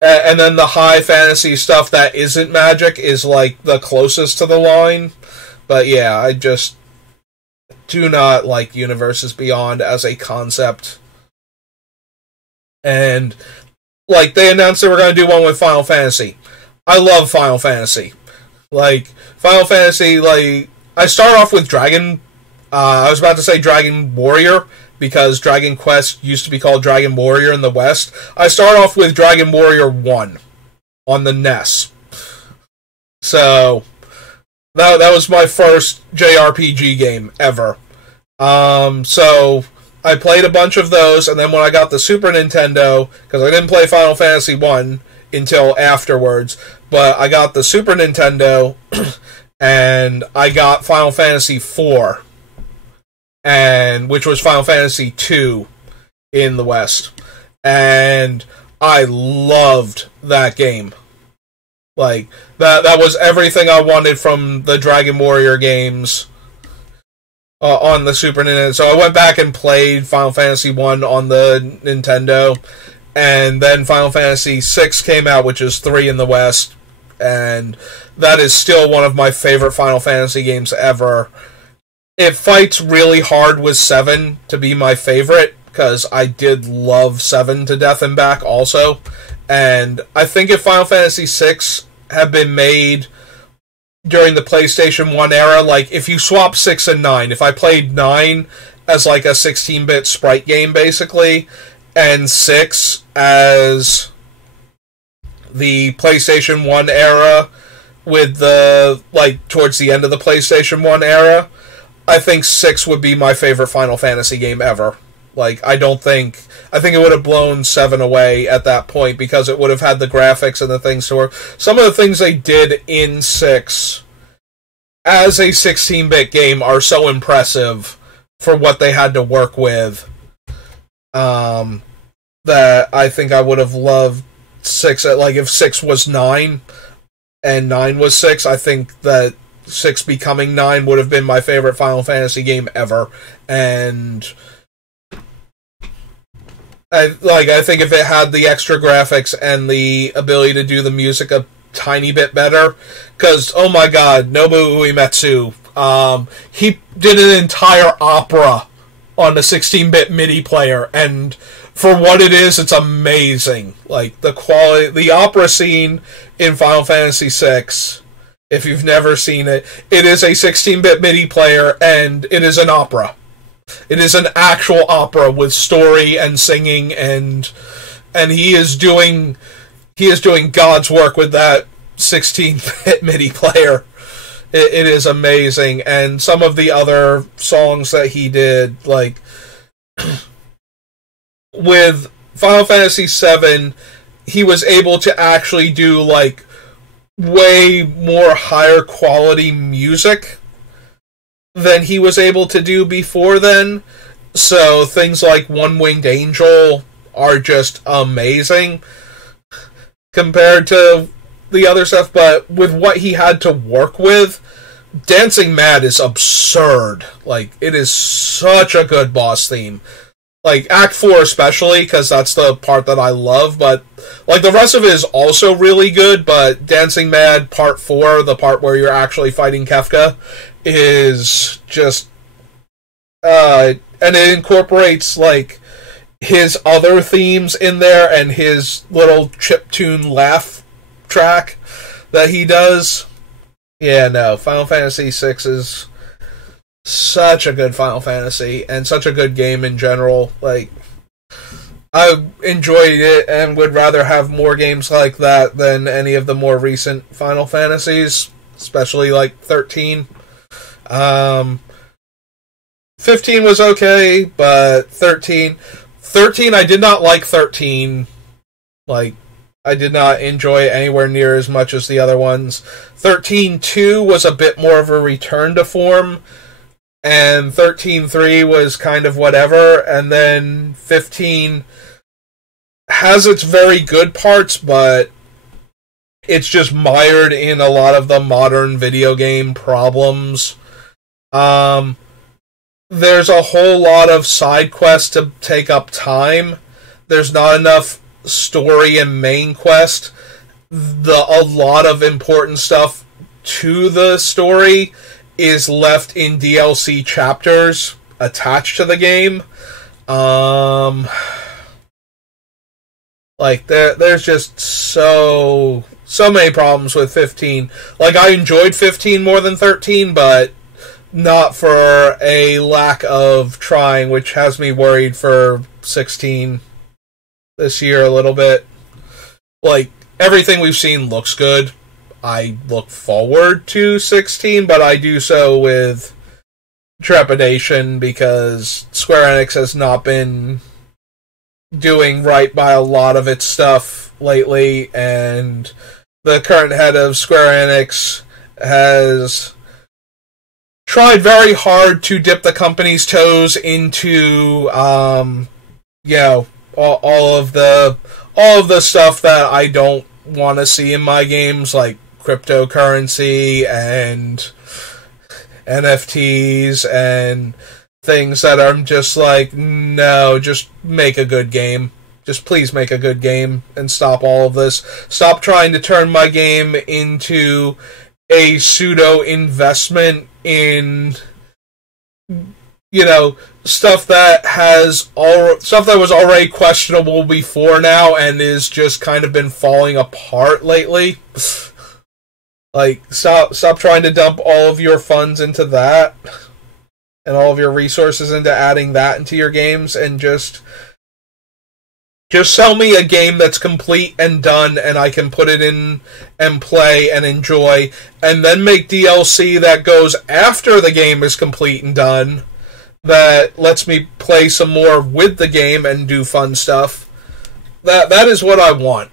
And then the high fantasy stuff that isn't magic is like the closest to the line. But yeah, I just do not like Universes Beyond as a concept. And like, they announced they were going to do one with Final Fantasy. I love Final Fantasy. Like, Final Fantasy, like, I start off with Dragon. I was about to say Dragon Warrior, because Dragon Quest used to be called Dragon Warrior in the West. I start off with Dragon Warrior 1 on the NES. So, that was my first JRPG game ever. So, I played a bunch of those, and then when I got the Super Nintendo, because I didn't play Final Fantasy 1 until afterwards, but I got the Super Nintendo, and I got Final Fantasy 4, which was Final Fantasy 2 in the West. And I loved that game. Like, that was everything I wanted from the Dragon Warrior games on the Super Nintendo. So I went back and played Final Fantasy 1 on the Nintendo, and then Final Fantasy 6 came out, which is 3 in the West, and that is still one of my favorite Final Fantasy games ever. It fights really hard with 7 to be my favorite, because I did love 7 to death and back also. And I think if Final Fantasy 6 had been made during the PlayStation 1 era, like, if you swap 6 and 9, if I played 9 as like a 16-bit sprite game, basically, and 6 as the PlayStation 1 era with the, like, towards the end of the PlayStation 1 era, I think 6 would be my favorite Final Fantasy game ever. Like, I think it would have blown 7 away at that point, because it would have had the graphics and the things to work. Some of the things they did in 6 as a 16-bit game are so impressive for what they had to work with, that I think I would have loved 6. Like, if 6 was 9 and 9 was 6, I think that 6 becoming 9 would have been my favorite Final Fantasy game ever. And I think if it had the extra graphics and the ability to do the music a tiny bit better, because, oh my god, Nobuo Uematsu, he did an entire opera on a 16-bit MIDI player, and for what it is, it's amazing. Like, the quality, the opera scene in Final Fantasy VI, if you've never seen it, it is a 16-bit MIDI player, and it is an opera. It is an actual opera with story and singing, and he is doing God's work with that 16-bit MIDI player. It is amazing. And some of the other songs that he did, like with Final Fantasy VII, he was able to actually do like way more higher quality music than he was able to do before then. So things like One Winged Angel are just amazing compared to the other stuff. But with what he had to work with, Dancing Mad is absurd. Like, it is such a good boss theme. Like, Act 4 especially, because that's the part that I love, but like the rest of it is also really good, but Dancing Mad Part 4, the part where you're actually fighting Kefka, is just and it incorporates like his other themes in there and his little chiptune laugh track. that he does. Yeah, no, Final Fantasy VI is such a good Final Fantasy, and such a good game in general. Like, I enjoyed it and would rather have more games like that than any of the more recent Final Fantasies, especially like 13. 15 was okay, but 13, I did not like 13. Like, I did not enjoy it anywhere near as much as the other ones. 13.2 was a bit more of a return to form, and 13.3 was kind of whatever, and then 15 has its very good parts, but it's just mired in a lot of the modern video game problems. There's a whole lot of side quests to take up time. There's not enough story and main quest. A lot of important stuff to the story is left in DLC chapters attached to the game. Like, there's just so many problems with 15. Like, I enjoyed 15 more than 13, but not for a lack of trying, which has me worried for 16 this year a little bit. Like, everything we've seen looks good. I look forward to 16, but I do so with trepidation because Square Enix has not been doing right by a lot of its stuff lately, and the current head of Square Enix has tried very hard to dip the company's toes into, all of the stuff that I don't want to see in my games, like cryptocurrency and NFTs and things that I'm just like, no, just make a good game. Just please make a good game and stop all of this. Stop trying to turn my game into a pseudo investment in, stuff that was already questionable before now and is just kind of been falling apart lately. Like, stop trying to dump all of your funds into that and all of your resources into adding that into your games, and just sell me a game that's complete and done and I can put it in and play and enjoy, and then make DLC that goes after the game is complete and done that lets me play some more with the game and do fun stuff. That is what I want.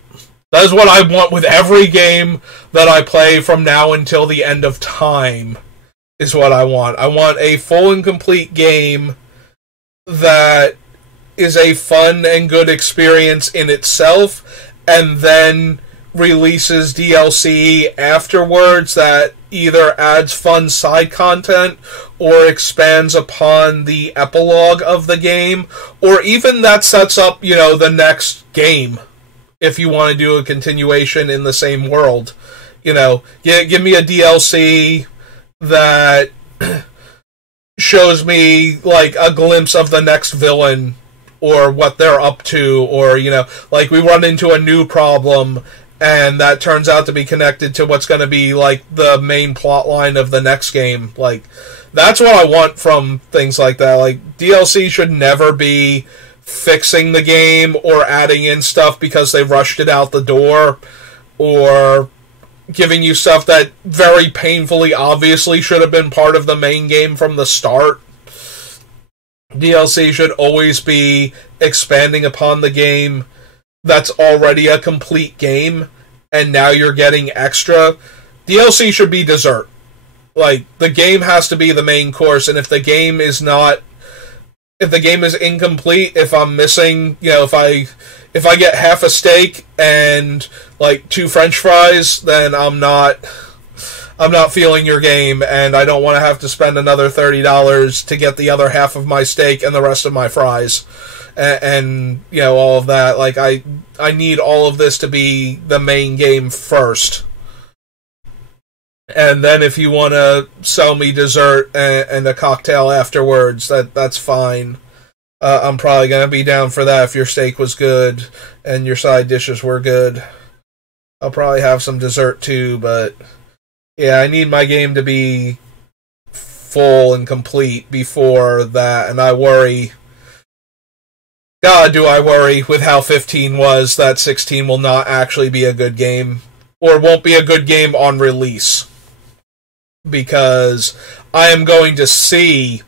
That is what I want with every game that I play from now until the end of time, is what I want. I want a full and complete game that is a fun and good experience in itself, and then releases DLC afterwards that either adds fun side content or expands upon the epilogue of the game, or even that sets up, the next game if you want to do a continuation in the same world. Give me a DLC that shows me like a glimpse of the next villain or what they're up to, or like we run into a new problem and that turns out to be connected to what's going to be like the main plot line of the next game. Like, that's what I want from things like that. Like, DLC should never be fixing the game or adding in stuff because they rushed it out the door, or giving you stuff that very painfully obviously should have been part of the main game from the start. DLC should always be expanding upon the game that's already a complete game, and now you're getting extra. DLC should be dessert. Like, the game has to be the main course, and if the game is incomplete, if I'm missing, if I get half a steak and like 2 French fries, then I'm not feeling your game, and I don't want to have to spend another $30 to get the other half of my steak and the rest of my fries, and all of that. Like, I need all of this to be the main game first, and then if you want to sell me dessert and a cocktail afterwards, that's fine. I'm probably going to be down for that if your steak was good and your side dishes were good. I'll probably have some dessert too, but yeah, I need my game to be full and complete before that, and I worry. God, do I worry with how 15 was that 16 will not actually be a good game, or won't be a good game on release. Because I am going to see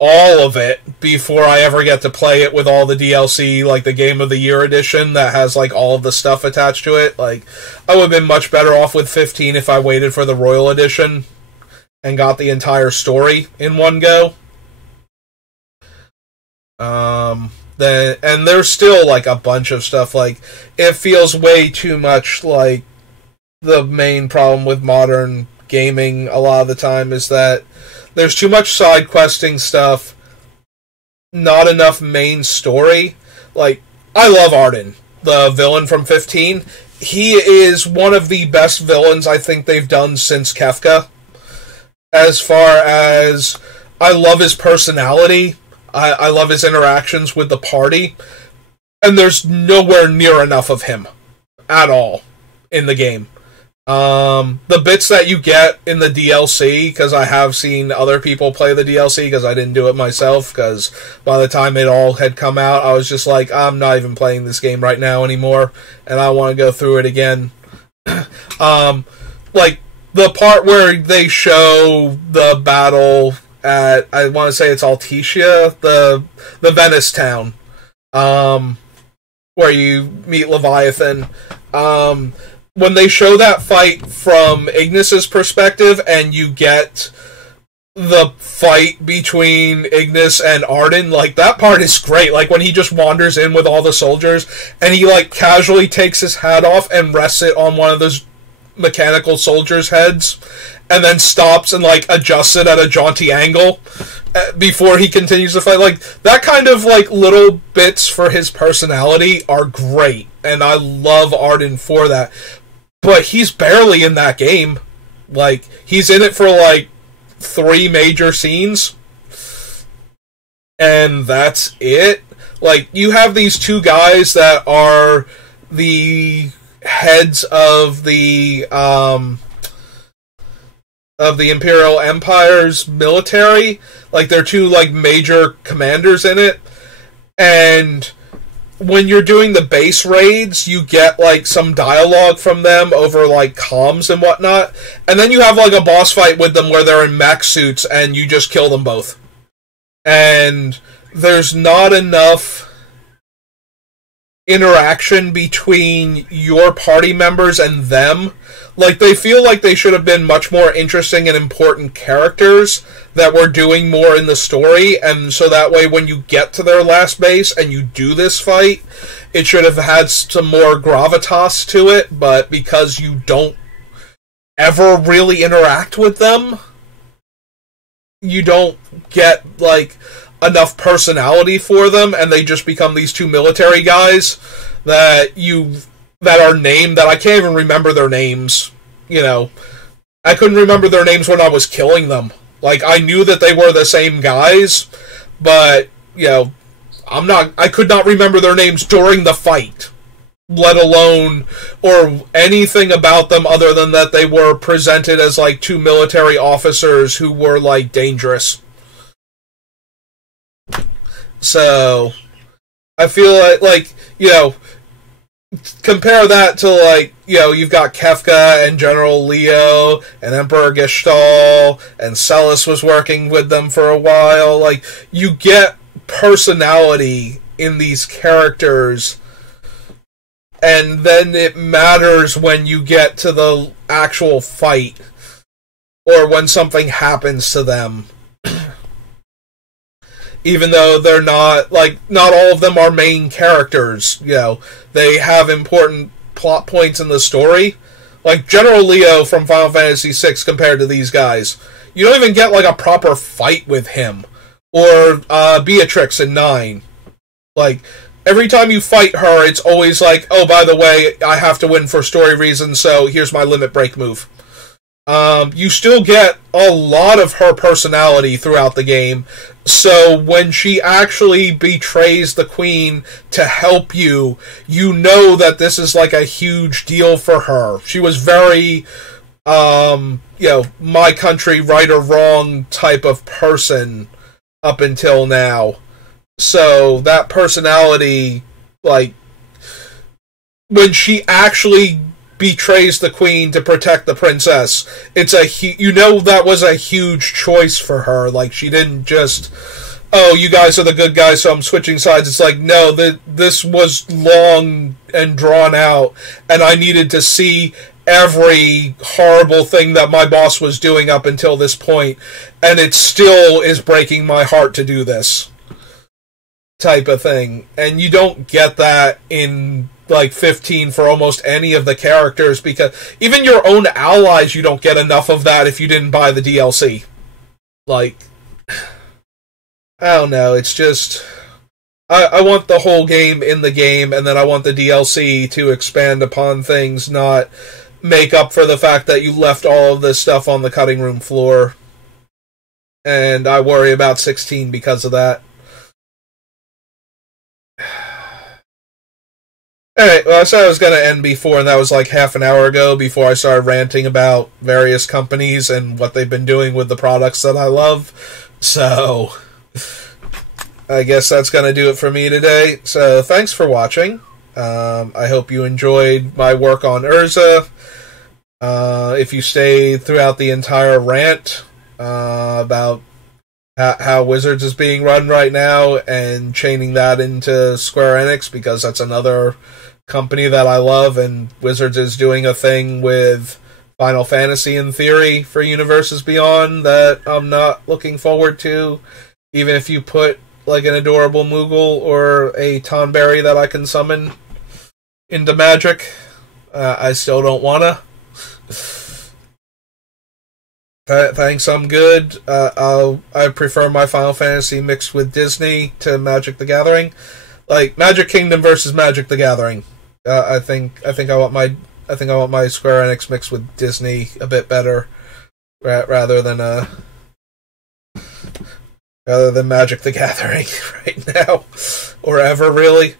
all of it before I ever get to play it with all the DLC, like the Game of the Year edition that has like all of the stuff attached to it. Like, I would have been much better off with 15 if I waited for the Royal edition and got the entire story in one go. And there's still like a bunch of stuff. Like, it feels way too much like the main problem with modern gaming a lot of the time is that there's too much side questing stuff, not enough main story. Like, I love Arden, the villain from 15. He is one of the best villains I think they've done since Kefka. As far as, I love his personality, I love his interactions with the party, and there's nowhere near enough of him at all in the game. The bits that you get in the DLC, because I have seen other people play the DLC, because I didn't do it myself, because by the time it all had come out, I was just like, I'm not even playing this game right now anymore, and I want to go through it again. Like, the part where they show the battle at, I want to say it's Altetia, the Venice town, where you meet Leviathan, when they show that fight from Ignis's perspective, and you get the fight between Ignis and Arden, like, that part is great. Like, when he just wanders in with all the soldiers, and he, like, casually takes his hat off and rests it on one of those mechanical soldiers' heads, and then stops and, like, adjusts it at a jaunty angle before he continues the fight. Like, that kind of, like, little bits for his personality are great, and I love Arden for that. But he's barely in that game. Like, he's in it for, like, 3 major scenes, and that's it. Like, you have these 2 guys that are the heads of the Imperial Empire's military. Like, they're 2, like, major commanders in it, and when you're doing the base raids, you get, like, some dialogue from them over, like, comms and whatnot, and then you have, like, a boss fight with them where they're in mech suits, and you just kill them both. And there's not enough interaction between your party members and them. Like, they feel like they should have been much more interesting and important characters that were doing more in the story, and so that way when you get to their last base and you do this fight, it should have had some more gravitas to it, but because you don't ever really interact with them, you don't get, like, enough personality for them, and they just become these 2 military guys that are named, that I can't even remember their names, you know. I couldn't remember their names when I was killing them. Like, I knew that they were the same guys, but, you know, I could not remember their names during the fight, let alone, or anything about them other than that they were presented as, like, 2 military officers who were, like, dangerous. So, I feel like, you know, compare that to, like, you know, you've got Kefka and General Leo and Emperor Gestalt, and Celis was working with them for a while. Like, you get personality in these characters, and then it matters when you get to the actual fight, or when something happens to them. Even though they're not, like, not all of them are main characters, you know, they have important plot points in the story. Like, General Leo from Final Fantasy VI compared to these guys, you don't even get, like, a proper fight with him. Or, Beatrix in 9. Like, every time you fight her, it's always like, oh, by the way, I have to win for story reasons, so here's my limit break move. you still get a lot of her personality throughout the game. So when she actually betrays the queen to help you, you know that this is like a huge deal for her. She was very, my country, right or wrong type of person up until now. So that personality, like, when she actually betrays the queen to protect the princess, it's that was a huge choice for her. Like, she didn't just, oh, you guys are the good guys, so I'm switching sides. It's like, no, this was long and drawn out, and I needed to see every horrible thing that my boss was doing up until this point, and it still is breaking my heart to do this type of thing. And you don't get that in like 15 for almost any of the characters, because even your own allies, you don't get enough of that if you didn't buy the DLC. Like, I don't know, it's just, I want the whole game in the game, and then I want the DLC to expand upon things, not make up for the fact that you left all of this stuff on the cutting room floor. And I worry about 16 because of that. Alright, well, I said I was going to end before, and that was like half an hour ago, before I started ranting about various companies and what they've been doing with the products that I love. So, I guess that's going to do it for me today. So, thanks for watching. I hope you enjoyed my work on Urza. If you stayed throughout the entire rant about how Wizards is being run right now, and chaining that into Square Enix, because that's another company that I love, and Wizards is doing a thing with Final Fantasy in theory for Universes Beyond that I'm not looking forward to, even if you put like an adorable Moogle or a Tonberry that I can summon into Magic. I still don't wanna. Thanks, I'm good. I prefer my Final Fantasy mixed with Disney to Magic the Gathering. Like, Magic Kingdom versus Magic the Gathering. I think I want my Square Enix mixed with Disney a bit better, rather than Magic the Gathering right now, or ever really.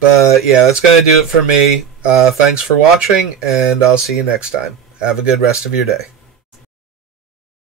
But yeah, that's gonna do it for me. Thanks for watching, and I'll see you next time. Have a good rest of your day.